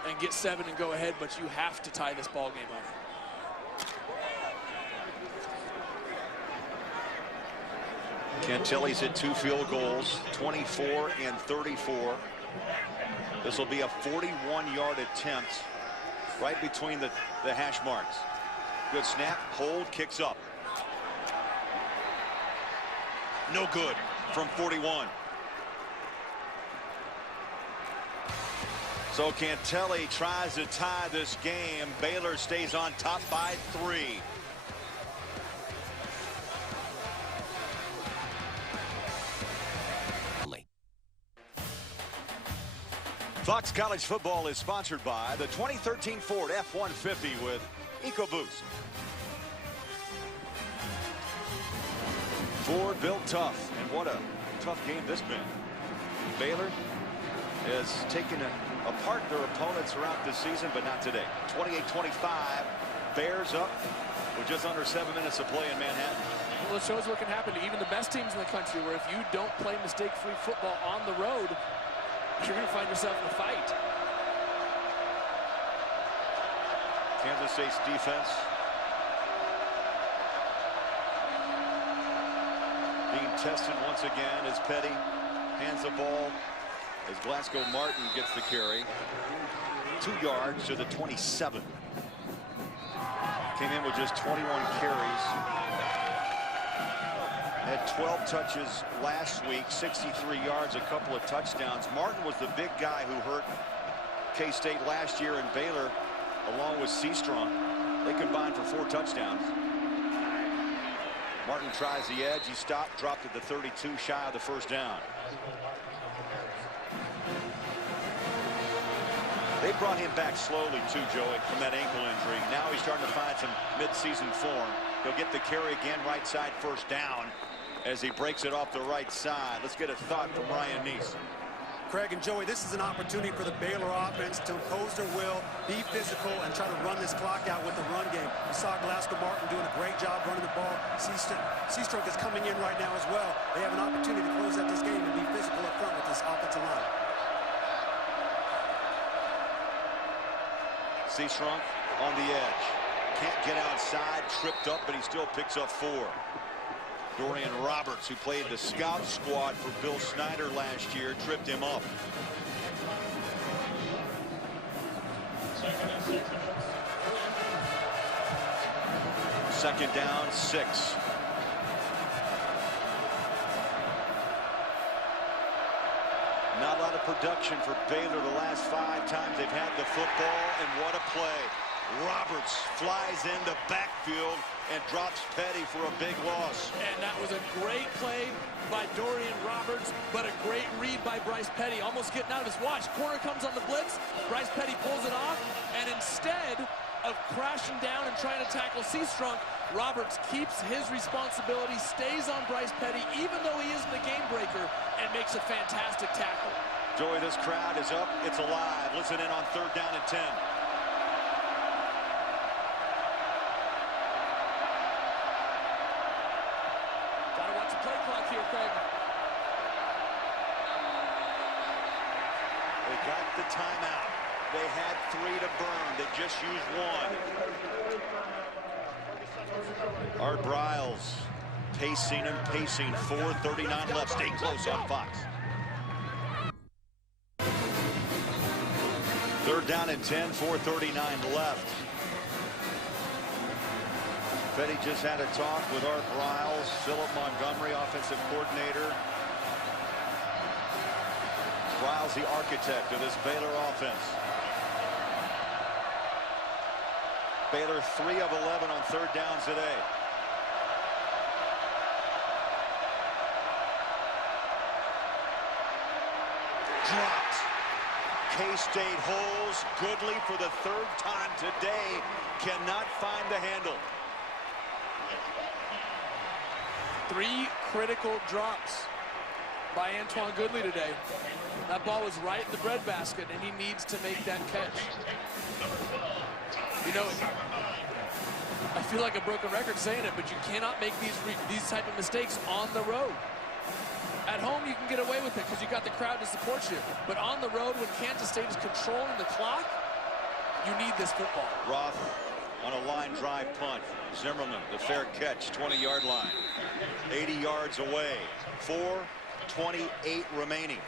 and get 7 and go ahead, but you have to tie this ball game up. Cantelli's hit 2 field goals, 24 and 34. This will be a 41-yard attempt right between the hash marks. Good snap, hold, kicks up. No good from 41. So Cantelli tries to tie this game. Baylor stays on top by 3. Fox College Football is sponsored by the 2013 Ford F-150 with EcoBoost. Ford built tough, and what a tough game this been. Baylor has taken apart their opponents throughout this season, but not today. 28-25, Bears up with just under 7 minutes of play in Manhattan. Well, it shows what can happen to even the best teams in the country, where if you don't play mistake-free football on the road, you're going to find yourself in a fight. Kansas State's defense being tested once again as Petty hands the ball as Glasgow Martin gets the carry. 2 yards to the 27. Came in with just 21 carries. Had 12 touches last week, 63 yards, a couple of touchdowns. Martin was the big guy who hurt K-State last year, and Baylor, along with Seastrong, they combined for 4 touchdowns. Martin tries the edge. He stopped, dropped at the 32, shy of the 1st down. They brought him back slowly, too, Joey, from that ankle injury. Now he's starting to find some midseason form. He'll get the carry again, right side, 1st down, as he breaks it off the right side. Let's get a thought from Ryan Neese. Craig and Joey, this is an opportunity for the Baylor offense to impose their will, be physical, and try to run this clock out with the run game. We saw Glasgow Martin doing a great job running the ball. Seastrong is coming in right now as well. They have an opportunity to close out this game and be physical up front with this offensive line. Seastrong on the edge. Can't get outside, tripped up, but he still picks up 4. Dorian Roberts, who played the scout squad for Bill Snyder last year, tripped him up. Second down, 6. Not a lot of production for Baylor the last 5 times they've had the football, and what a play. Roberts flies into backfield and drops Petty for a big loss. And that was a great play by Dorian Roberts, but a great read by Bryce Petty. Almost getting out of his watch. Corner comes on the blitz. Bryce Petty pulls it off, and instead of crashing down and trying to tackle Seastrong, Roberts keeps his responsibility, stays on Bryce Petty, even though he isn't a game breaker, and makes a fantastic tackle. Joey, this crowd is up. It's alive. Listen in on 3rd down and 10. The timeout. They had 3 to burn. They just used 1. Art Briles pacing and pacing. 4:39 left. Stay close on Fox. 3rd down and 10. 4:39 left. Petty just had a talk with Art Briles, Philip Montgomery, offensive coordinator. Briles, the architect of this Baylor offense. Baylor 3 of 11 on 3rd downs today. Dropped. K-State holds. Goodley for the third time today cannot find the handle. 3 critical drops by Antoine Goodley today. That ball was right in the breadbasket, and he needs to make that catch. You know, I feel like a broken record saying it, but you cannot make these type of mistakes on the road. At home, you can get away with it because you got the crowd to support you. But on the road, when Kansas State is controlling the clock, you need this football. Roth on a line drive punt. Zimmerman, the fair catch, 20-yard line. 80 yards away. 4:28 remaining.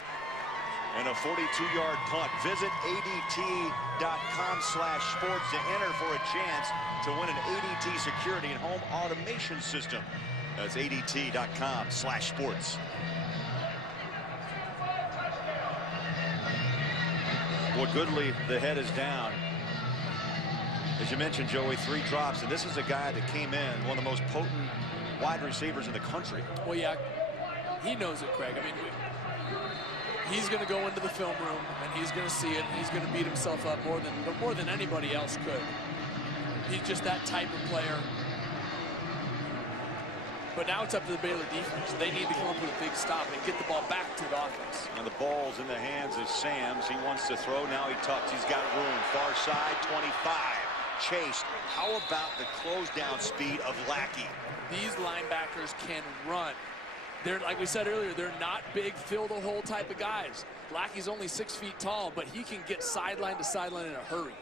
And a 42-yard punt. Visit ADT.com/sports to enter for a chance to win an ADT security and home automation system. That's ADT.com/sports. Boy, Goodley, the head is down. As you mentioned, Joey, 3 drops, and this is a guy that came in, one of the most potent wide receivers in the country. Well, yeah, he knows it, Craig. I mean, he's going to go into the film room, and he's going to see it, and he's going to beat himself up more than anybody else could. He's just that type of player. But now it's up to the Baylor defense. They need to come up with a big stop and get the ball back to the offense. And the ball's in the hands of Sams. He wants to throw. Now he tucks. He's got room. Far side, 25. Chased. How about the close down speed of Lackey? These linebackers can run. They're, like we said earlier, they're not big fill the hole type of guys. Lackey's only 6 feet tall, but he can get sideline to sideline in a hurry.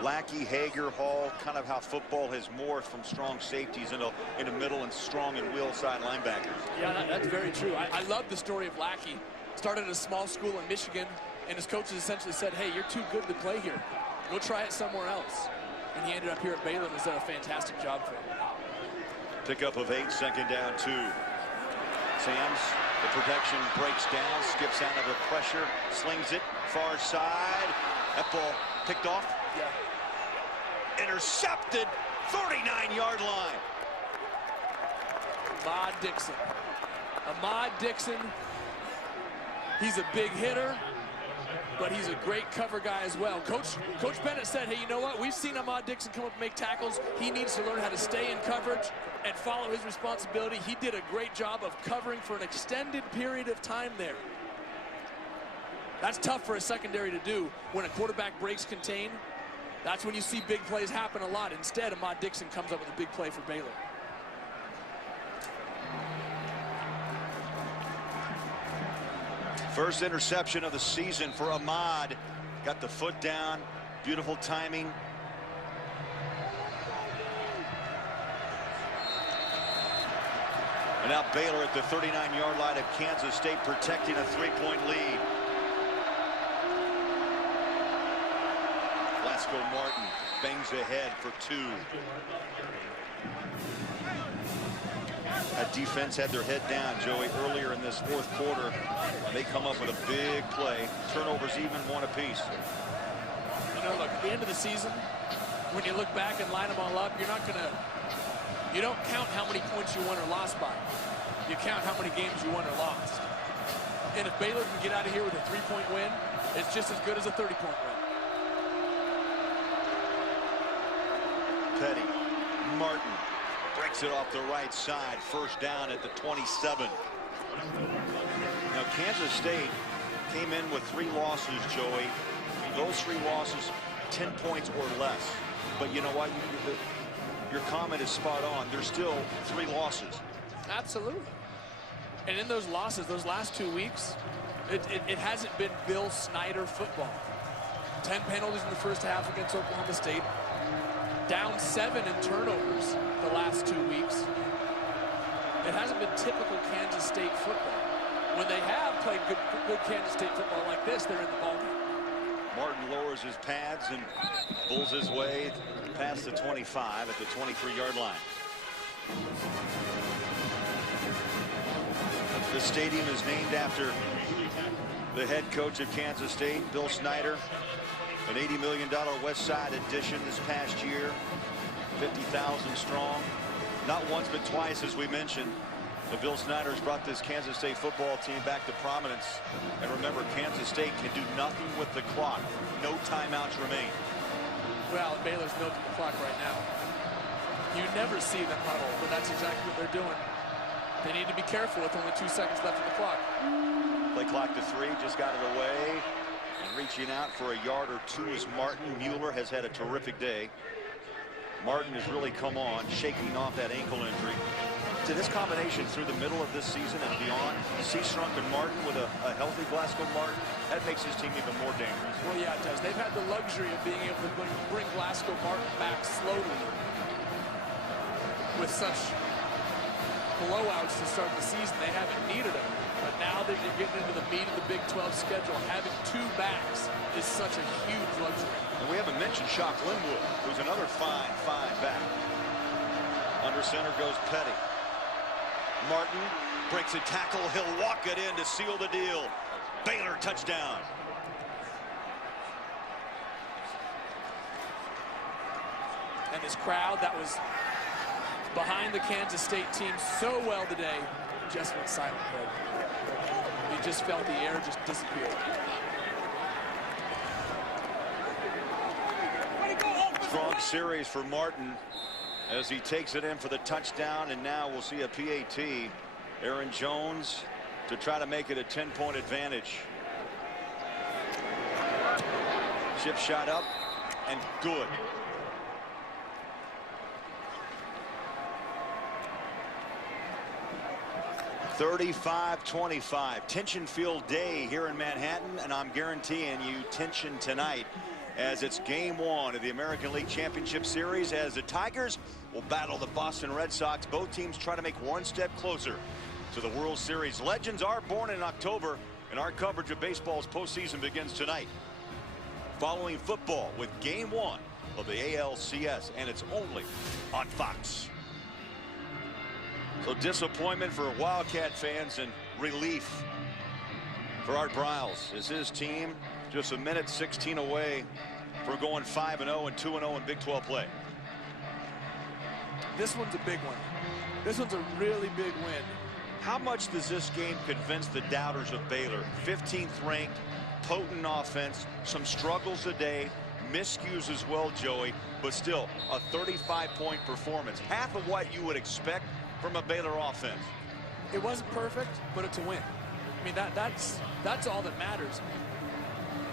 Lackey, Hager, Hall, kind of how football has morphed from strong safeties into middle and strong and wheel side linebackers. Yeah, that's very true. I love the story of Lackey. Started at a small school in Michigan, and his coaches essentially said, hey, you're too good to play here. Go try it somewhere else. And he ended up here at Baylor and has done a fantastic job for him. Pickup of 8, second down 2. Sams, the protection breaks down, skips out of the pressure, slings it, far side. That ball picked off. Yeah. Intercepted, 39-yard line. Ahmad Dixon. Ahmad Dixon, he's a big hitter, but he's a great cover guy as well. Coach Bennett said, hey, you know what? We've seen Ahmad Dixon come up and make tackles. He needs to learn how to stay in coverage and follow his responsibility. He did a great job of covering for an extended period of time there. That's tough for a secondary to do when a quarterback breaks contain. That's when you see big plays happen a lot. Instead, Ahmad Dixon comes up with a big play for Baylor. First interception of the season for Ahmad. Got the foot down. Beautiful timing. And now Baylor at the 39-yard line of Kansas State, protecting a 3-point lead. Martin bangs ahead for 2. That defense had their head down, Joey, earlier in this 4th quarter. And they come up with a big play. Turnovers even 1 apiece. You know, look, at the end of the season, when you look back and line them all up, you don't count how many points you won or lost by. You count how many games you won or lost. And if Baylor can get out of here with a 3-point win, it's just as good as a 30-point win. Petty, Martin breaks it off the right side. First down at the 27. Now Kansas State came in with 3 losses, Joey. Those 3 losses, 10 points or less. But you know what? Your comment is spot on. There's still 3 losses. Absolutely. And in those losses, those last 2 weeks, it hasn't been Bill Snyder football. 10 penalties in the first half against Oklahoma State. Down 7 in turnovers the last 2 weeks. It hasn't been typical Kansas State football. When they have played good Kansas State football like this, they're in the ballgame. Martin lowers his pads and bulls his way past the 25 at the 23-yard line. The stadium is named after the head coach of Kansas State, Bill Snyder. An $80 million West Side addition this past year. 50,000 strong. Not once but twice, as we mentioned, The Bill Snyders brought this Kansas State football team back to prominence. And remember, Kansas State can do nothing with the clock. No timeouts remain. Well, Baylor's milking the clock right now. You never see them huddle, but that's exactly what they're doing. They need to be careful with only 2 seconds left on the clock. Play clock to 3, just got it away. And reaching out for a yard or two is Martin. Mueller has had a terrific day. Martin has really come on, shaking off that ankle injury. To this combination through the middle of this season and beyond, Seastrunk and Martin with a healthy Glasgow Martin, that makes his team even more dangerous. Well, yeah, it does. They've had the luxury of being able to bring Glasgow Martin back slowly with such blowouts to start the season. They haven't needed them. But now that you're getting into the meat of the Big 12 schedule, having 2 backs is such a huge luxury. And we haven't mentioned Shock Linwood, who's another fine back. Under center goes Petty. Martin breaks a tackle. He'll walk it in to seal the deal. Baylor touchdown. And this crowd that was behind the Kansas State team so well today just went silent. You just felt the air just disappear. Strong series for Martin as he takes it in for the touchdown, and now we'll see a PAT. Aaron Jones to try to make it a 10-point advantage. Chip shot up and good. (35-25) tension-filled day here in Manhattan, and I'm guaranteeing you tension tonight as it's game 1 of the American League Championship Series, as the Tigers will battle the Boston Red Sox. Both teams try to make one step closer to the World Series. Legends are born in October, and our coverage of baseball's postseason begins tonight. Following football with game 1 of the ALCS, and it's only on Fox. So disappointment for Wildcat fans and relief for Art Briles as his team just a minute 16 away from going 5-0 and 2-0 in Big 12 play. This one's a big one. This one's a really big win. How much does this game convince the doubters of Baylor? 15th ranked, potent offense, some struggles today, miscues as well, Joey, but still a 35-point performance. Half of what you would expect from a Baylor offense. It wasn't perfect, but it's a win. I mean, that's all that matters.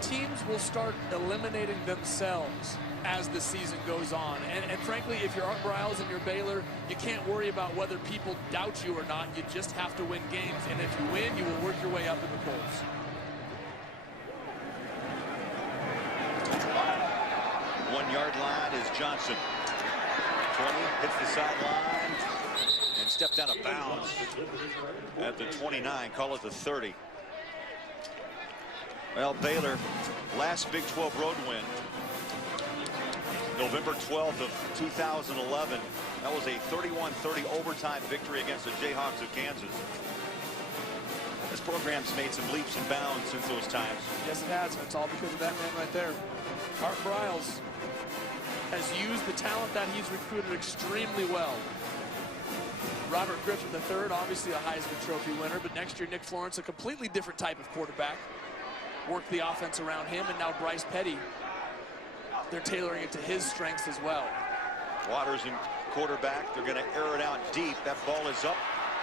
Teams will start eliminating themselves as the season goes on. And frankly, if you're Art Briles and you're Baylor, you can't worry about whether people doubt you or not. You just have to win games. And if you win, you will work your way up in the polls. One-yard line is Johnson. 20, hits the sideline, and stepped out of bounds at the 29, call it the 30. Well, Baylor, last Big 12 road win, November 12th of 2011. That was a 31-30 overtime victory against the Jayhawks of Kansas. This program's made some leaps and bounds since those times. Yes, it has, and it's all because of that man right there. Art Briles has used the talent that he's recruited extremely well. Robert Griffin III, obviously a Heisman Trophy winner, but next year Nick Florence, a completely different type of quarterback. Worked the offense around him, and now Bryce Petty. They're tailoring it to his strengths as well. Waters in quarterback. They're going to air it out deep. That ball is up.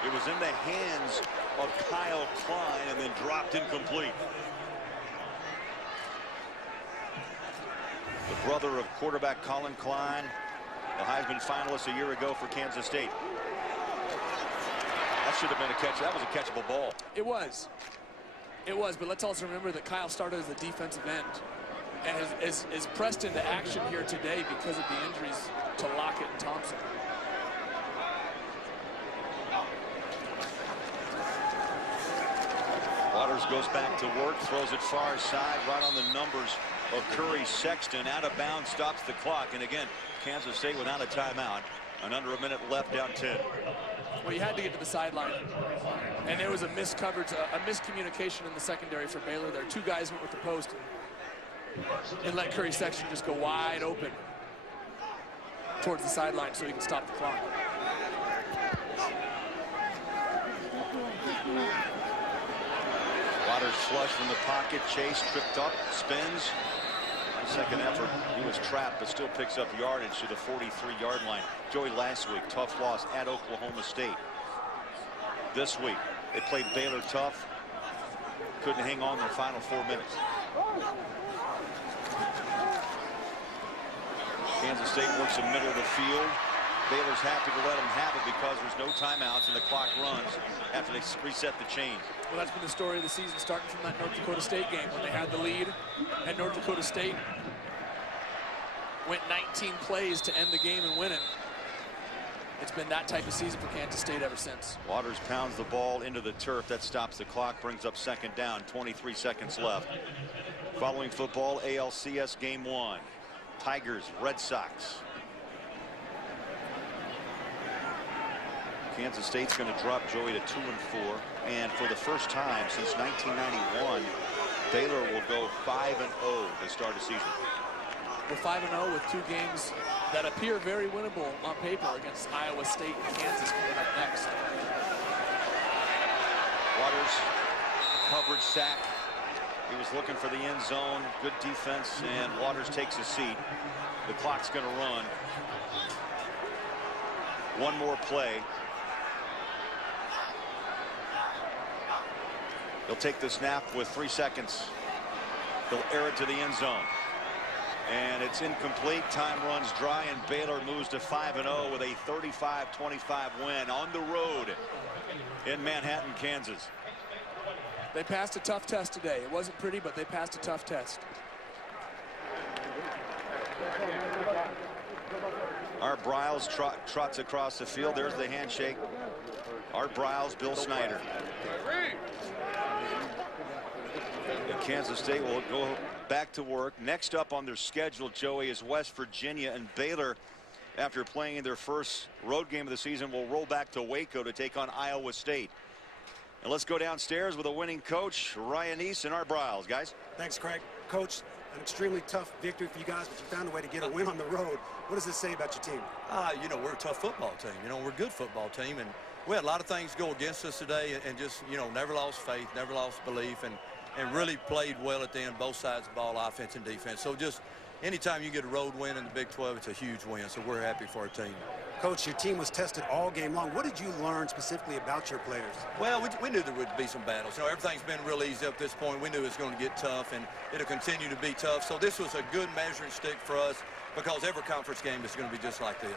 It was in the hands of Kyle Klein and then dropped incomplete. The brother of quarterback Colin Klein, the Heisman finalist a year ago for Kansas State. That should have been a catch. That was a catchable ball. It was. It was, but let's also remember that Kyle started as a defensive end and is pressed into action here today because of the injuries to Lockett and Thompson. Waters goes back to work, throws it far side, right on the numbers of Curry Sexton. Out of bounds, stops the clock, and again, Kansas State without a timeout, and under a minute left, down 10. Well, you had to get to the sideline, and there was a miscoverage, a miscommunication in the secondary for Baylor there. 2 guys went with the post and let Curry Sexton just go wide open towards the sideline so he can stop the clock. Waters flush from the pocket. Chase tripped up, spins. Second effort, he was trapped, but still picks up yardage to the 43-yard line. Joey, last week, tough loss at Oklahoma State. This week, they played Baylor tough. Couldn't hang on in the final 4 minutes. Kansas State works the middle of the field. Baylor's happy to let them have it because there's no timeouts and the clock runs after they reset the chains. Well, that's been the story of the season, starting from that North Dakota State game when they had the lead at North Dakota State. Went 19 plays to end the game and win it. It's been that type of season for Kansas State ever since. Waters pounds the ball into the turf. That stops the clock, brings up second down, 23 seconds left. Following football, ALCS Game 1. Tigers, Red Sox. Kansas State's going to drop Joey to 2-4. And for the first time since 1991, Baylor will go 5-0 to start the season. We're 5-0 with 2 games that appear very winnable on paper against Iowa State and Kansas coming up next. Waters, coverage sack. He was looking for the end zone. Good defense, and Waters takes a seat. The clock's going to run. One more play. They'll take the snap with 3 seconds. They'll air it to the end zone. And it's incomplete. Time runs dry, and Baylor moves to 5-0 with a 35-25 win on the road in Manhattan, Kansas. They passed a tough test today. It wasn't pretty, but they passed a tough test. Art Briles trots across the field. There's the handshake. Art Briles, Bill Snyder. And Kansas State will go back to work. Next up on their schedule, Joey, is West Virginia, and Baylor, after playing their first road game of the season, will roll back to Waco to take on Iowa State. And let's go downstairs with a winning coach, Ryan East and Art Briles. Guys. Thanks, Craig. Coach, an extremely tough victory for you guys, but you found a way to get a win on the road. What does this say about your team? You know, we're a tough football team. You know, we're a good football team, and we had a lot of things go against us today, and just, you know, never lost faith, never lost belief, and really played well at the end, both sides of the ball, offense and defense. So just anytime you get a road win in the Big 12, it's a huge win. So we're happy for our team. Coach, your team was tested all game long. What did you learn specifically about your players? Well, we knew there would be some battles. You know, everything's been real easy up this point. We knew it was going to get tough, and it'll continue to be tough. So this was a good measuring stick for us because every conference game is going to be just like this.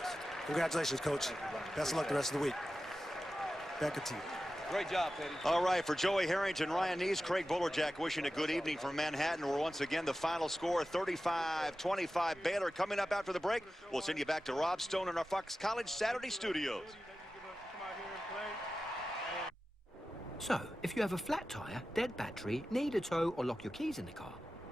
Congratulations, Coach. Best of luck the rest of the week. Back at you. Great job, Petty. All right, for Joey Harrington, Ryan Neese, Craig Bolerjack wishing a good evening from Manhattan, where once again the final score 35-25 Baylor. Coming up after the break, we'll send you back to Rob Stone in our Fox College Saturday studios. So, if you have a flat tyre, dead battery, need a tow or lock your keys in the car,